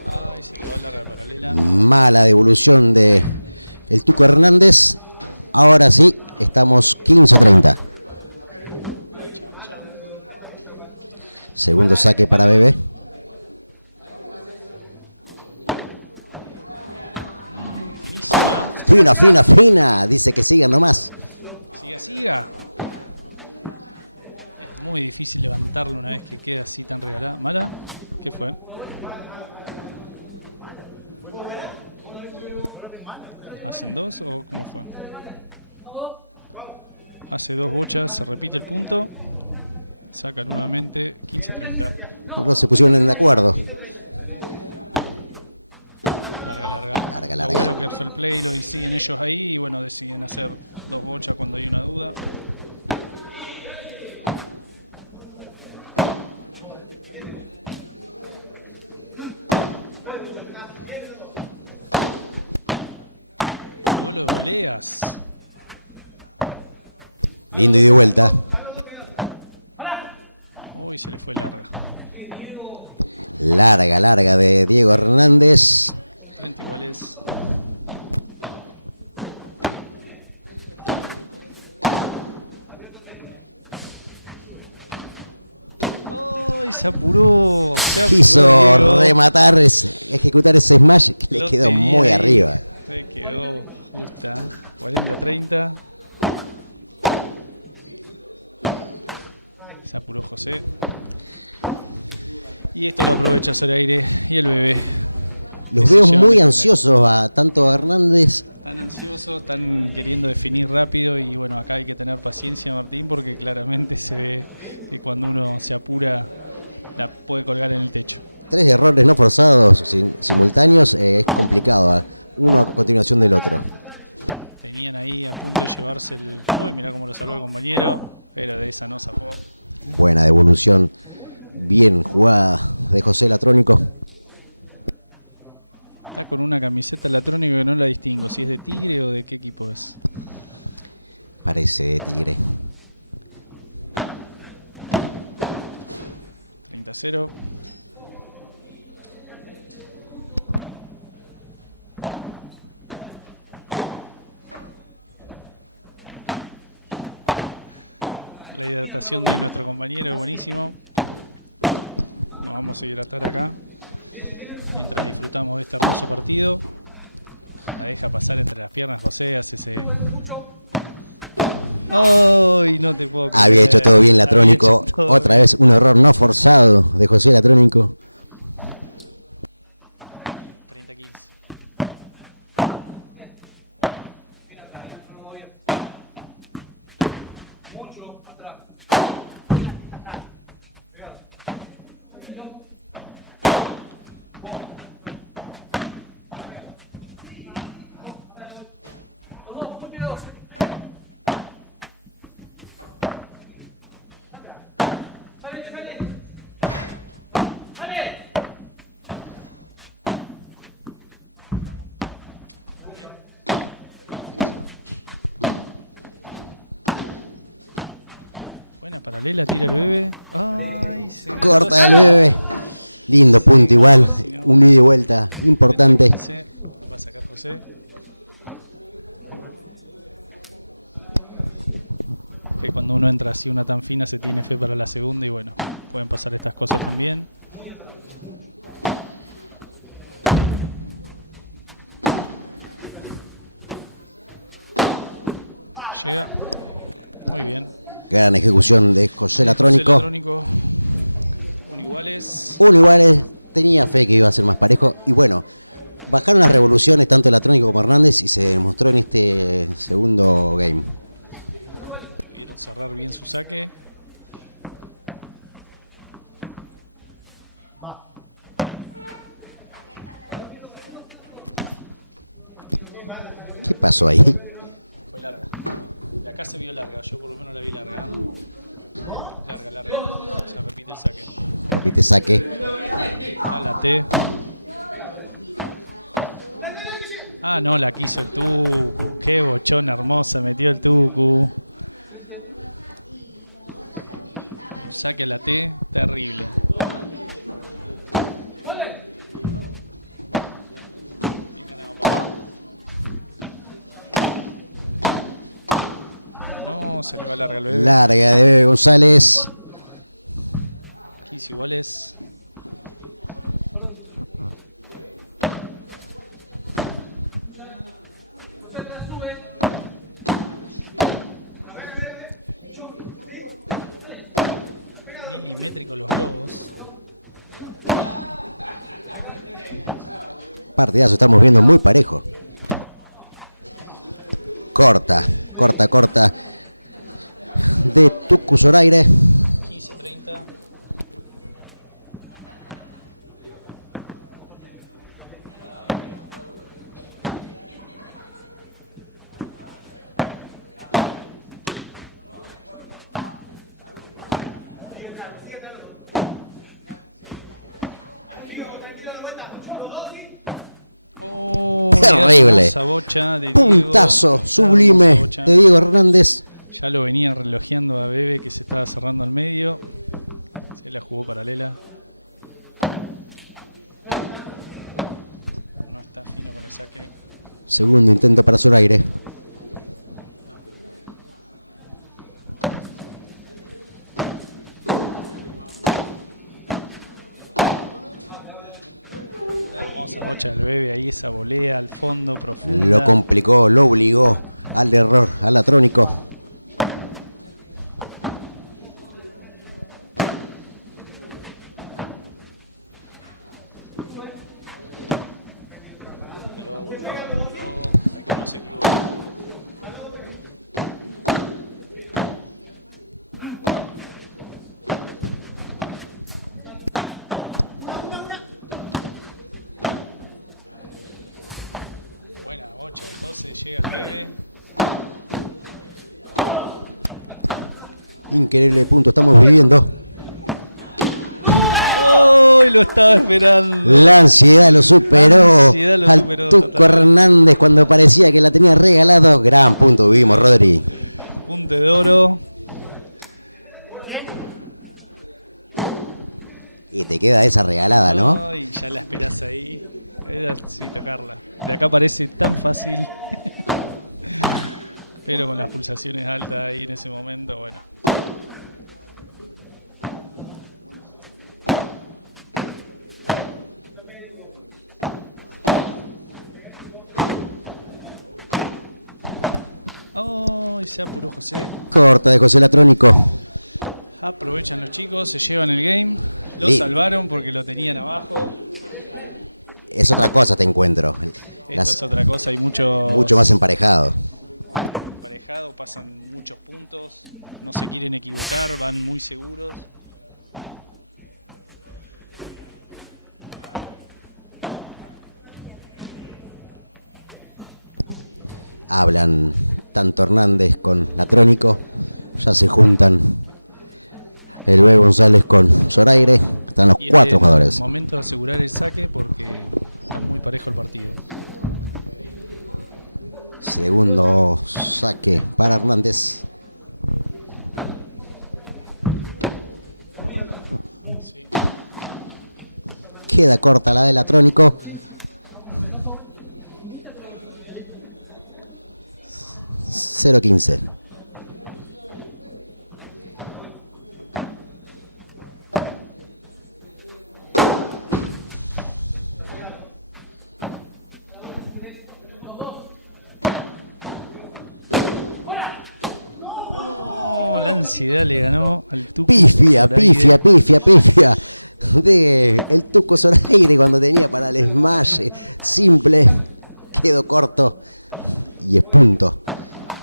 Ay, se le va larga paralela. Mala devolución de el Tuco Hernández. Ahora sí, estamos 15-30. Segundo saque para Bebe. Fina. Dice que sigan nomás. Siga. Es muy difícil levantarlo una vez que queda así tan regalada. ¿Mala? ¿Qué fue? ¿Hacen 2 o cómo fue? Hace 2 bochas, se repite el punto. Saca nuevamente 15-30. No se pusieron de acuerdo. Larga. Lo bueno que el fair play lo siguen ellos ahí y bueno, deciden hacer 2 bochas cuando hay una duda. gol de voleas. Lindo y de vuelta. Uy, se le fue larga. Larga de Diego Hernández. 30 iguales. ¡Ay, se apuró! Quiso Diego. rematar, ejecutar ese smash que le Lo quedó tenía muy ahí. arriba. Se quedó justa. 40-30. Se apuró José. Y esto lo aprovecha Zoraire y el bebé. Los Que se veo llevan muy el ansiosos a tanto a Hernández. Están ansiosos, están queriendo definir rápido y bueno, acá hay que tener paciencia, Martín, porque claramente se ve que cuando uno se apura la puede colgar en el techo. 3 errores no forzados simultáneos, es complicado, uno a continuación del otro. Tenían ahí a punto de llevarse el... Uy, mirá cómo lo salvó el compañero, pero de esa no zafó. Buena devolución, bien jugada de José Latrónico. Está con una camiseta electrónica que no la distingo, si es de Tigre o de qué equipo es. Parece de Tigre. 30-0. La hidratación de nuestro compañero es buenísimo. Nos vamos a hidratar acá mientras disfrutamos de este hermoso partido. La deja pasar entre las piernas José, hace ese... ¡Ay! No te puedo creer. Había hecho todo bien Latrónico. Había hecho todo Otra vez un error no forzado de José Latrónico. 30-15. Buena paralela, tira el bebé. Ay, se le Corta el pasó. bebé. Lindo punto igual. Un ida y vuelta importante. Va a sacar José. Que cuando uno entra así una tan fina se tiene fe para la segunda y bueno, pueden pasar estas cosas también. Llega. Muy bien. Gran ejecución de José Latrónico. Electrónico. Un iguales. Un igual tenía fe que iba a ser más parejo. Y bueno, bajaron las revoluciones tanto Latrónico como Hernández y se demostró en este segundo game. Pudieron cerrar bien su saque. ¿Qué pasó ahí? Fue larga. De acá se vio larga, yo por lo menos la vi larga. Larga. Se repite el saque. Repite saque. A la T. Ah, no, la quiso el Tucu. Qué bochón hermosa metió el Tucu. Un saque a la T, terrible. No, se le va larga al bebé. Larga de Bebe González. 15 iguales. Milimétricos los globos. Partidazo, estamos viendo muy parejo. Corta. De Tucu Zoraire. 15-30. Terrible. hermosa bocha de Diego. Puntazo Hermosa sublime bocha. de Diego Hernández. Ya lo venía relojeando a Bebe, que se estaba cerrando al medio. Se la jugó paralela. No está fino con el saque. Segundo intento para Zoraire. Hermosa bocha del Bebe ahí, esa volea al fondo, profunda. Lo complicó, lo obligó al error, al atrónico. Para que no se equivoque. Buena bocha de José, llega el Bebe. Increíble punto estamos viviendo. ¡Uy! Lo estaba esperando. La ansiedad lo superó. La ansiedad lo al superó Tuco totalmente. Hernández cuando parecía que la tenía regalado. Gran punto vivimos, Rodri. Punte de oro. Y te queda esa regalada, ¿no? Ay, ya la esperás ahí. Era sí tocarla. De acá parece tan fácil. Pero con las pulsaciones altas ahí en ese momento, bueno. Oh, y se apuró José. Corta de José Latrónico. Aprovechan los chicos, se llevan el game. Lo Li- salvaron porque lo tenían abajo. Es otra cosa, te encuentro. Esto es otra cosa, hay mucho Mucho más emparejado. emparejado, pasan muchos puntos, no se quieren equivocar, van muy seguros. Hablan tanto Hernández con Latrónico. Ya se juntan el Bebe González con Zoraire. Están los Y cuatro es jugadores. el momento de asegurar el saque porque está muy parejo el partido. Segundo saque para Hernández. Sí. Queda corta la del Latrónico. ...0-15. Oh, la ansiedad le ganó al Tuco. Pifia, Zoraire. pifia de el Tuco Zoraire cuando tenía para el smash simple. Quedó corto y es punto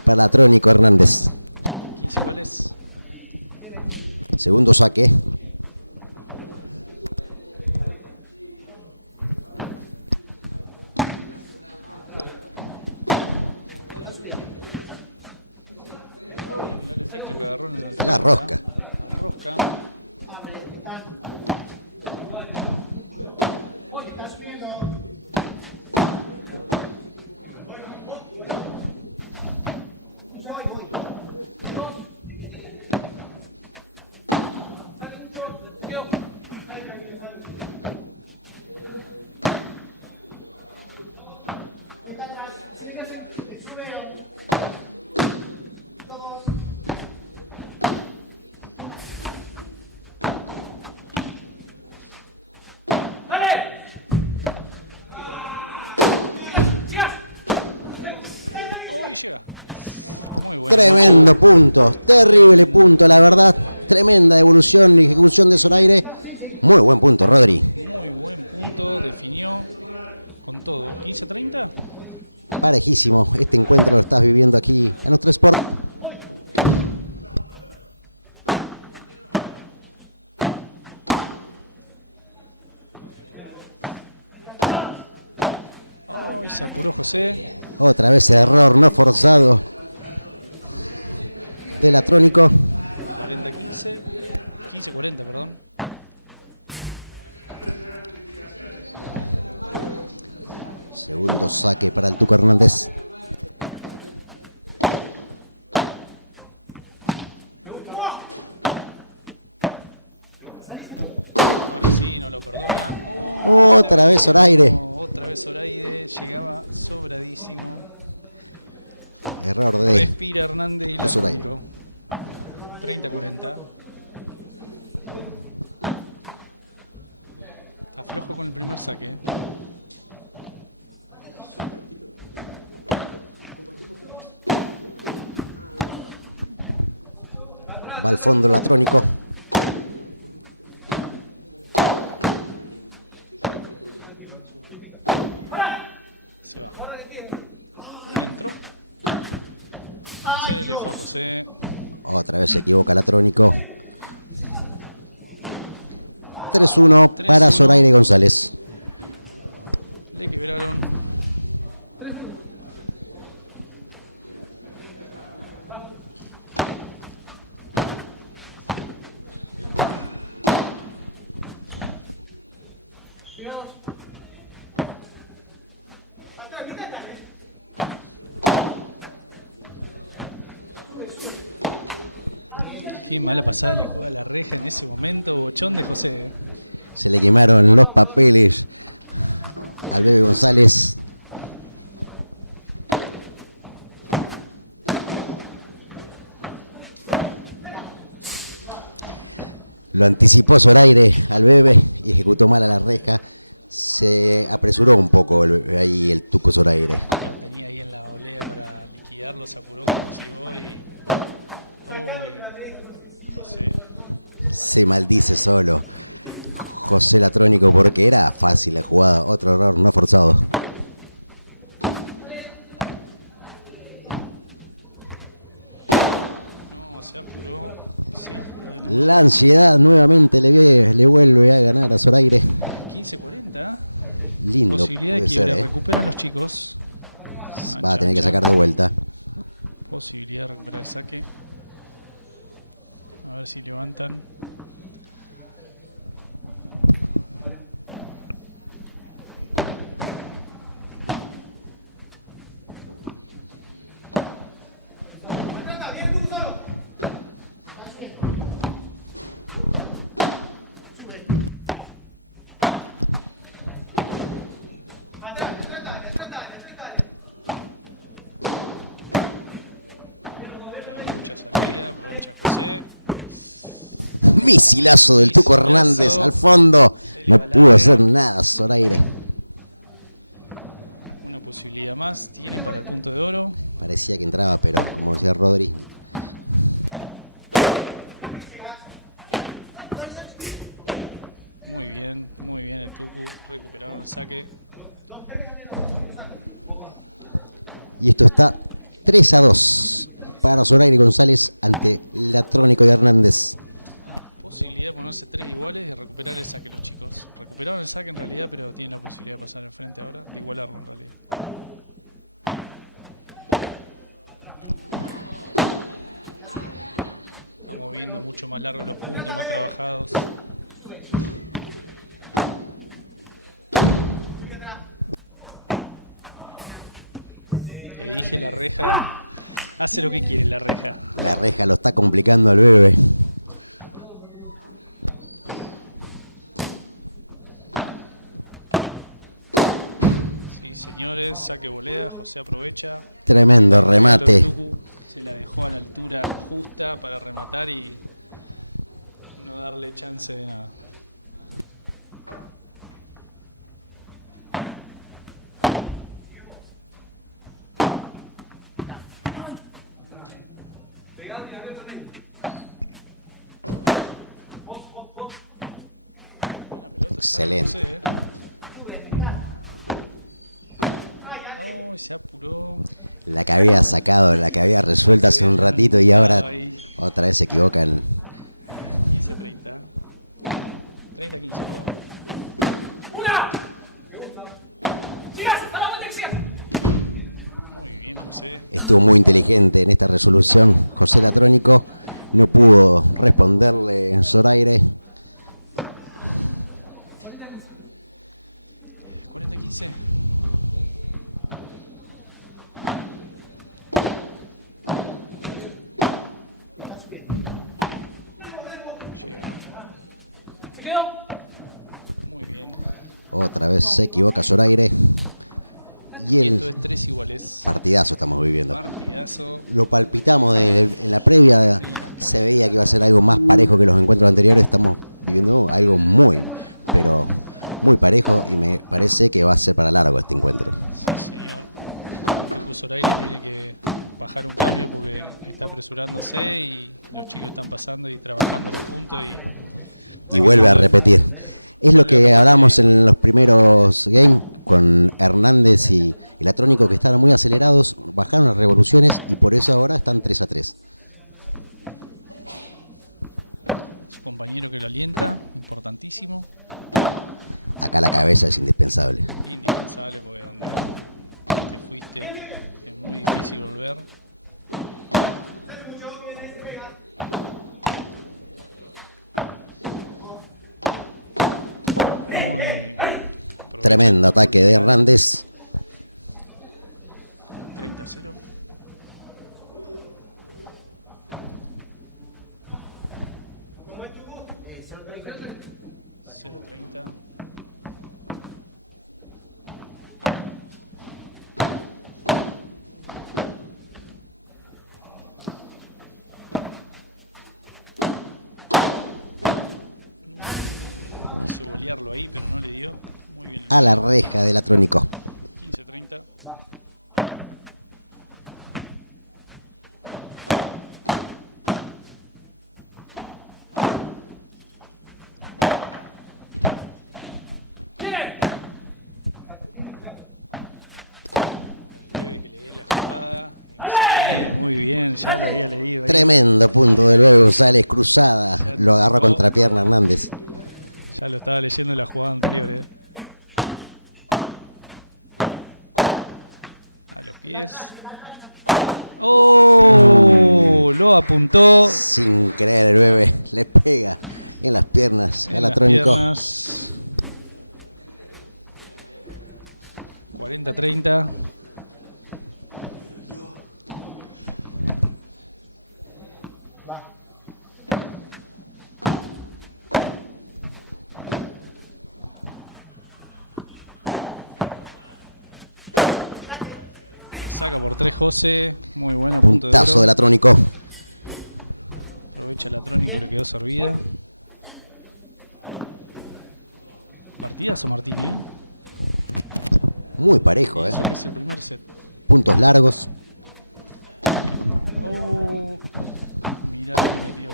para Latrónico Hernández. 15 goles. Segundo saque. Mirá el efecto que agarró en La rosca. La rosca. Uy, llega. Muy bueno. Tremendo punto, terrible punto, la verdad. Tremenda evolución y ejecución de Zoraire. Muy buen punto, Rodri. Muy buen punto, definió con todo. 15-30. Parejísimo. Este encuentro lo estás viviendo aquí en nuestro Sport. Ay, se apuró José. Otra vez error no forzado de Latrónico. 40-15. 15-40, perdón. Segundo saque para el Tuco Hernández. Ahora sí, no lo perdona. Otra vez Zoraire. Otra vez Zoraire, llegaba sobradísimo. Error de Respira Hernández y la Zoraire. 30-40. Está flojo con el primer saque. Va al fondo el Latrónico. Se va. Entró. Se le fue a José. Otra vez se equivoca el Latrónico. 3-1 para 3-1. Zoraire González. Le quebraron. Qué mala pasada le juega la reja en ese momento. Bochón de José. Se le quemaron los papeles al Bebe González. Lo anticipó Zoraire al Bebe y ejecutó mal a la reja. Se apresuró un poco ahí el Tuco Zoraire. Lo tenía ahí en la volea para liquidarlo. Se apuró como si voy. Uy, José. Se maldice solo José Latrónico porque era fácil la jugada. Otro error no forzado. No, se apuró. Se apuró de nuevo. La ansiedad nuevamente le vuelve a ganar a Zoraire. 15-40. Lindo Posibilidad de puede quiebre. ser, ¿eh? Recuperan los chicos. Va a tener que sacar de vuelta. Posibilidad de recuperar el saque. A ver si levantan. Mucha salida, aprovecha José. Misilazo del Tuco Hernández al fondo. No pudo hacer nada Zoraire. Una posibilidad más tienen para el punto de oro. Parecía que entraba, pero como decía Rodri, Muy bien el Tucu. Recuperaron el saque. y esto está 3-2 para Zoraire González ante Latrónico y Hernández. Posibilidad de ponerse 3 iguales y recuperar el saque los chicos. Recuperaron el saque en realidad, pero tienen la posibilidad de pasar al frente ahora, de igualarlo en realidad. Estamos viendo mucho más largos los puntos, más trabajados. Le dije, la reja hace lo que quiere la reja. La reja lo está complicando al Bebe. Sí, señores, saque volea, José aprovecha. Tremendo remate. Tucu se la dejó a la altura justa para rematar y no darle chance de nada. Buena pelota, Excelente. José, Oh, se apuró. La que había sacado, la que había resuelto hace un ratito y ahora otra vez se equivocan. 15-30. 30-15. Muy bien, José. Estuvo muy inteligente en esta resolución José Latrónico. No pudo responderle en Zoraire. 40-15. Muy bien. Otra vez se equivoca Zoraire. Y Esto el es 3 iguales. partidazo estamos viviendo. Partidazo. Lo palpitamos en la previa, se veía que iba a ser algo más parejo que los encuentros anteriores. Estamos viviendo algo muy, pero muy parejo y me parece que va a ser para largo este encuentro. Sí, señor. Tucu Zoraire tiene que bajar un cambio porque está apresurándose y los chicos están pasando y trabajando los puntos Y vuelve a repetir. Es lo que hablábamos en los primeros games con Hernández y Latrónico, que estaban muy acelerados, bajaron las revoluciones y por eso ahora están 3-3. Su compañero que lo alienta, importantísimo. Acá la cabeza es indispensable. Indispensable porque donde te fuiste es muy difícil volver. Tremendo ataque de Hernández. 30-0. Quiso golearlo ahí, pero no le dio. Muy bien. A la reja de Latrónico. 15-30. Debe que le dé la jugada. Sí, muy bien, ya lo había leído ahí. Tremendo punto de Luis González, cruzada. Lo agarró a contrapierna Hernández. Ya lo estaba leyendo en la jugada anterior, A los pies. ¡Oh! Lo apuntó. Sin creer el bebé. Le pega en las piernas En al las Latrónico. piernas. 40-30. Saca por 3 José, muy buena, punto de Puntazo oro. de Latrónico. Aprovecha el Latrónico, le quedó servida. Partidazo Martín, Muy parejo, Eso que es el primer set. Puntos largos. Oh, mirá lo que metió.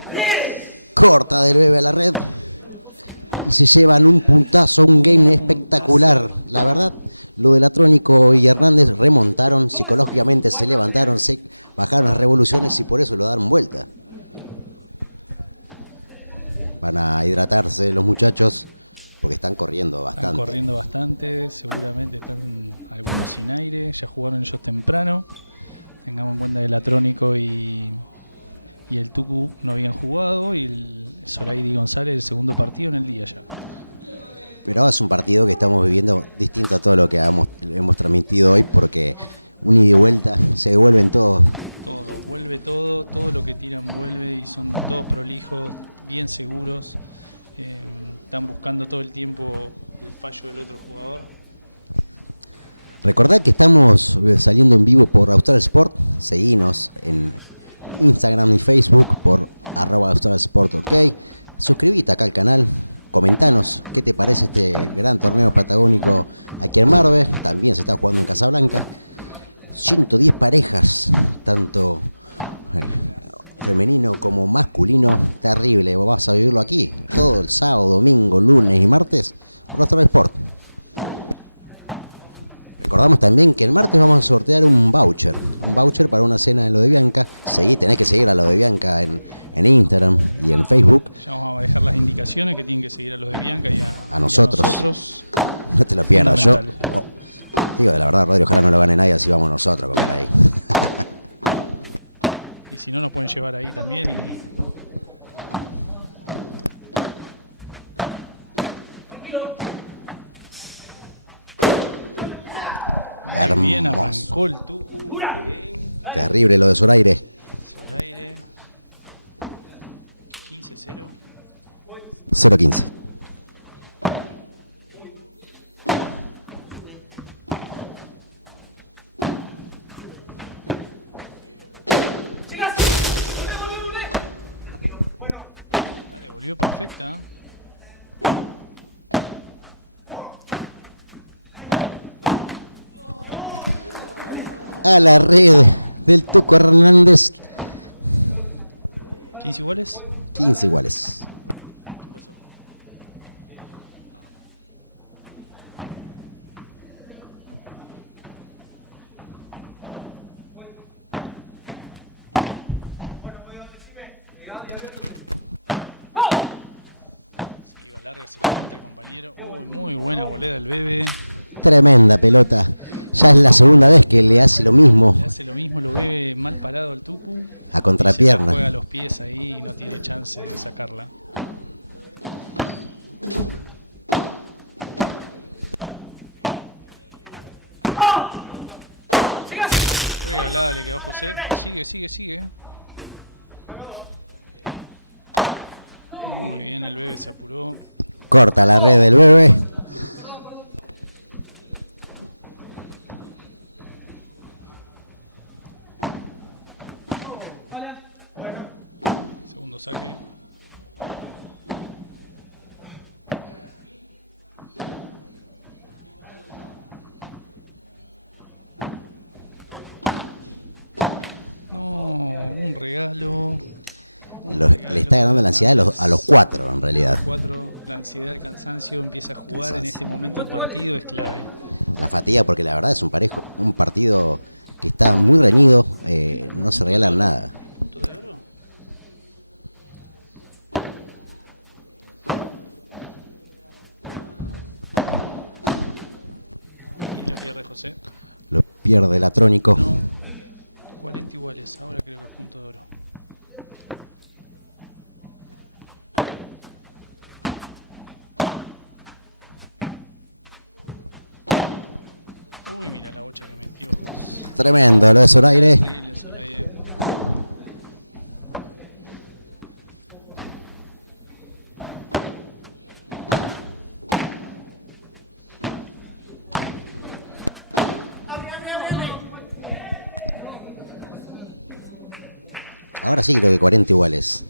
Corta del bebé a la red. Y se llevan un puntazo, un game espectacular. La verdad, lo de Latrónico y Hernández remontaron, psicológicamente se levantaron, se bajaron las revoluciones y por eso lo dan vuelta. Van a hidratarse los muchachos porque están corriendo bastante. Están corriendo bastante, seguramente están algunos sin aire, ya jugaron ellos temprano. Tengamos en cuenta que el Latrónico y el Tucu no habían jugado y el Zoraide y González el segundo partido en el día ya. Pero ahora es un partido que estamos viviendo distinto a todo lo que hemos transmitido hoy porque un ida y vuelta, se devuelven todos. Todo, vuelve todo lo que tiran vuelve y son todos prolijos, bien seguros. Están buscando todo el tiempo el fallo del otro jugador. Recordad que estamos saliendo en vivo por Austral Sport. Seguinos en Instagram y Facebook por @AustralSport, ok. Suscribite acá al canal. Comentanos qué te parece este gran torneo patagónico aquí en Marve. También se está jugando en Casablanca. 110 parejas, tanto femenino como masculino. Terrible, vos vas a vivirlo aquí todo el sábado, domingo, lunes y martes por Austral Sport. Recordamos también que el martes vamos a sortear un voucher para una cena en Lo de Bianca. Tenés que seguir a Lo de Bianca en Instagram y en Facebook. Ya vamos a dejar las indicaciones que tienen que seguir a los de Bianca y a nosotros. Y a nosotros. No te lo pierdas. Yo Fundamental. digo, de la verdad, Rodri, ojalá no lo gane nadie, así vamos nosotros a comer ahí. Y si no, nos pueden llevar ahí también. Bien, Hermoso. arrancó el Tucu. Terrible lo de Zoraire. Zoraire. 15-0. 0-15. volvió perfecta. A la red del Tuco Hernández. 15 iguales. 15 iguales. Se iba larga, se levanta el compañero. Uy, muy buena volea del Bebe. Tremenda pelota. Ya es la segunda vez que le hace lo mismo Le hace lo mismo, lo ve mal parado al Tucu. a contrapierna. Se la juega a los pies ahí y no tiene chance de sacarla. Regalada le quedó a José. Sigue. Muy bien, el Bebe se apuró. Corta la red del Bebe. Segundo saque. No, un regalo. Le está ganando la ansiedad a los 4 en realidad. 4, la ansiedad, el cansancio empieza a jugar en este momento el partido, es clave. La fatiga, porque la verdad es un partido que está muy reñido, no se regalan nada. ¿Punto de oro? Y lo pierde José. Lo pierde el Atrónico. 40 iguales, ahora creo que es punto de oro. Uy, mira la bocha que metió. Tremendo lo de Zoraire. Terrible, Zoraire. Ahora sí creo que 40 iguales.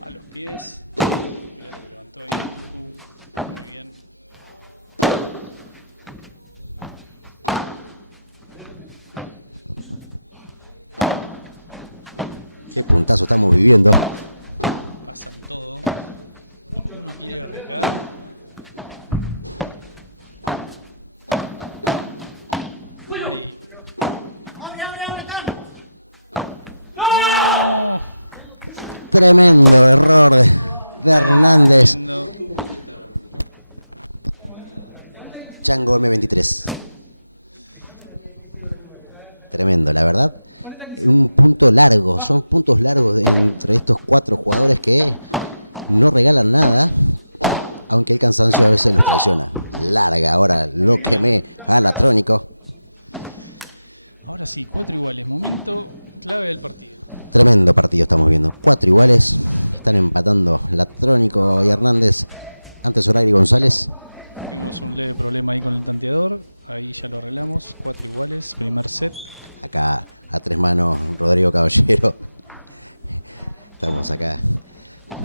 A los pies. Mira lo que levantó ahí. Muy bien. Qué puntazo estamos viviendo. Pasan todo. Ninguno quiere arriesgar. Ahí. ¡No! Tremendo error de Hernández. Tremendo. Chango M23. Tremendo, la verdad. Un punto largo, son puntos largos entre estos 4 jugadores que no regalan nada, aunque el cansancio a veces los traiciona. Larga ahora lo quemé al Atrónico. Ahora sí, 4 iguales. Momento clave del partido. Tremendo partido estamos viendo. 4 iguales. Están empatando Latrónico y Hernández ante Zoraire y González. Tuvimos un leve problema ahí con el tanteador. Ahí ya lo arreglamos. 4 iguales. Primer set. Acá a 3 manos Rodrigo Caballero. Estamos acá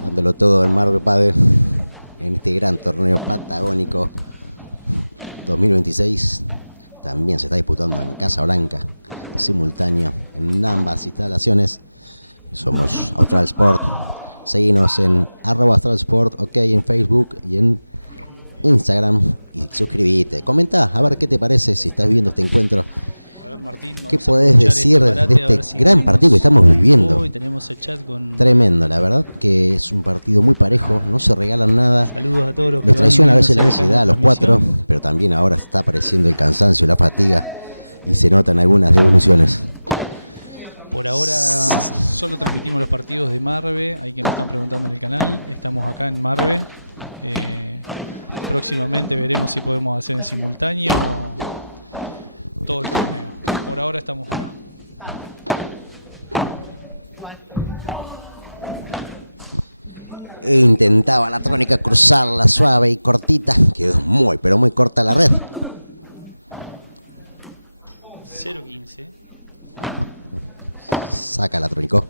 dándolo todo en Marvel Padel en este gran torneo patagónico 2026. También se está disputando en Casablanca, simultáneo en ambas instalaciones. Somos Austral Sport. Seguinos en @AustralSport, ok, en Facebook y en Instagram. Y suscríbete, comenta a ver qué te parece si estás viendo este encuentro. A ver, Martín, ¿Qué vamos a podés escuchar decir este parate, de a ver este si gran tenemos- partido que estamos viviendo? Uy, tenemos el chat con... Tremendo, la verdad que es un partido muy parejo, no se regalan nada. Saludos a todos los que Los van traiciona a veces la uniéndose acá en ansiedad a la los 4, transmisión. pero también ahora está apareciendo el cansancio, la fatiga y se notan algunas devoluciones. Por ahora solo transmitimos los partidos de Marve, hay que nos están preguntando en el canal, estamos acá en Marve. Próximamente veremos si podemos hacer en simultáneo todo el torneo. Por ahora estamos acá. E intentaba la Trónica cruzarla suave y cortita. Quedó muy, pero muy corta la red. 0-15. Saca la Trónico.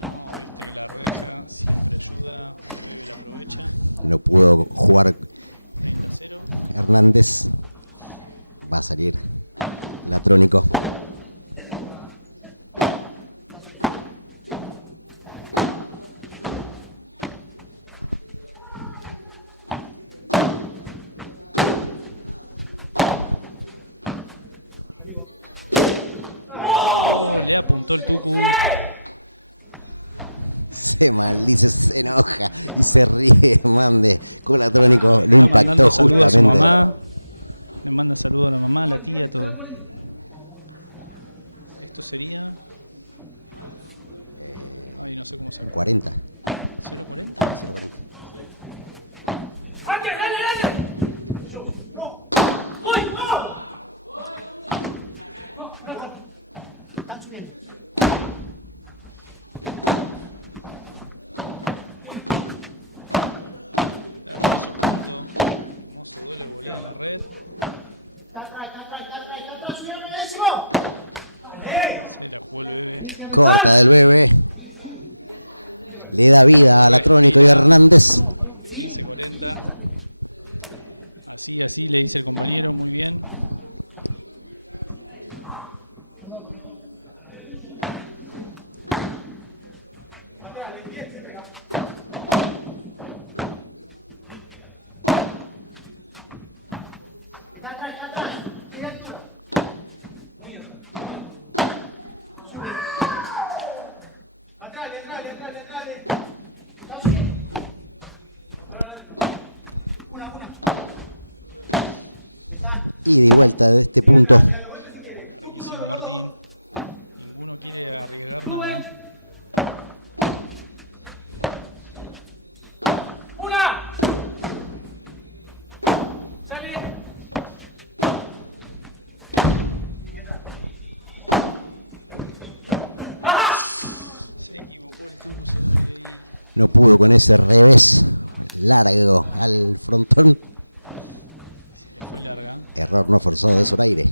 No, viste que la reja siempre ayuda. Bebe la aprovecha. No pudo jugar 30-0. Hernández. Va a salir la Trónico. Oh, le apuntó el Tucu. Se maldice, se enoja y se ríe. Mande, con la Trónico lo Está impactó mandando saludos a su justamente. mamá. Le manda saludos a la mamá, a la tía, todo. Esto sería. Ay, no sé cómo sacar. 40. 0.40. 0.40. Hermoso punto. Hermoso doble volea en la red. Se la jugó el bebé. Corta del bebé. Le da vida a la Trónico y Hernández. 15-40. Así le dice el compañero, muy bien. Y de vuelta de este punto. Larguísimo Martín. Ninguno quiere arriesgar nada. Se equivocó el Tucu Soleil. No pudo con ese revés largo al frontón. Se le fue larga. Error no forzado de Zoraire.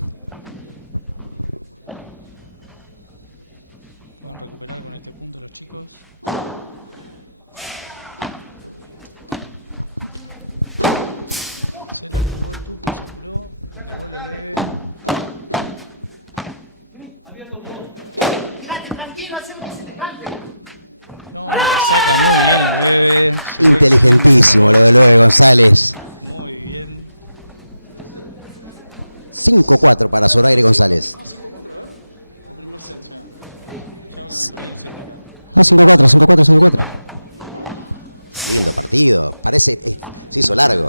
Pueden recuperar con este punto los chicos. Se la jugó el Tucu, se apuró. Devuelve el bebé. No, saca muy bien el bebé. Llegó Inteligentísimo lo de Bebé González. muy bien. 5-4 para Zoraire González. No, 5-4, a ver. O primer set ya. Ya veo que me perdí un set acá. Ah, 5-4, 5-4, 5-4. Lindo partido. Parece, se hizo largo.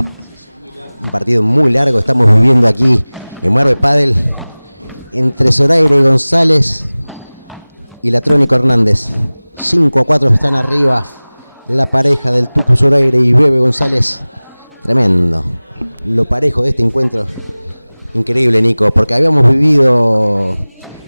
Un partido muy largo. Estamos viviendo aquí en Marbe Padel entre Zoraire y González y la Trónico Hernández. 5-4 están arriba la pareja del Tucu Zoraire y Bebe González. Tremendo. Lo parejo de este encuentro. Increíble, Nico, porque habíamos vivido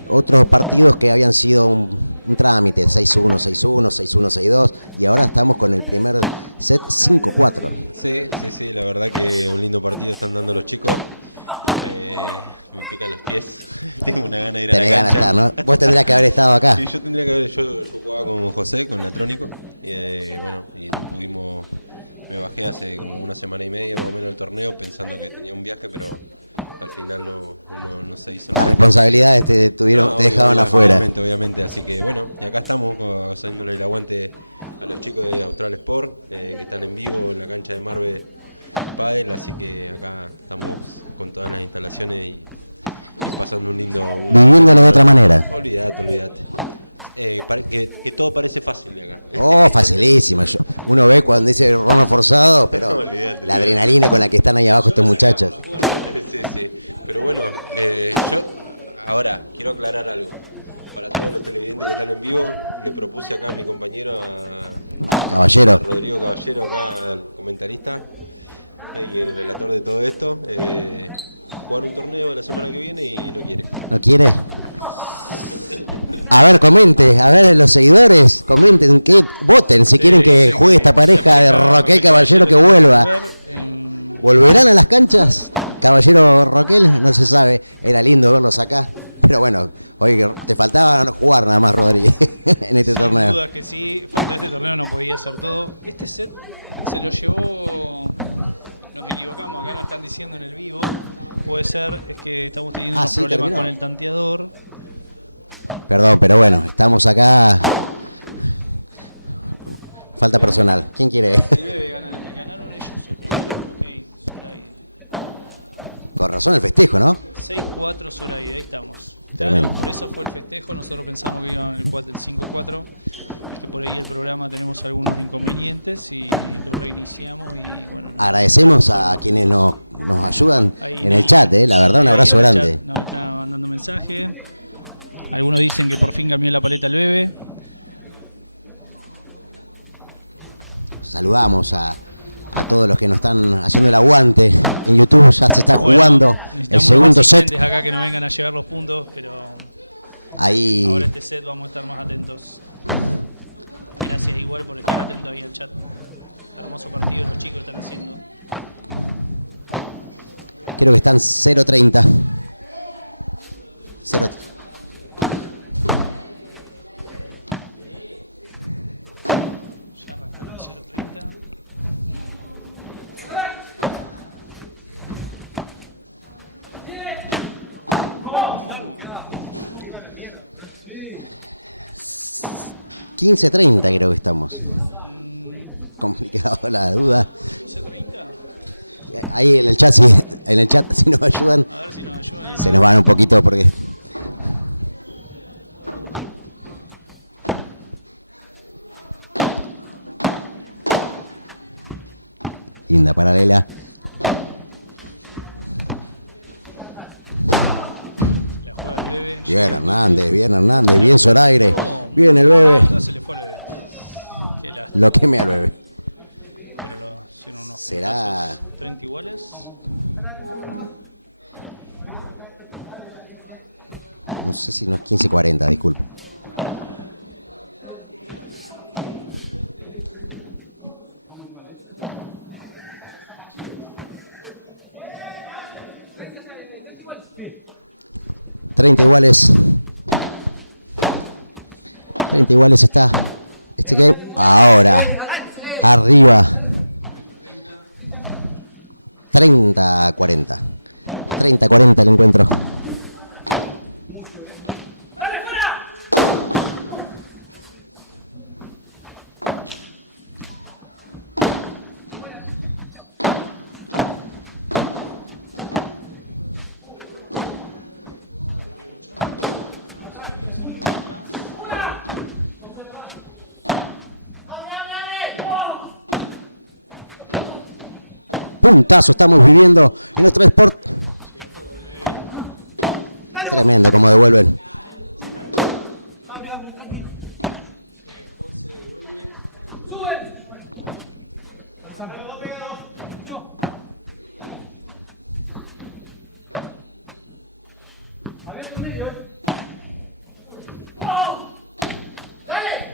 otros partidos que habían sido un trámite, 6-1, 6-1, 6-1, 6-2, y ahora estamos con el primer set 5-4. Sí, la verdad que un lindo partido están dando los chicos. Me pican los pies, tengo una gana de ir a la Tenés ganas de cancha. estar, ¿no? Vos tendrías que haber estado acá. Sí, yo tendría que haber, yo jugaba con José, con la Trónico, y bueno, y no pudimos, me bajé hace como una semana y media más o menos del torneo pensando que tenía un viaje, pero al final no se hizo Las nada. responsabilidades te dejaban afuera. Obviamente, así que bueno, y acá estamos haciéndole el aguante a los chicos de Austral Sport, que están en vivo en la cancha de Marbe Padel, así que acá estamos con todas las instalaciones y pasando un lindo... Viviéndolo de otra manera. Olvídate. Que todo parece fácil de acá. Oh, facilísimo. Uno ve cuando dice ronda forzado, pero Olvídate. la adrenalina con la que están ahí abajo estos muchachos. Sí. Pero bueno, yo ahora quiero aclarar algo. Para todos los televidentes que están en vivo, le propuse acá a mi compañero, Caballero. a Rodrigo Caballero, acá al comentarista y el relator de todo esto, jugar un torneo la semana que viene y no quiere. ¿No quiere? A ver, comente, a ver los seguidores, comenten, que voten si quieren que juegue esta pareja de Roquel Caballero, que vuelva. ¿Volverán a las canchas? Caballero Roquel, no se sabe, era lindo verlos acá. Pero bueno, oye, te faltaba jugar nada más, Rodri, en este torneo. Sin duda que sí, faltó este torneo, no podía hacer todo. Este set se lo llevó, nos equivocamos, acá nos están diciendo en el vivo, puede ser, es que estamos teniendo unos problemas terminó con el tanteador. Perdón, pero bueno, estamos acá. Falta personal. ¿Quién quiere? El bebé ganaron ellos. Okay, Zoraide. Con razón el festejo, ¿no? 6-4 Zoraide, ahí estamos. Tremendo. Claro, por eso fue el festejo, nosotros pensamos que iban el 5-4, es que por ahí el programa tenemos algunos inconvenientes y lo reiniciamos y bueno. Agradecemos a quienes nos ayudan Ahí en el chat, la verdad, un abrazo ahí en el grande. chat nos están mandando mensaje. Algunos dicen que por fin cambió la paleta el bebé. Saludamos a todos los que nos están haciendo el aguante. En YouTube ya se está jugando el segundo set. Acá que nos vengan a llevar los puntos, pero Ahí. ahora este set vamos a estar más atentos. Gracias igual por estar atentos ahí al chat. Hermoso partido los chicos están haciendo. Creo que están 0.30. 0. Ya arrancaron 0.30. $15.30 creo que estamos. Complicado la duda. Ahí en el chat, si nos ayudan. A ver si nos ayudan. Se nos van un poquito porque. Linda paralela. La juega el bebé. Bien Hernández, bien Zoraire. Bien el bebé. No se le fue al bebé. Qué lástima. Lo queme al bebé. Pero lo hicieron unos Será. puntazos. 30 iguales. No sé si no es 15.40, disculpe. $30 iguales. 30 iguales está este game. Ahora. Arriba. 30-40. 30-40 el encuentro. Puntazo estamos viviendo en nuestro sport. Tremendo como devuelven.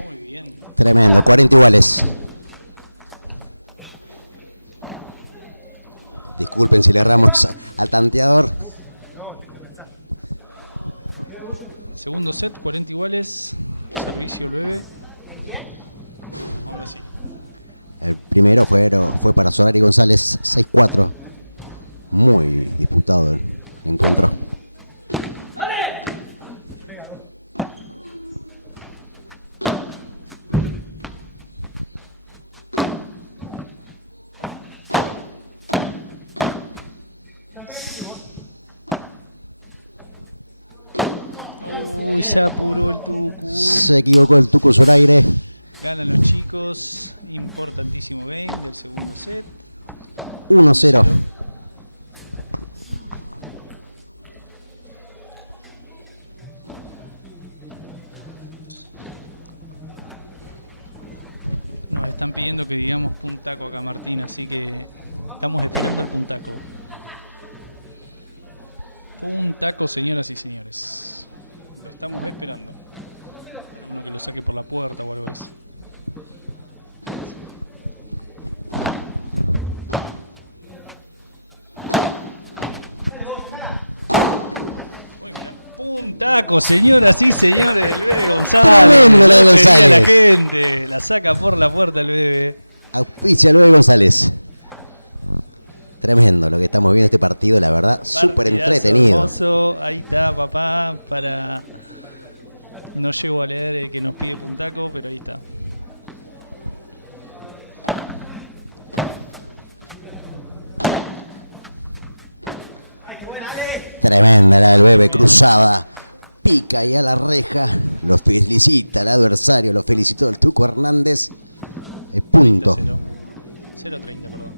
Muy bien. Tremendo, 40 iguales. Disculpen si le erramos al tanteador. Segundo set, 40 iguales. Servicio el bebé. Ahora sí. El primero fue para Solari González, 6-4. Muy disputado el encuentro. Uy, se apuró el Tucu. Se equivocó el Tucu Zoraire. Ganan los chicos. Importantísimo game del segundo set. 1-0. están pidiendo que digamos puntaco acá, Martín, así que estamos esperando el puntaco. Puntaco, señoras y señores. Lo estamos esperando. Alguno que lo saque por la puerta o algo así. Uy, mirá. Puntaco, señoras y señores, del Bebe González. Tremendo la de Lo pedía González. la gente, la saca por la puerta el Bebe. Auspicia Luis González. Tremendo lo que estamos viendo este partido, la verdad, súper Partidazo entretenido. hermoso. Ahí está, papá, para... No llego a leer el que nos pide puntaco, pero ahí está. Tremenda la del Bebe, cruzada. Pica ahí a la reja. Los felicita el adversario, lo felicitó el Tuco Hernández. El punto. 0.30, perdón.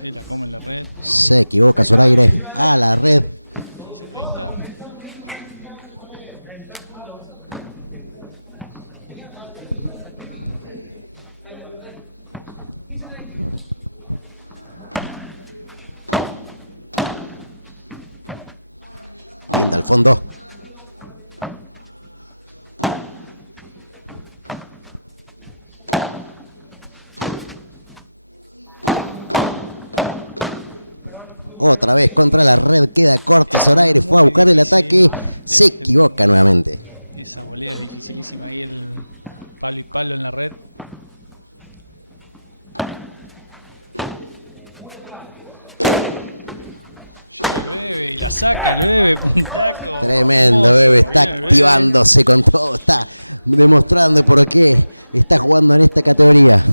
Sí, la come en la red. Se equivoca Zoraire. A la red. 15.30. Linda al fondo. Otra vez contra la red, queda corta Zoraire, fue a buscar el ataque, se equivoca nuevamente. Esa volea es dificilísima ahí, el palo y palo en la red. Llega el Bebe y la saca el Bebe, puntaco. Tremendo, Hermoso, Bebe, está bien el Bebe. activándose con todo, está demostrando por qué está jugando en esta categoría.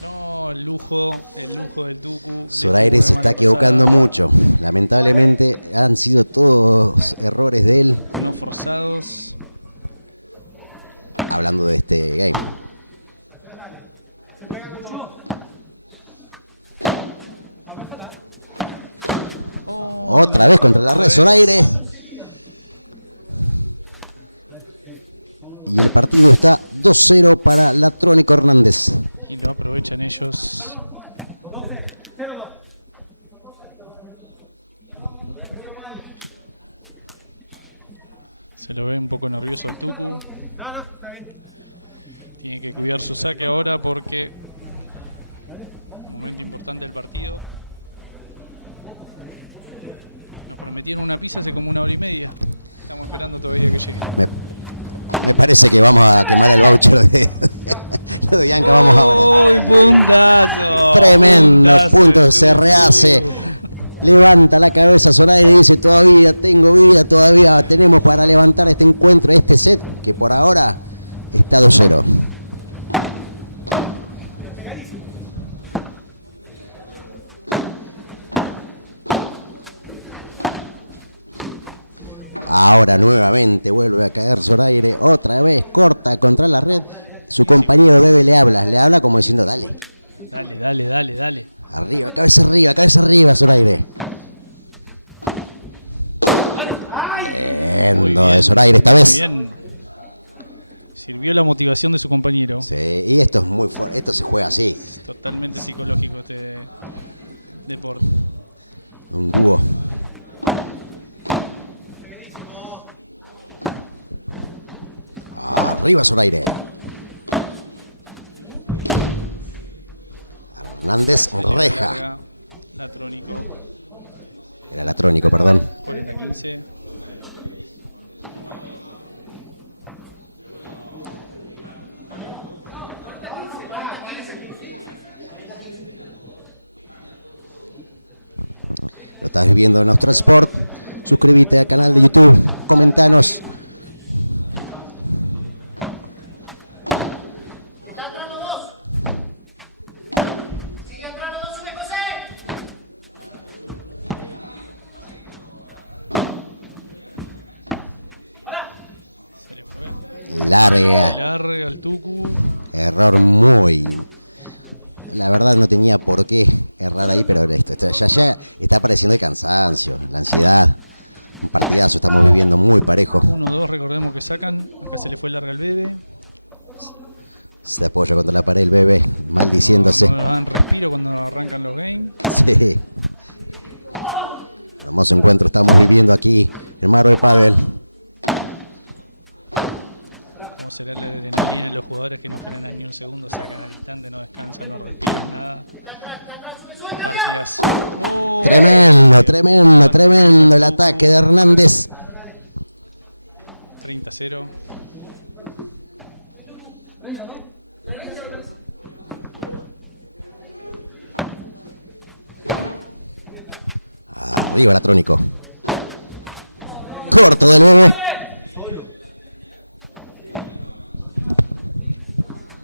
No, el lujo del Tucu. Zoraire se está equivocando mucho, lamentablemente han sido todos errores de él, No forzados. hablando de este game. Otra vez contra la red Zoraire. Y el partido está 2-0 para Latrónico Hernández. Y lo aprovechan ellos. Se lo ve un poco nervioso al Tucu. Tiene que cuidar su saque ahora porque momento importante del partido. Nos prometieron una pizza hace como 1 hora y media. Estamos esperando todavía que llegue. Me parece que vamos a quemar el voucher de, lo de Bianca, vamos ahora. ¡Uy, puntazo! Tremendo Puntazo punto, del se Tucu. rehace. Levanta la cabeza Zoraire y dice, todavía tengo vida, todavía tenemos para levantar este encuentro, este set, que por ahora está 2-0. Ahora nuevamente vuelve a caer Zoraire, otra vez corta contra la red. Su compañero Bebe le habla como diciendo, dale. Dale, dale, dale, dale. Arriba, cabeza arriba, Zoraire. Tremendo de Zoraire esta muy vez. bien. Sirvió la motivación de su compañero. Sí, y esto es muy fuerte, esto se juega así. Es totalmente psicológico este deporte. Un dúo. Arriba Zoraire. Hernández reja. Latrónico. Era Latrónico, perdón. 40-15. Lo estás viendo en Austral Sport. Suscríbete al canal de YouTube. Comentanos. Se le fue. Larga. Larga el Tucu. Error muy La verdad no tenía por qué errar ahí, pero esto ya está apareciendo el cansancio, la ansiedad. Un partidazo estamos viviendo muy parejo. 1-2, recordemos que sacan. Acá se le fue larga al Bebe. Se apoya contra la pared el Bebe, maldiciéndose. No dan respiro cuando arrancan los games. Sí. Hermoso encuentro estamos viviendo aquí en Marvel Padel. ¿Cómo será la adrenalina de los jugadores que no frenan ni un segundo, sacan al instante, no descansan, no respiran nada? Partidas. Oh. Tremendo el ataque de Hernández. 30-0. Arriba el Atrónico. Corto del Bebe.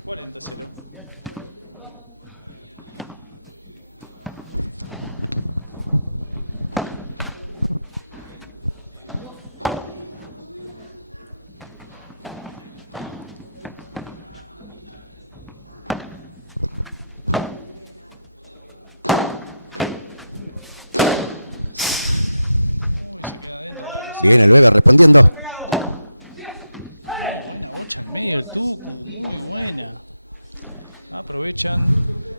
40-0. Bien el Bebe respondiendo. Buena bocha en medio el Tucu, muy buena. Aprovechan,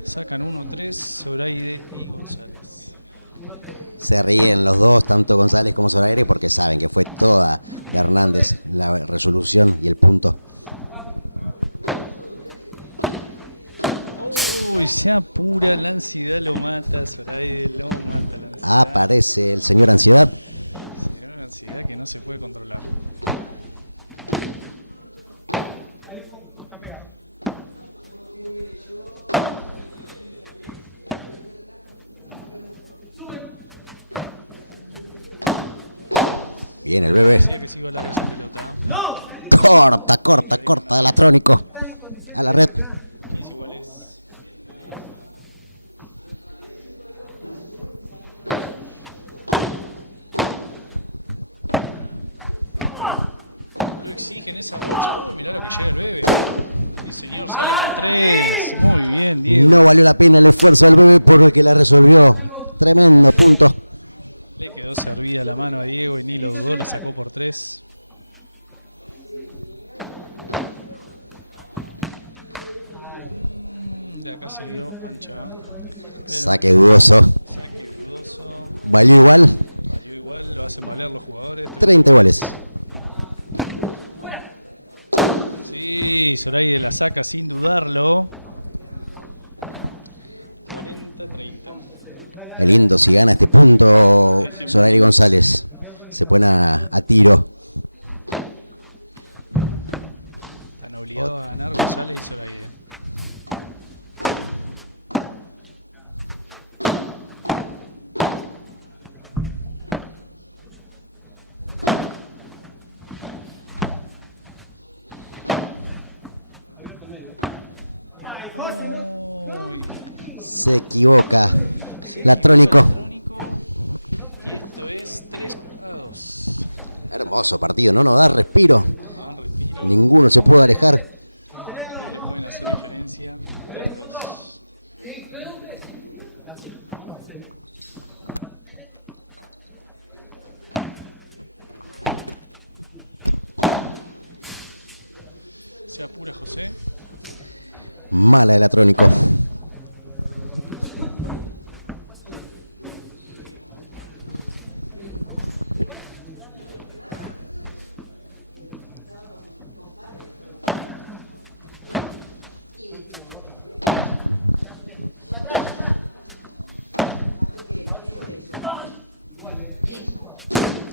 sacan 1-3, Zoraide y González. Se ríen los dos, tanto González como Zoraire, porque saben que fue toda de Hernández la resolución y el punto. Uy, se apura, la ansiedad lo mata, Zoraide lo mata la ansiedad. Aparece el señor Ansiedad. Señor ansiedad que no se puede controlar. Bien el Bebe. Decía que se iba a largar esa pelota. Corta del Atrónico. A la red. 15 iguales. Lo exigen esa bocha. Uy, mirá lo que llega el Bebe. Sí, señor, sale con 3. Muy bien, Diego. No valió la pena el esfuerzo del Bebe porque la resolvió. Tremendo punto. Le quedó servida la mano a Diego y ni lo dudó, la sacó por 3. De acá se dio cancha. Saque dudoso. Saque dudoso. ¿Valió igual? Valió igual, lo hacen valer los jugadores. 30 iguales. Sí, Zoraide la saca sin dudarlo. 40-30. El lindo si gana este punto Zoraire y González. Se pone a tiro. Están obligados a ganar González y Zoraide. Se equivoca. Latrónico. Y esto es 3-2. Hermoso partido, no nos da respiro. Ninguno se puede alejar. No le pueden hacer diferencia. 3-2. Se apura José. Mala el Atrónico.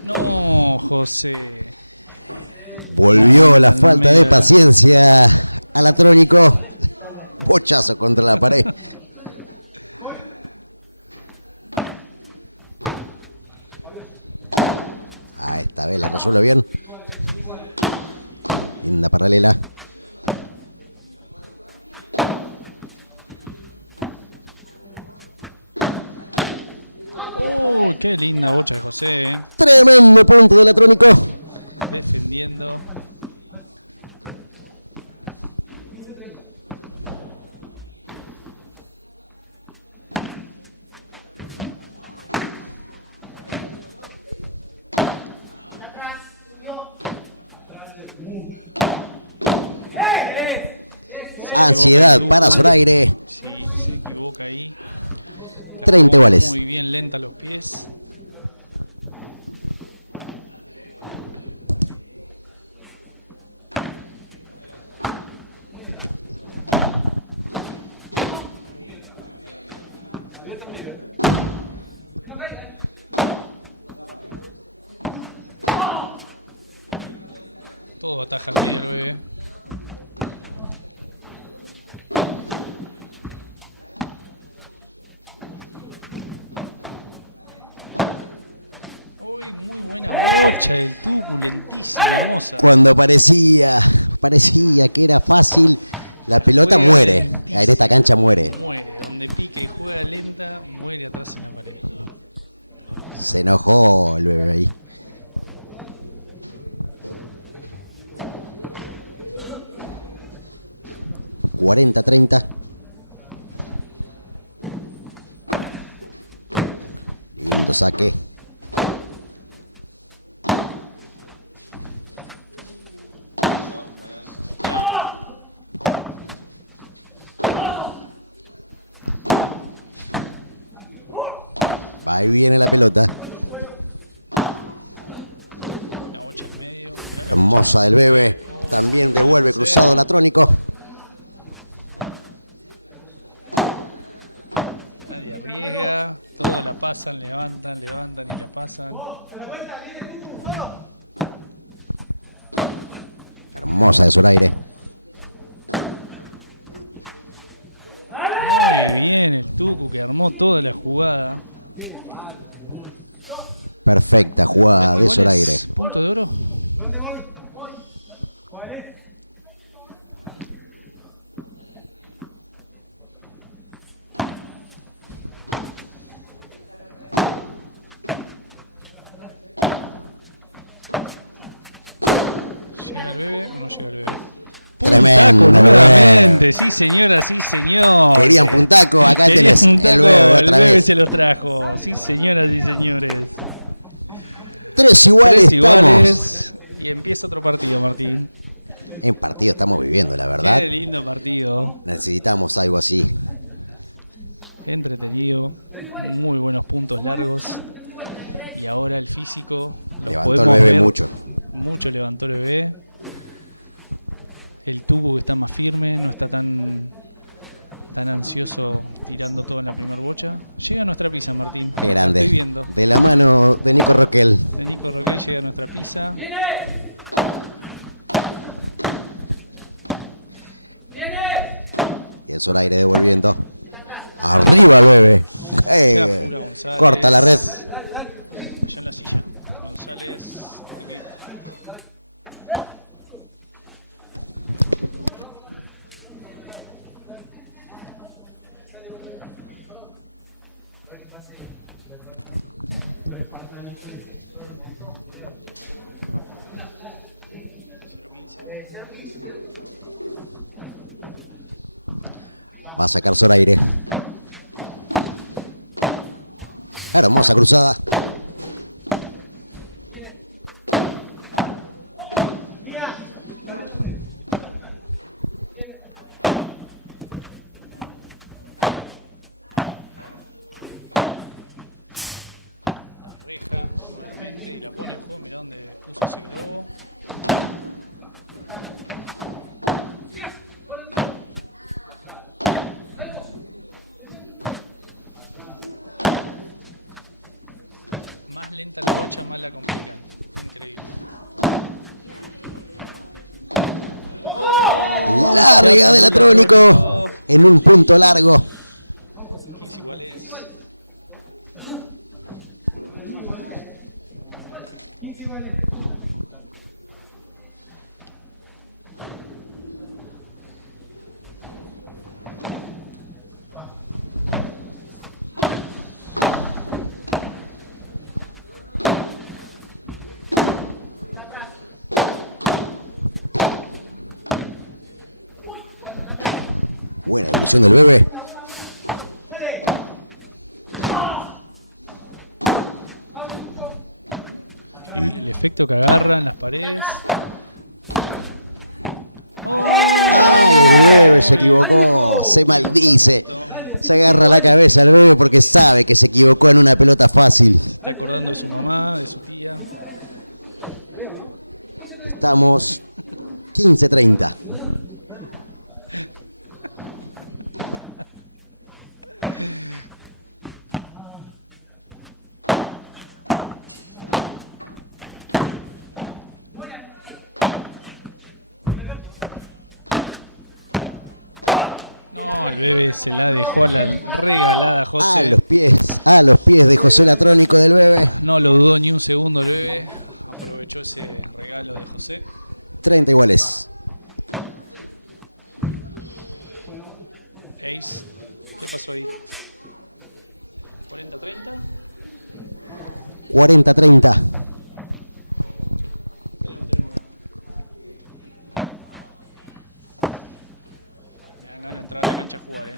No, José. Volvió la falta de paciencia al Atrónico. Bochazo contra la pared. Esta vez la resuelve bien. Linda paralela. Qué linda bocha de José. Tremendo punto del Atrónico. Defendiendo. Ansiedad para Zoraire. Sí, se equivoca ahí. 30 Cargó iguales. Muy bien lenta los pies. Todo ataja al medio el bebé. Uy, muy buena bocha del Tucu, lentísima, hermosa. Cuando parecía que era fácil, la pelota Juega muere. lentísima. En esta cancha muere. Muere, donde pica y juega lenta, muere atrás en la pared. Se enojó el bebé ahí. ...40-30... Lindo saque. Va y viene la pelota. La bocha en medio. Mirá la Hermosa del bebé. También devuelve cruzado latrónico. Nadie arriesga, todos la pasan, levantan y la pasan. Hermosa de Zoraire. Muy bien el Tucu que armó toda la jugada. Perfecta jugada de ¿Igual Zoraire. es punto de oro? ¿Llega el bebé o no llega el bebé? Tremendo, Puntaco nuevamente, bebé. sí señora, sí señor. Querían puntaco, acá Querían tenés el puntaco, bebé el otra bebé vez. se los trajo. Sí señoras y señores. 3 iguales Tres estamos. iguales y empieza otro partido, Martín. En partido estamos viviendo, la verdad. Qué lindo partido. Necesitamos algo así. Entretenido, muy buenos puntos largos. Y ahora el físico lo Levantó el podemos bebé ver. mucho. Mucho levantó el bebé. El Tucu que está más firme, no está tan ansioso tirando todo en la primera bocha. Llega nuestra pizza, Martín. Qué La grande. estoy viendo. De la mano de Nico Roquel. De Nico Roquel llega nuestra pizza. Y el Zoraire devolviendo. Arriba el bebé. Llega Pura González. Corta la red. Allá en la silla. González. Aquí. Va a sacar Zoraire. Hermosa cruzada. La reja nuevamente y la pone en juego. Mirá dónde puso ese globo. Más lenta la bocha, más la complican. Increíble. Larga del Atrónico. En un punto largo. 15 iguales. Buena ilusión del bebé. El efecto que agarra en las paredes. Ay, el bebé bebé se equivocó, se maldice. Se agarra la cabeza el bebé porque sabe que se equivocó en una pelota fácil. Se está acordando de su mamá, de su tía. Estamos 15-30. No, el bebé se la dejó a la regalada José. A los pies de José Latrónico del bebé. No lo dudó ni un segundo el bebé. Aprovechó ese regalo de José. 30 iguales. Ace. ¿Qué pasó ahí? 40-30. 40-30. Me dan ganas de entrar a la cancha a jugar,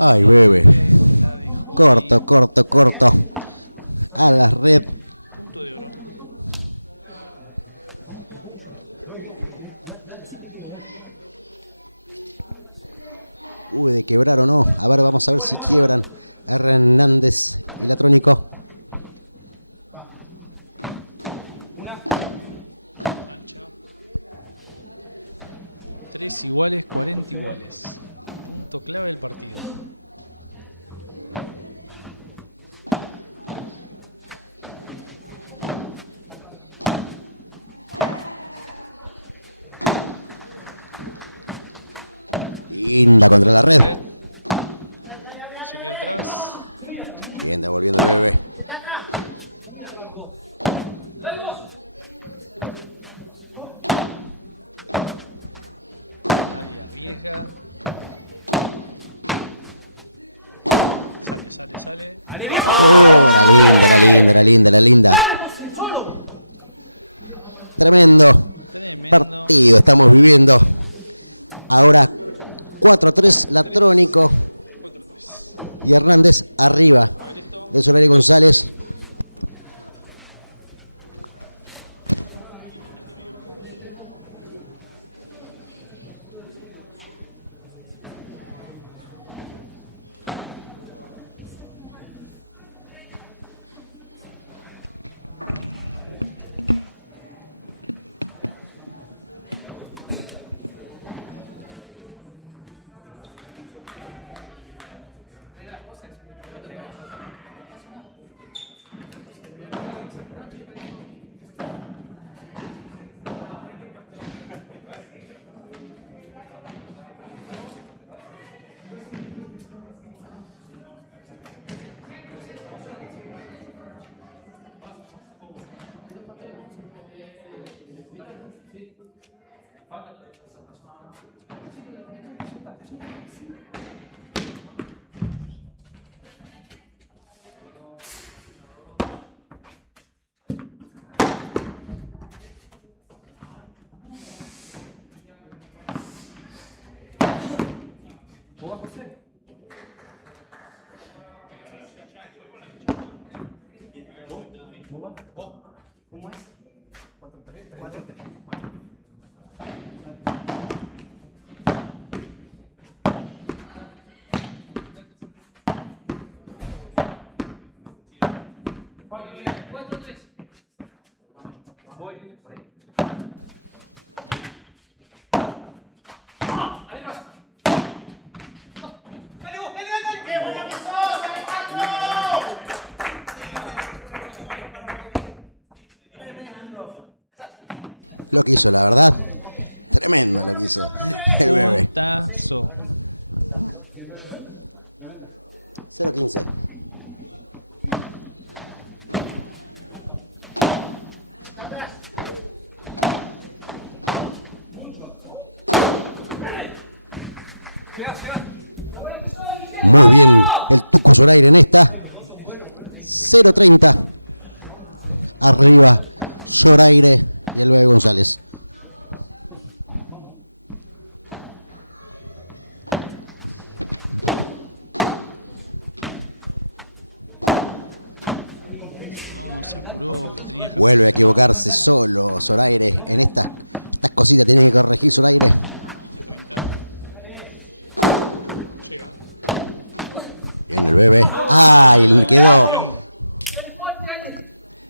Ay, bebé. Corto, corto, corto. A la red. Punto de oro. De quebrar o no. A ver, vamos a ver si quiebran. Hernández y Latrónico. Ancha. 3 iguales, 40 iguales. Punto clave del partido. Linda contra la red. Se queda atrás. Bien, devolviendo el bebé. Nadie arriesga. Sale. Era linda, era linda, era linda, era linda. Tremendo partido estamos viviendo. Ahora 4-3 Latrónico. Y Hernández arriba de Solari González. Lo que hizo, la verdad. Tremendo lo que hizo el bebé. Puntazo. 0-15. Muy bien el Tuco Zoraire en esta. 0-30. Arriba Zoraire y el bebé González. se apuró. Lo tenía que dejar. Vuelve a equivocarse solo Zoraire. En estas cositas tiene que corregir Zoraire. Llega. Bien el bebé. ¡Ay!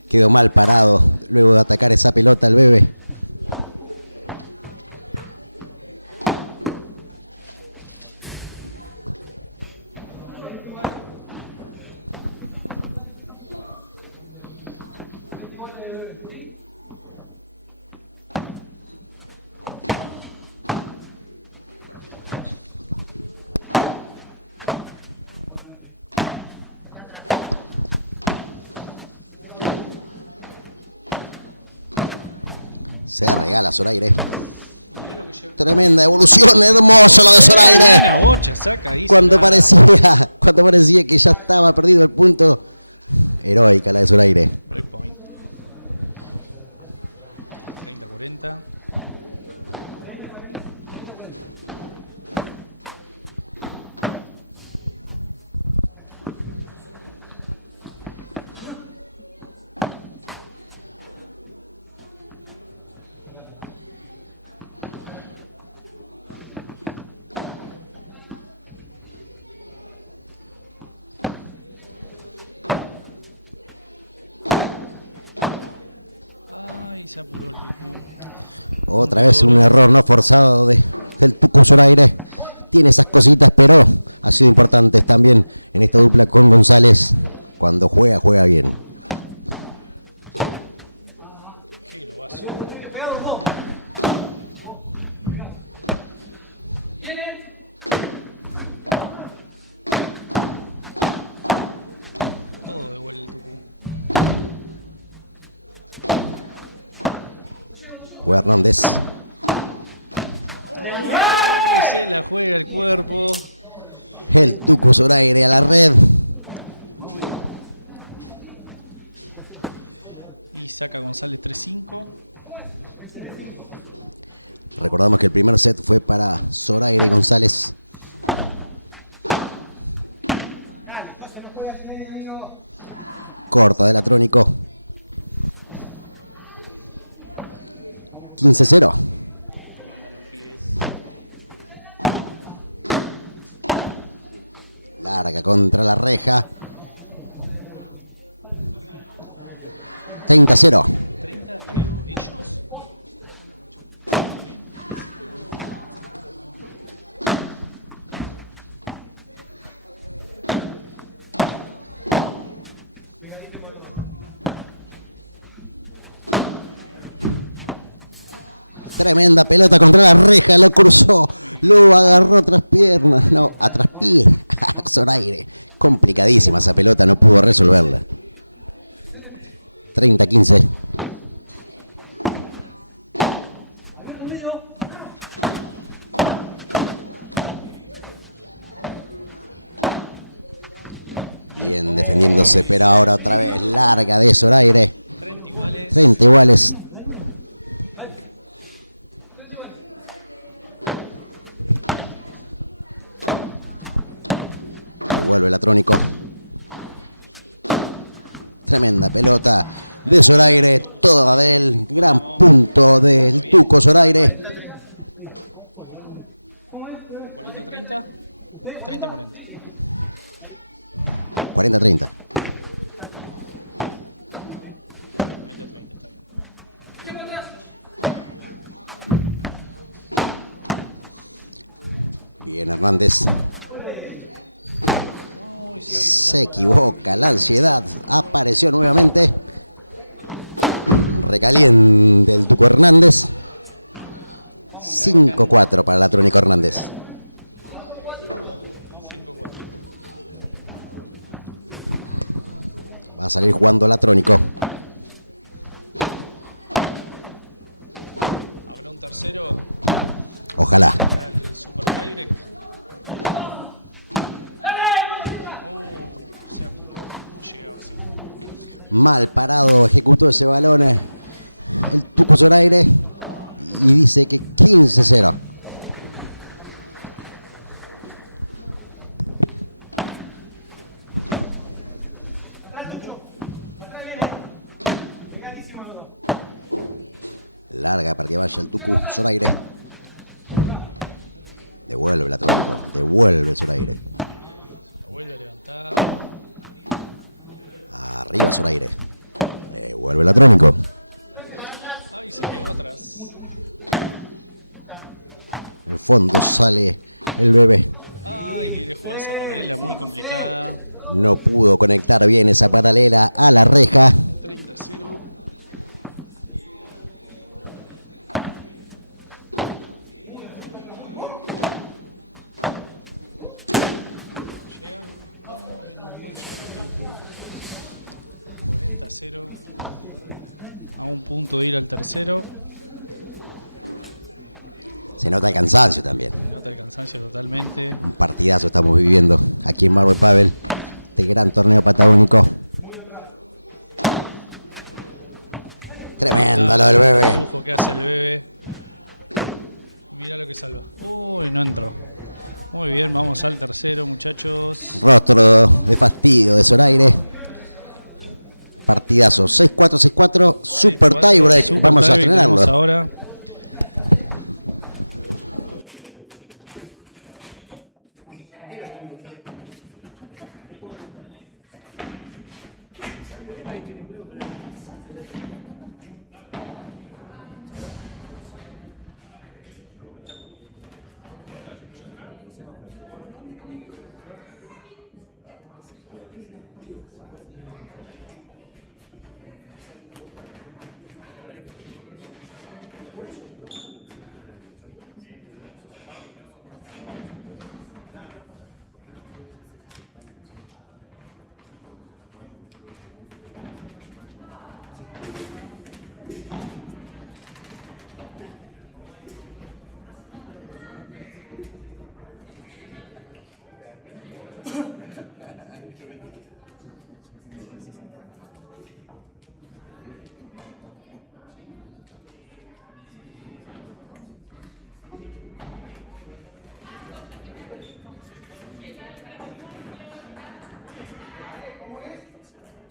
Quedó mal parado luego de atacar esa pelota el bebé. Se regala Zoraire. Tremenda evolución, hermoso lo de Zoraire. Buena bocha, saca ahí. Cuando parecía que ya estaba perdido el punto. Heroica la de Zoraire. Breakpoint. 30-40. Se apuró el Tucu. Otra vez un error no forzado del Tucu Zoraire. Tiene esas cositas, pero ha sido importante también en esta dupla con González. Cuando juega bien. Qué globazo. Todo devuelve el Tucu. Juega Hernández. Se la juega el cuerpo. El Tucu Zoraire a la red. Y saca González 3-5. Recordamos que el primer set fue para Zoraire y González. Corta del Atrónico. 15-0. Larga contra la reja. 30-0. Tremenda pelota contra la reja, lo cruzó, lo agarró tras piernas, no, a traspié, Zoraire. Complicadísima esa pelota, no pudo resolverla. 30-15. Bien defendiéndose, pero ahora otra vez larga de Zoraire. 30 iguales. Vuelve el Atrónico. Tremenda pelota de Zoraire, toda de él. Gran punto del Tuco Zoraire. 40-30. 30-40. 40-30. Bien Hernández. Se equivoca, la ansiedad apareció nuevamente. Recaliente el Tuco Hernández. 5-4 para el Atrónico Hernández. Va a salir jugando el Atrónico. Habrá un tercero. Ojalá. El super tiebreak. Se apuró. No llegaba así. Mal parado, ejecutó ese balón el Tuco Zoraire y dice que 15-0. Larga para que vaya el Tucu. Zoraire. Devuelve el Atrónico. Devuelve el Zoraire. Vuelve a levantar. Arriba Zoraire. Devuelve el Atrónico. Ay, se quedó atrás. En el fondo sale el bebé. Ay, quiere jugar esa paralela muy complicada. No pudo conectar bien esa paralela a la reja. 30-0. Llega. Ay, no puede llegar. 40-0. A un punto de ir al tercero. Se nota el cansancio también. Se nota el cansancio totalmente. Un partidazo estamos viviendo aquí en Marvel Padel. Este gran torneo patagónico. Tremendo lo del bebé. El lujo que hace el bebé. Mira lo que salva. Uy, no entró. Muy bien, vamos al tercero, muchachos. Rostro de fastidio de Zoraire. Partidazo. 6-4, 6-4. Super tiebreak. Super Vamos a tiebreak estrenarlo. tenemos ahora.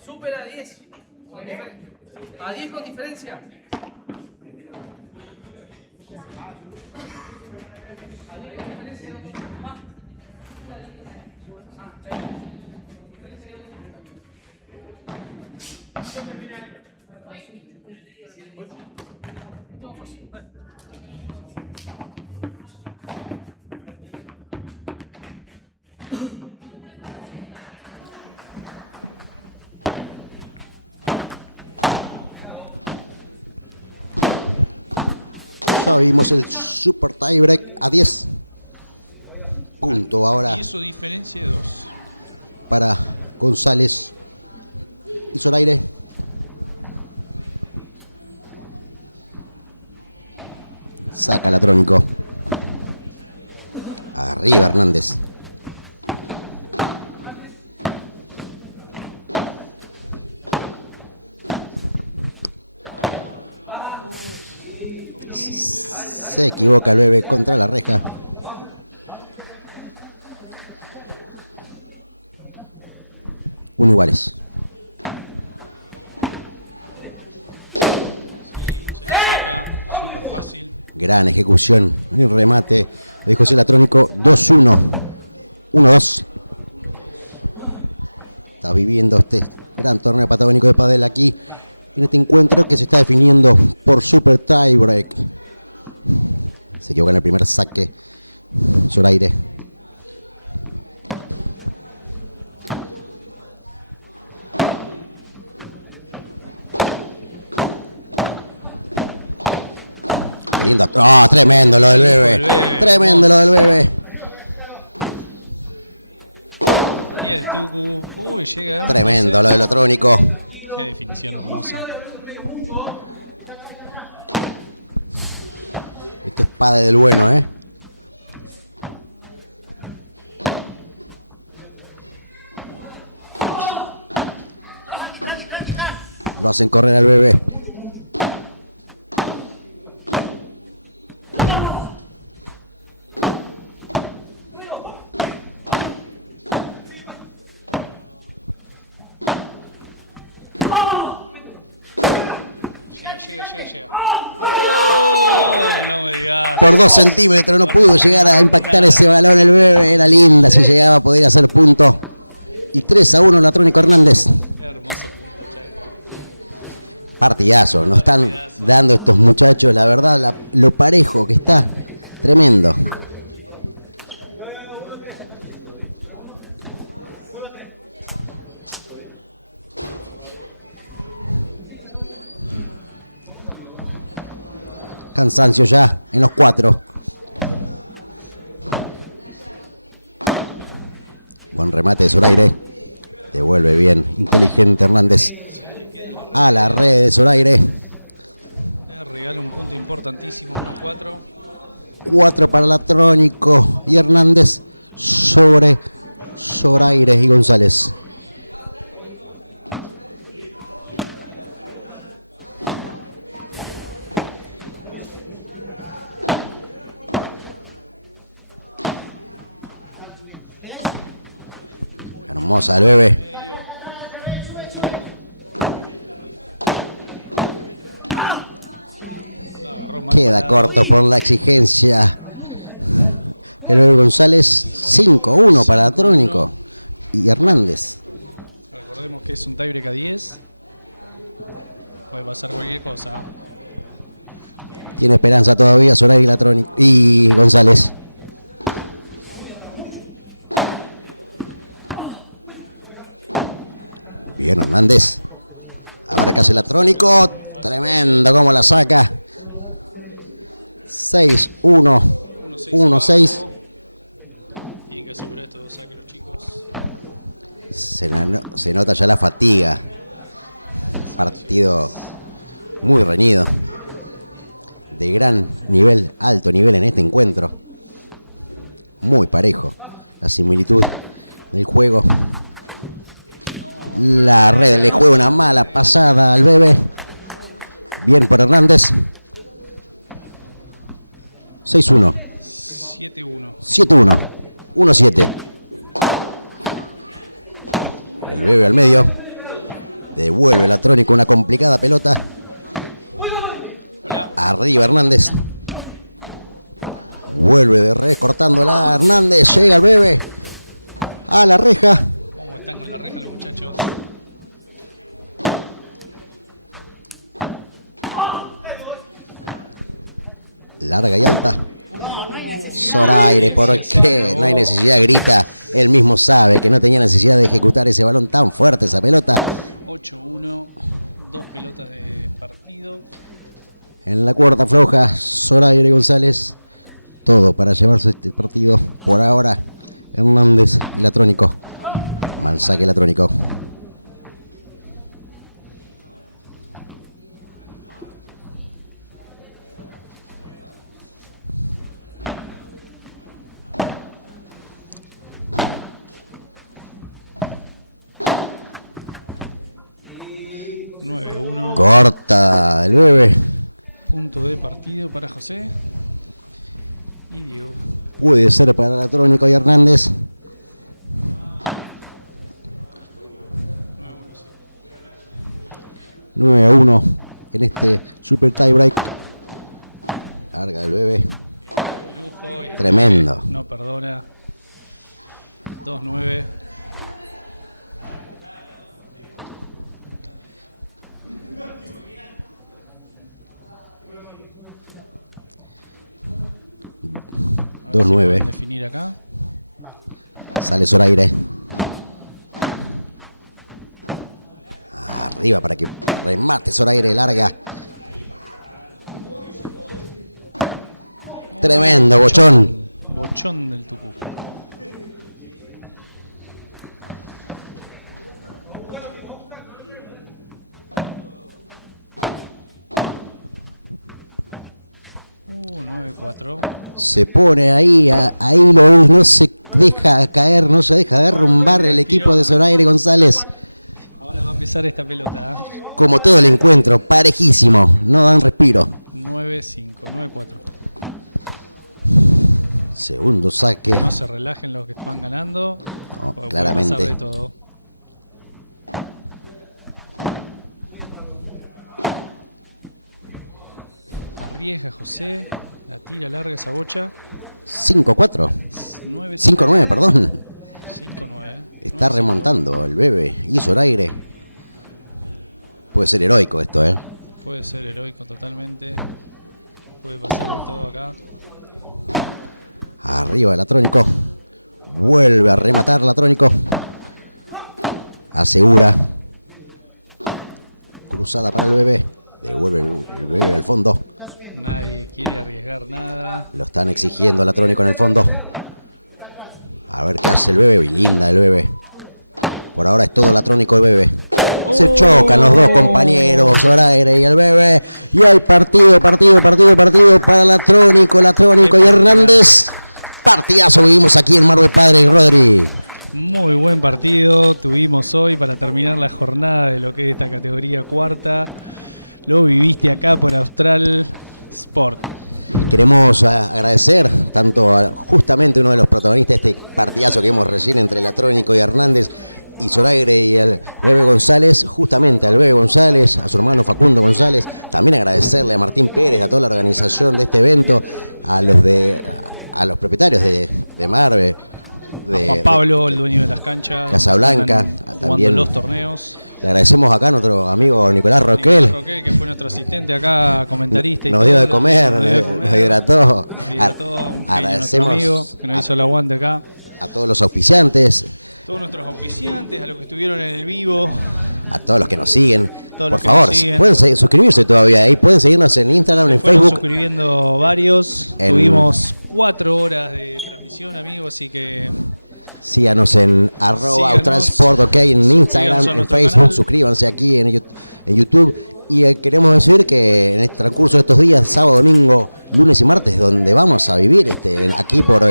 Supera 10. A 10 con diferencia. Ya vimos el super tiebreak a 10. Punto ahora Y eso diferencia de 2. para González y Zoraire. Saca el Atrónico. Arriba Hernández. Se equivoca el bebé contra la reja. Uno iguales. Se la saca, súper fácil. Gran ejecución. El remate de José Latrónico. 2-1. 1-2. Está viviendo este gran torneo patagónico de pádel aquí en este encuentro que se está definiendo por super tiebreak. Se equivoca en el primer saque Zoraire. Lindo. ¡Oh, tremendo lo del bebé! Tremendo lo del bebé. Y el Tucu. Uy, llega. Tremendo lo del Atrónico. Qué definición hermosa. Esto es padre del bueno, ¿eh? Lo hacen correr al bebé. Llega llega. ¡Oh! No me digas. Por 2 centímetros no pudo llegar a impactar ese balón el bebé. Era linda, si llegaba podría hacer punto. Y 3-1 Latrónico Hernández. Qué hermoso punto, Chaco. Partidazo, nos están dando estos muchachos, la verdad, lo parejo que está. Tremendo. Cansancio ya en los 4. Buen remate de Zoraire. Devuelve bien. Inteligente Hernández. A la red de Zoraire. Le regala un punto importantísimo, 1-4. 4 para Latrónico y Hernández sobre Zoraire y González. Hermosa el bebé. Queda corto por la exigencia. El bebé González, 5-1 para Latrónico y Hernández. Recordemos que es un tiebreak a 10. Puede pasar cualquier cosa. Tiene esperanza todavía Zoraire y Latrónico y González. Bien Hernández. Ahora que hace Latrónico. Tremendo cómo la saca. 6-1. 1-6. Tienen que asegurar estos 2 saques los chicos. Se nota ya la fatiga. Partido muy reñido. De gran nivel, alto nivel en este encuentro. Muy parejo. La similitud del juego. La red le juega una mala pasada al bebé. Bien por Hernández. 6-1. 7-1. 7-1. 1-7. El bebé al medio. Devuelve el Latrónico una complicada pelota. Arriba Hernández. Vuelve de revés cortándola. Hernández llega el bebé a la reja. ¿Cómo están con la reja los muchachos? Larga y alta. Zoraire, ¿por qué? No hay necesidad, grita. Él mismo sabe que no tenía necesidad de ejecutar ese balón tan fuerte, esa pelota. 8-1, 2 pelotas de partido. En la cuerda floja, Zoraire y González. Todo para llevarse este partido. Por ahora, Hernández y Latrónico. Mal saque Latrónico. Corta el bebé. Punto de partido para José y Diego. Puede ser para Latrónico y Hernández. 9-1 en este super tie break. Larga el bebé. Lujo y Tremendo. No perdona. 2-9. Si 2-9. Definir acá. Sale Zoraire. Arriba para que remate Zoraire, larga. Tremendo bochón. Bochón del Tucú. Se pone ahí, no se deja caer, no se deja derrumbar el equipo de Zoraire González. Ahora va a empezar esta pelota. Como todo el encuentro, parejísimo, no dan respiro. 9-5, 9-4. Segundo saque. No se relajen los que van ganando. No, puede claramente. pasar de todo. arriesga José. La tira larga esa bocha. 5-4. 9, 5-9, perdón. 5-9. Está remontando el bebé. Hizo el aire. Puede ser heroico esto, ¿eh? Puede ser heroico totalmente. Puede pasar de todo acá. Arriba el Atrónico. Vuelve a rematar el Atrónico. Asegura. Cruzada para el bebé. Devuelve el bebé al fondo. Nadie quiere arriesgar nada. Lo están exigiendo al Atrónico en el fondo. A ver qué hace el bebé. Y linda el bebé. Por ahora es todo el Atrónico el bebé. Se chocan los dos compañeros, Zoraire y el bebé. Y hay partido para el Atrónico y Hernández. Partidazo vivimos aquí en Mar del Padre, Rodri. Muy buen partido tuvimos hoy para terminar la jornada de lo que es esta categoría cuarta. Lo viviste acá por Austral Sport. Queremos agradecer tanto a justamente uno de los protagonistas de este partidazo que vimos recién entre el Atrónico y Hernández y Zoraire y el Bebe González, justamente al Bebe González, a su hermano Facundo González. También agradecerle a Martín Pérez, a toda la organización de este evento, a los propietarios de Marve, a Juan Pablo, el dueño de las canchas, Casablanca, también los torneos. Le agradecemos acá a nuestro amigo Nicolás Roquel. Que fue nuestro asistente acá, comentarista. Nos dio de comer, nos hidrató. Agradecemos amigo que nos hizo el aguante acá. A todos los auspiciantes. Todos nuestros auspiciantes, a los que estuvieron en el vivo. A todos los que nos siguen. Por favor, pueden suscribirse todavía. Ahí pueden seguirnos en Instagram, en Facebook. Suscribiendo varios. Tuvimos 4 horas de transmisión, amigos, así que... Síganos en @australsport, ok, en Instagram, en Facebook. Canal. Suscríbanse aquí en YouTube. Y queremos decir que en el transcurso de estos días, sábado, domingo, lunes y martes, donde vamos a vivir aquí por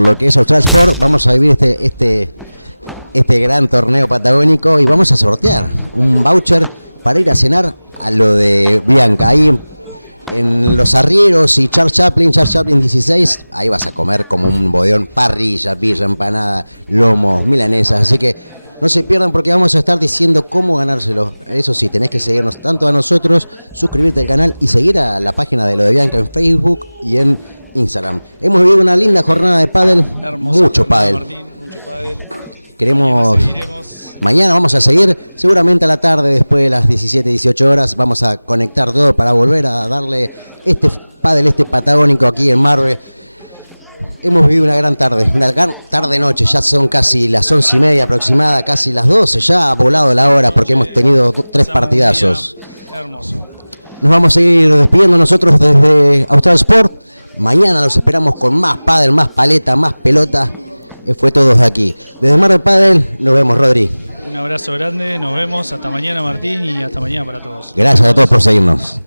lo que es Austral Sport, vamos a vivir este gran torneo patagónico y vamos a sortear un voucher para ir a cenar a lo de Bianca. Ahí en Los Arrieros y Charles Chaplin 16, ahí vas a comer como un bodeón, parrilla, pizza, empanada, lomos, milanesas, así que no se pierdan porque vamos a estar diciendo cómo ganárselo. Eso sí, tenés que seguirnos tanto a nosotros, suscribirte al canal y seguir a la página de lo de Bianca en Facebook y en Instagram. Hemos vivido una linda jornada de pádel, mucho pádel. Martín, mucho pádel. Queremos... Mañana vamos a seguir, seguramente a la tarde, después de las 17, 18 horas, vamos a conectar todo para volver a darle este pádel, este patagónico aquí en Marve. Hemos vivido una gran tarde-noche, ya son casi las 11:30 aproximada, casi las 12, ya ha volado la hora porque hemos tenido 3 partidazos. Hermoso. Nos vamos a ir despidiendo nosotros desde Austral Sport. Mañana los esperamos con más pádel, más paleta, más pelota. Fue todo de aquí. Desde Mar del Padel, nos vemos, Rodri. Un abrazo grande, nos vemos, hasta mañana Martín y hasta mañana para todos. Gracias a todos por seguirnos.